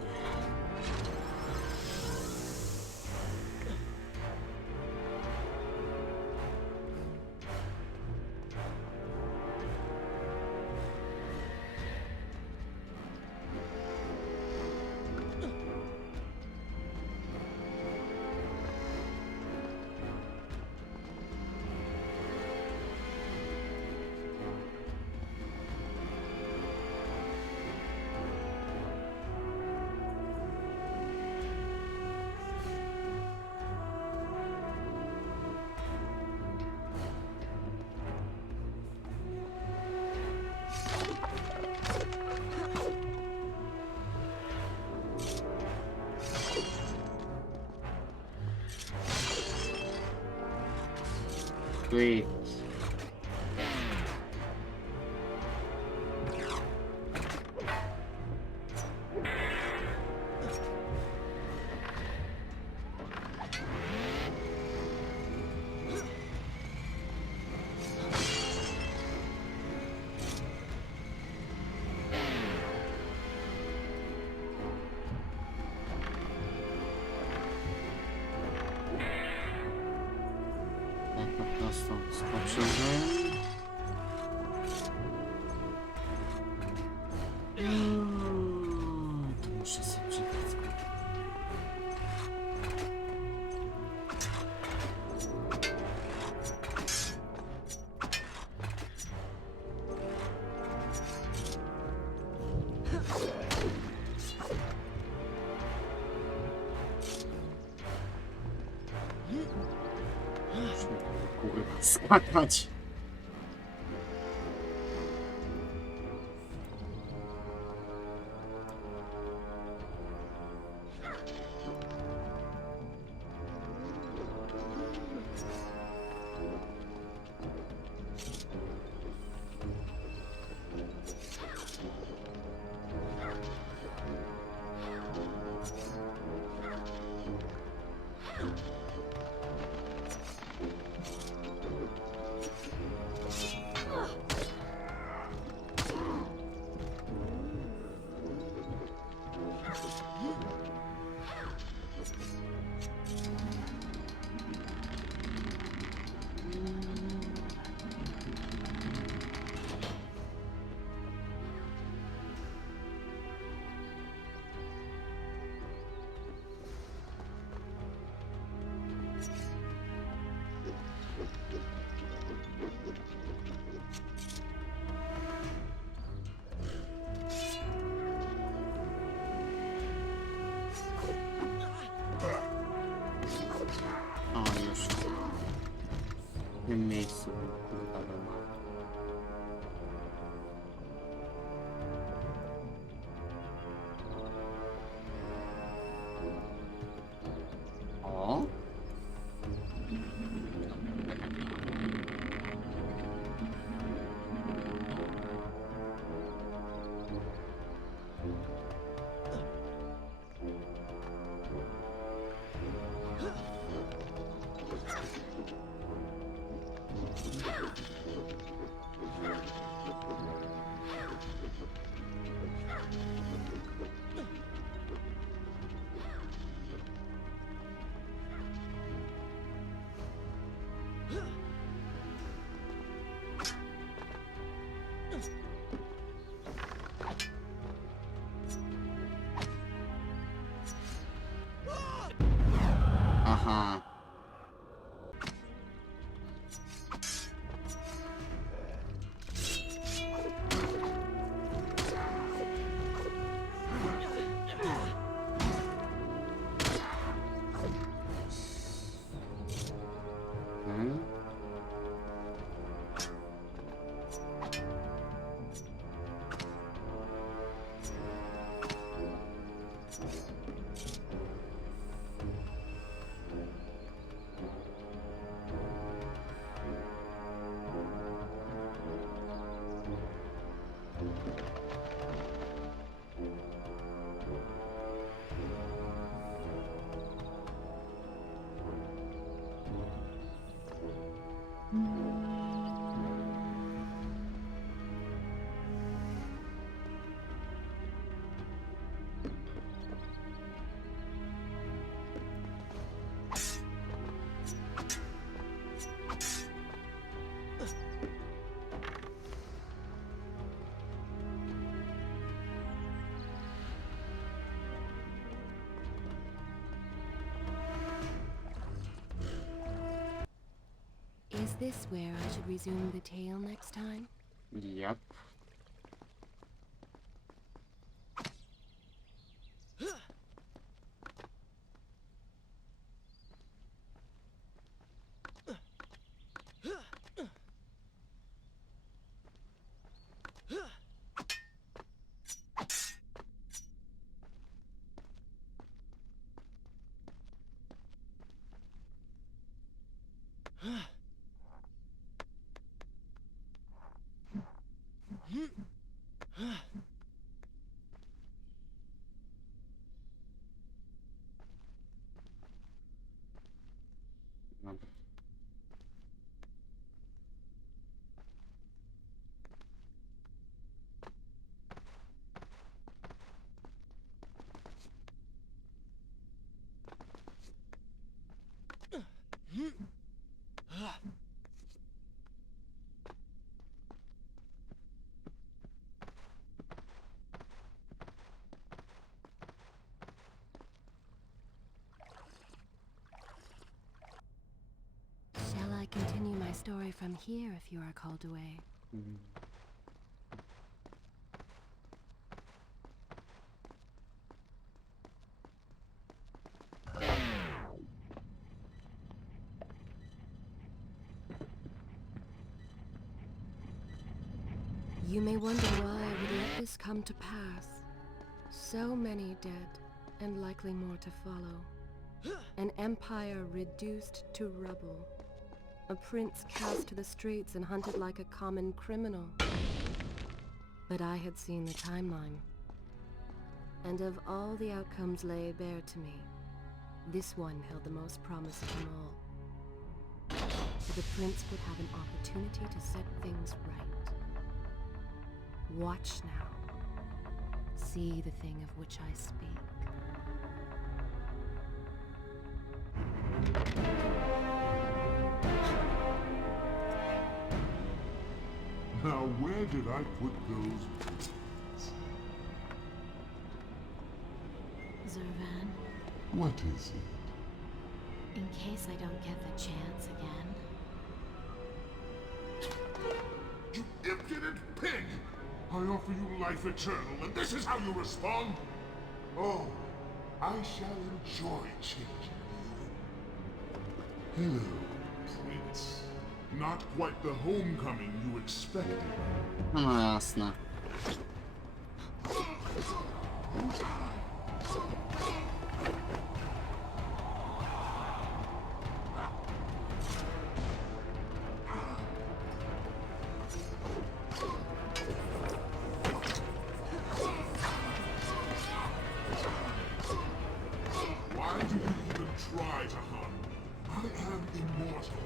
Sweet. Tak po prostu skoczyłem. kurwa skakać. O, już. W tym miejscu, kurwa, doma. O! Aha. Hmm? Is this where I should resume the tale next time? Yep. Dobra. Shall I continue my story from here if you are called away? Mm. You may wonder why I would let this come to pass. So many dead, and likely more to follow. An empire reduced to rubble. A prince cast to the streets and hunted like a common criminal. But I had seen the timeline. And of all the outcomes laid bare to me, this one held the most promise of them all. For the prince would have an opportunity to set things right. Watch now. See the thing of which I speak. Now, where did I put those boots? Zervan, What is it? in case I don't get the chance again. You impudent pig! I offer you life eternal, and this is how you respond? Oh, I shall enjoy changing you. Hello, Prince. Not quite the homecoming you expected. No jasne. Why do you even try to harm me? I am immortal.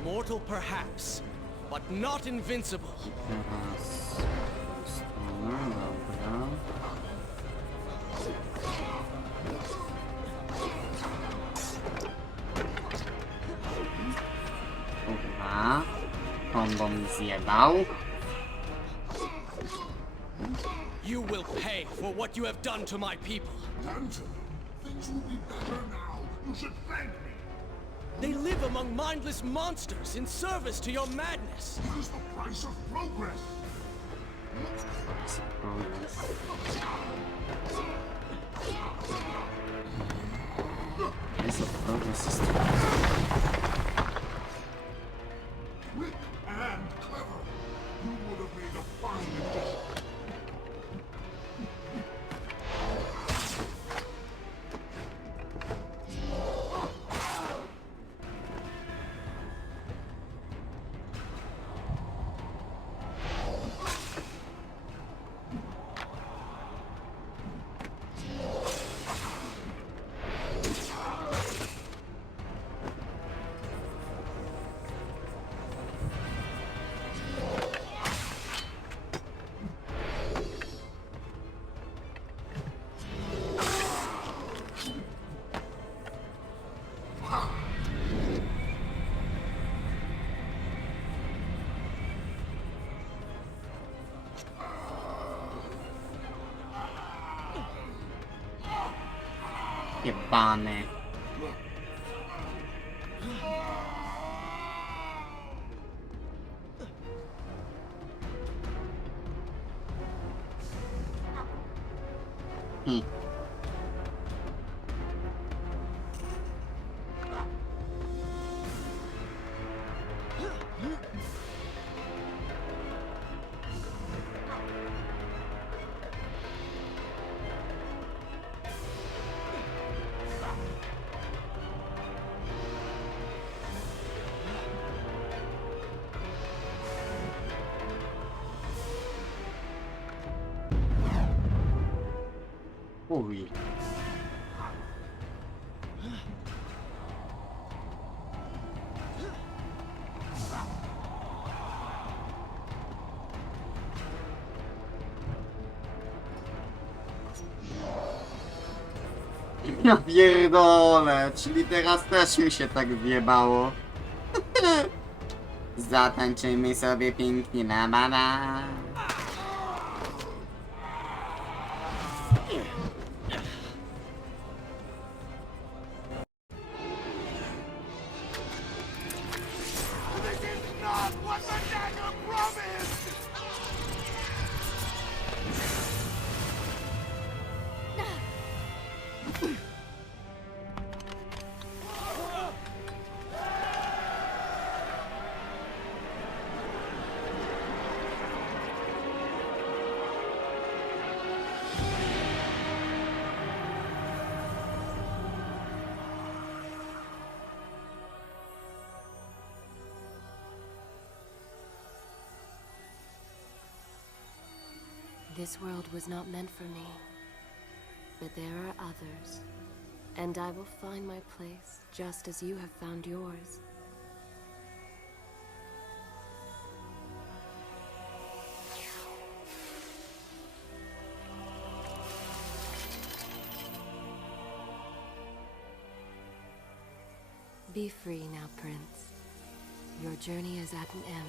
Immortal perhaps, but not invincible. Teraz... Stronę, dobra. Kurwa. Kombo mi zjebał. You will pay for what you have done to my people. Danton, things will be better now. You should thank me. They live among mindless monsters in service to your madness. It is the price of progress. Jest to progres. Quick and clever. You would have made a fine addition. Jebane. Uj. Ja pierdolę, czyli teraz też mi się tak wjebało. Zatańczymy sobie pięknie na bana. This world was not meant for me, but there are others, and I will find my place just as you have found yours. Be free now, Prince. Your journey is at an end.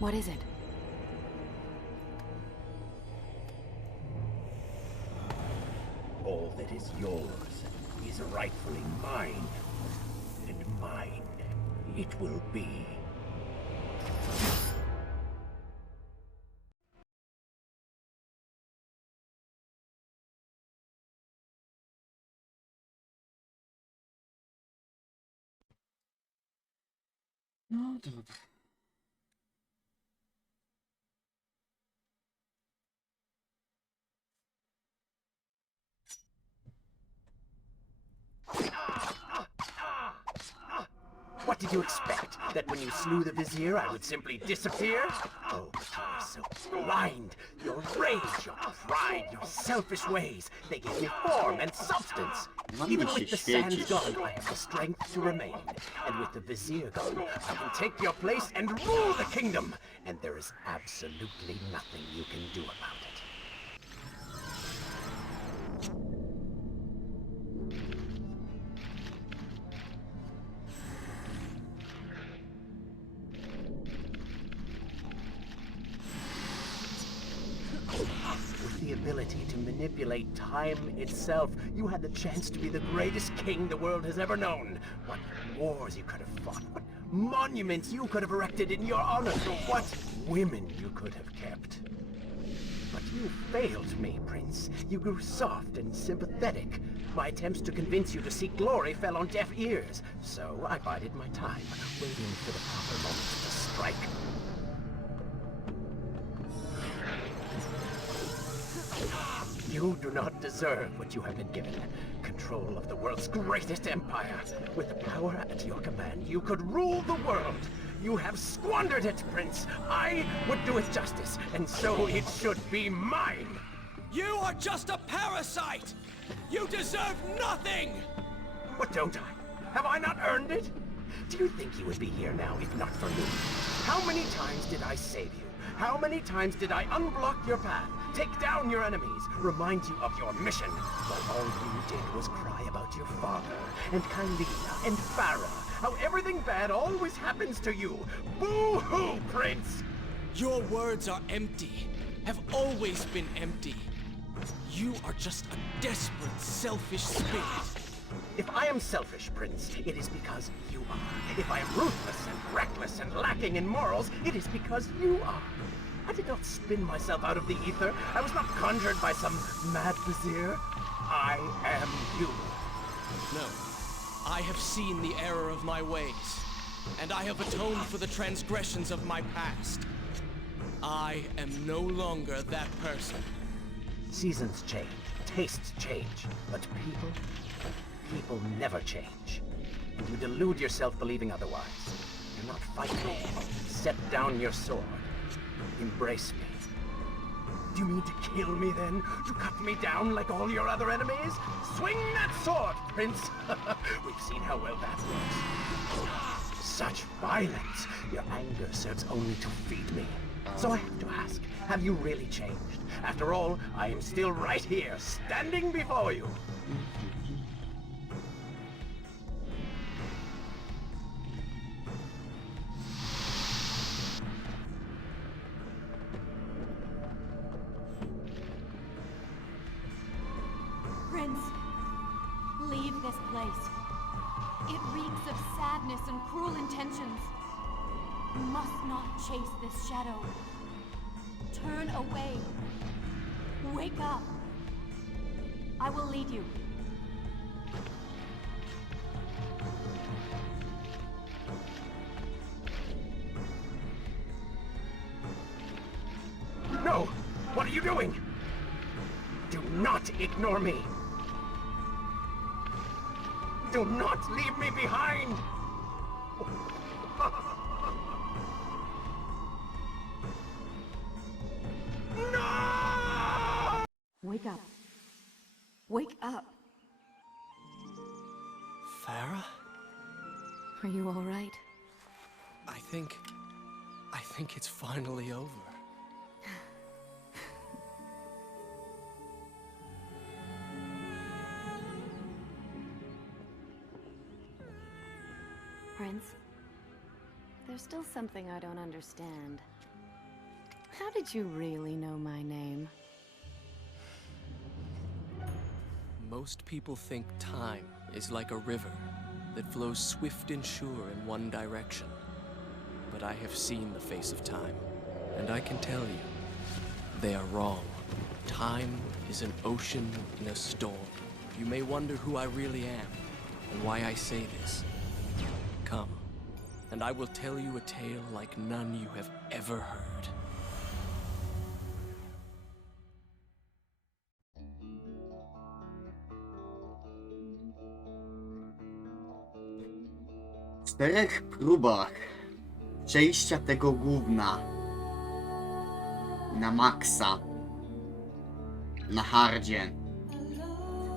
What is it? All that is yours is rightfully mine, and mine it will be. No dobra. What did you expect? That when you slew the Vizier, I would simply disappear? Oh, but you are so blind. Your rage, your pride, your selfish ways, they give me form and substance. Even with the sands gone, I have the strength to remain. And with the Vizier gone, I can take your place and rule the kingdom. And there is absolutely nothing you can do about it. With the ability to manipulate time itself, you had the chance to be the greatest king the world has ever known. What wars you could have fought, what monuments you could have erected in your honor, what women you could have kept. But you failed me, Prince. You grew soft and sympathetic. My attempts to convince you to seek glory fell on deaf ears, so I bided my time, waiting for the proper moment to strike. You do not deserve what you have been given. Control of the world's greatest empire. With the power at your command, you could rule the world. You have squandered it, Prince. I would do it justice, and so it should be mine. You are just a parasite! You deserve nothing! What don't I? Have I not earned it? Do you think you would be here now if not for me? How many times did I save you? How many times did I unblock your path, take down your enemies, remind you of your mission, while all you did was cry about your father, and Kylina, and Farah, how everything bad always happens to you? Boo-hoo, Prince! Your words are empty, have always been empty. You are just a desperate, selfish spirit. If I am selfish, Prince, it is because you are. If I am ruthless and reckless and lacking in morals, it is because you are. I did not spin myself out of the ether. I was not conjured by some mad vizier. I am you. No. I have seen the error of my ways, and I have atoned for the transgressions of my past. I am no longer that person. Seasons change, tastes change, but people never change. And you delude yourself believing otherwise. Do not fight me. Set down your sword. Embrace me. Do you mean to kill me then? To cut me down like all your other enemies? Swing that sword, Prince! We've seen how well that works. Such violence! Your anger serves only to feed me. So I have to ask, have you really changed? After all, I am still right here, standing before you. Prince, leave this place. It reeks of sadness and cruel intentions. You must not chase this shadow. Turn away. Wake up. I will lead you. No! What are you doing? Do not not ignore me. Do not leave me behind! No! Wake up. Wake up. Farah? Are you all right? I think it's finally over. Prince, there's still something I don't understand. How did you really know my name? Most people think time is like a river that flows swift and sure in one direction. But I have seen the face of time, and I can tell you, they are wrong. Time is an ocean in a storm. You may wonder who I really am, and why I say this. Come, and I will tell you a tale like none you have ever heard. W 4 próbach przejścia tego gówna na maksa, na hardzie,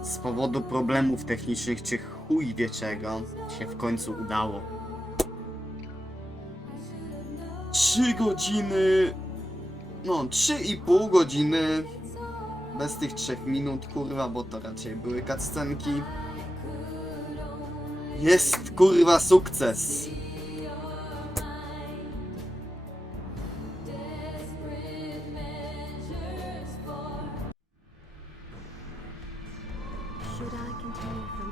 z powodu problemów technicznych czy chuj wie czego, się w końcu udało. 3 godziny, no 3,5 godziny, bez tych 3 minut, kurwa, bo to raczej były cutscenki. Jest, kurwa, sukces! Should I continue from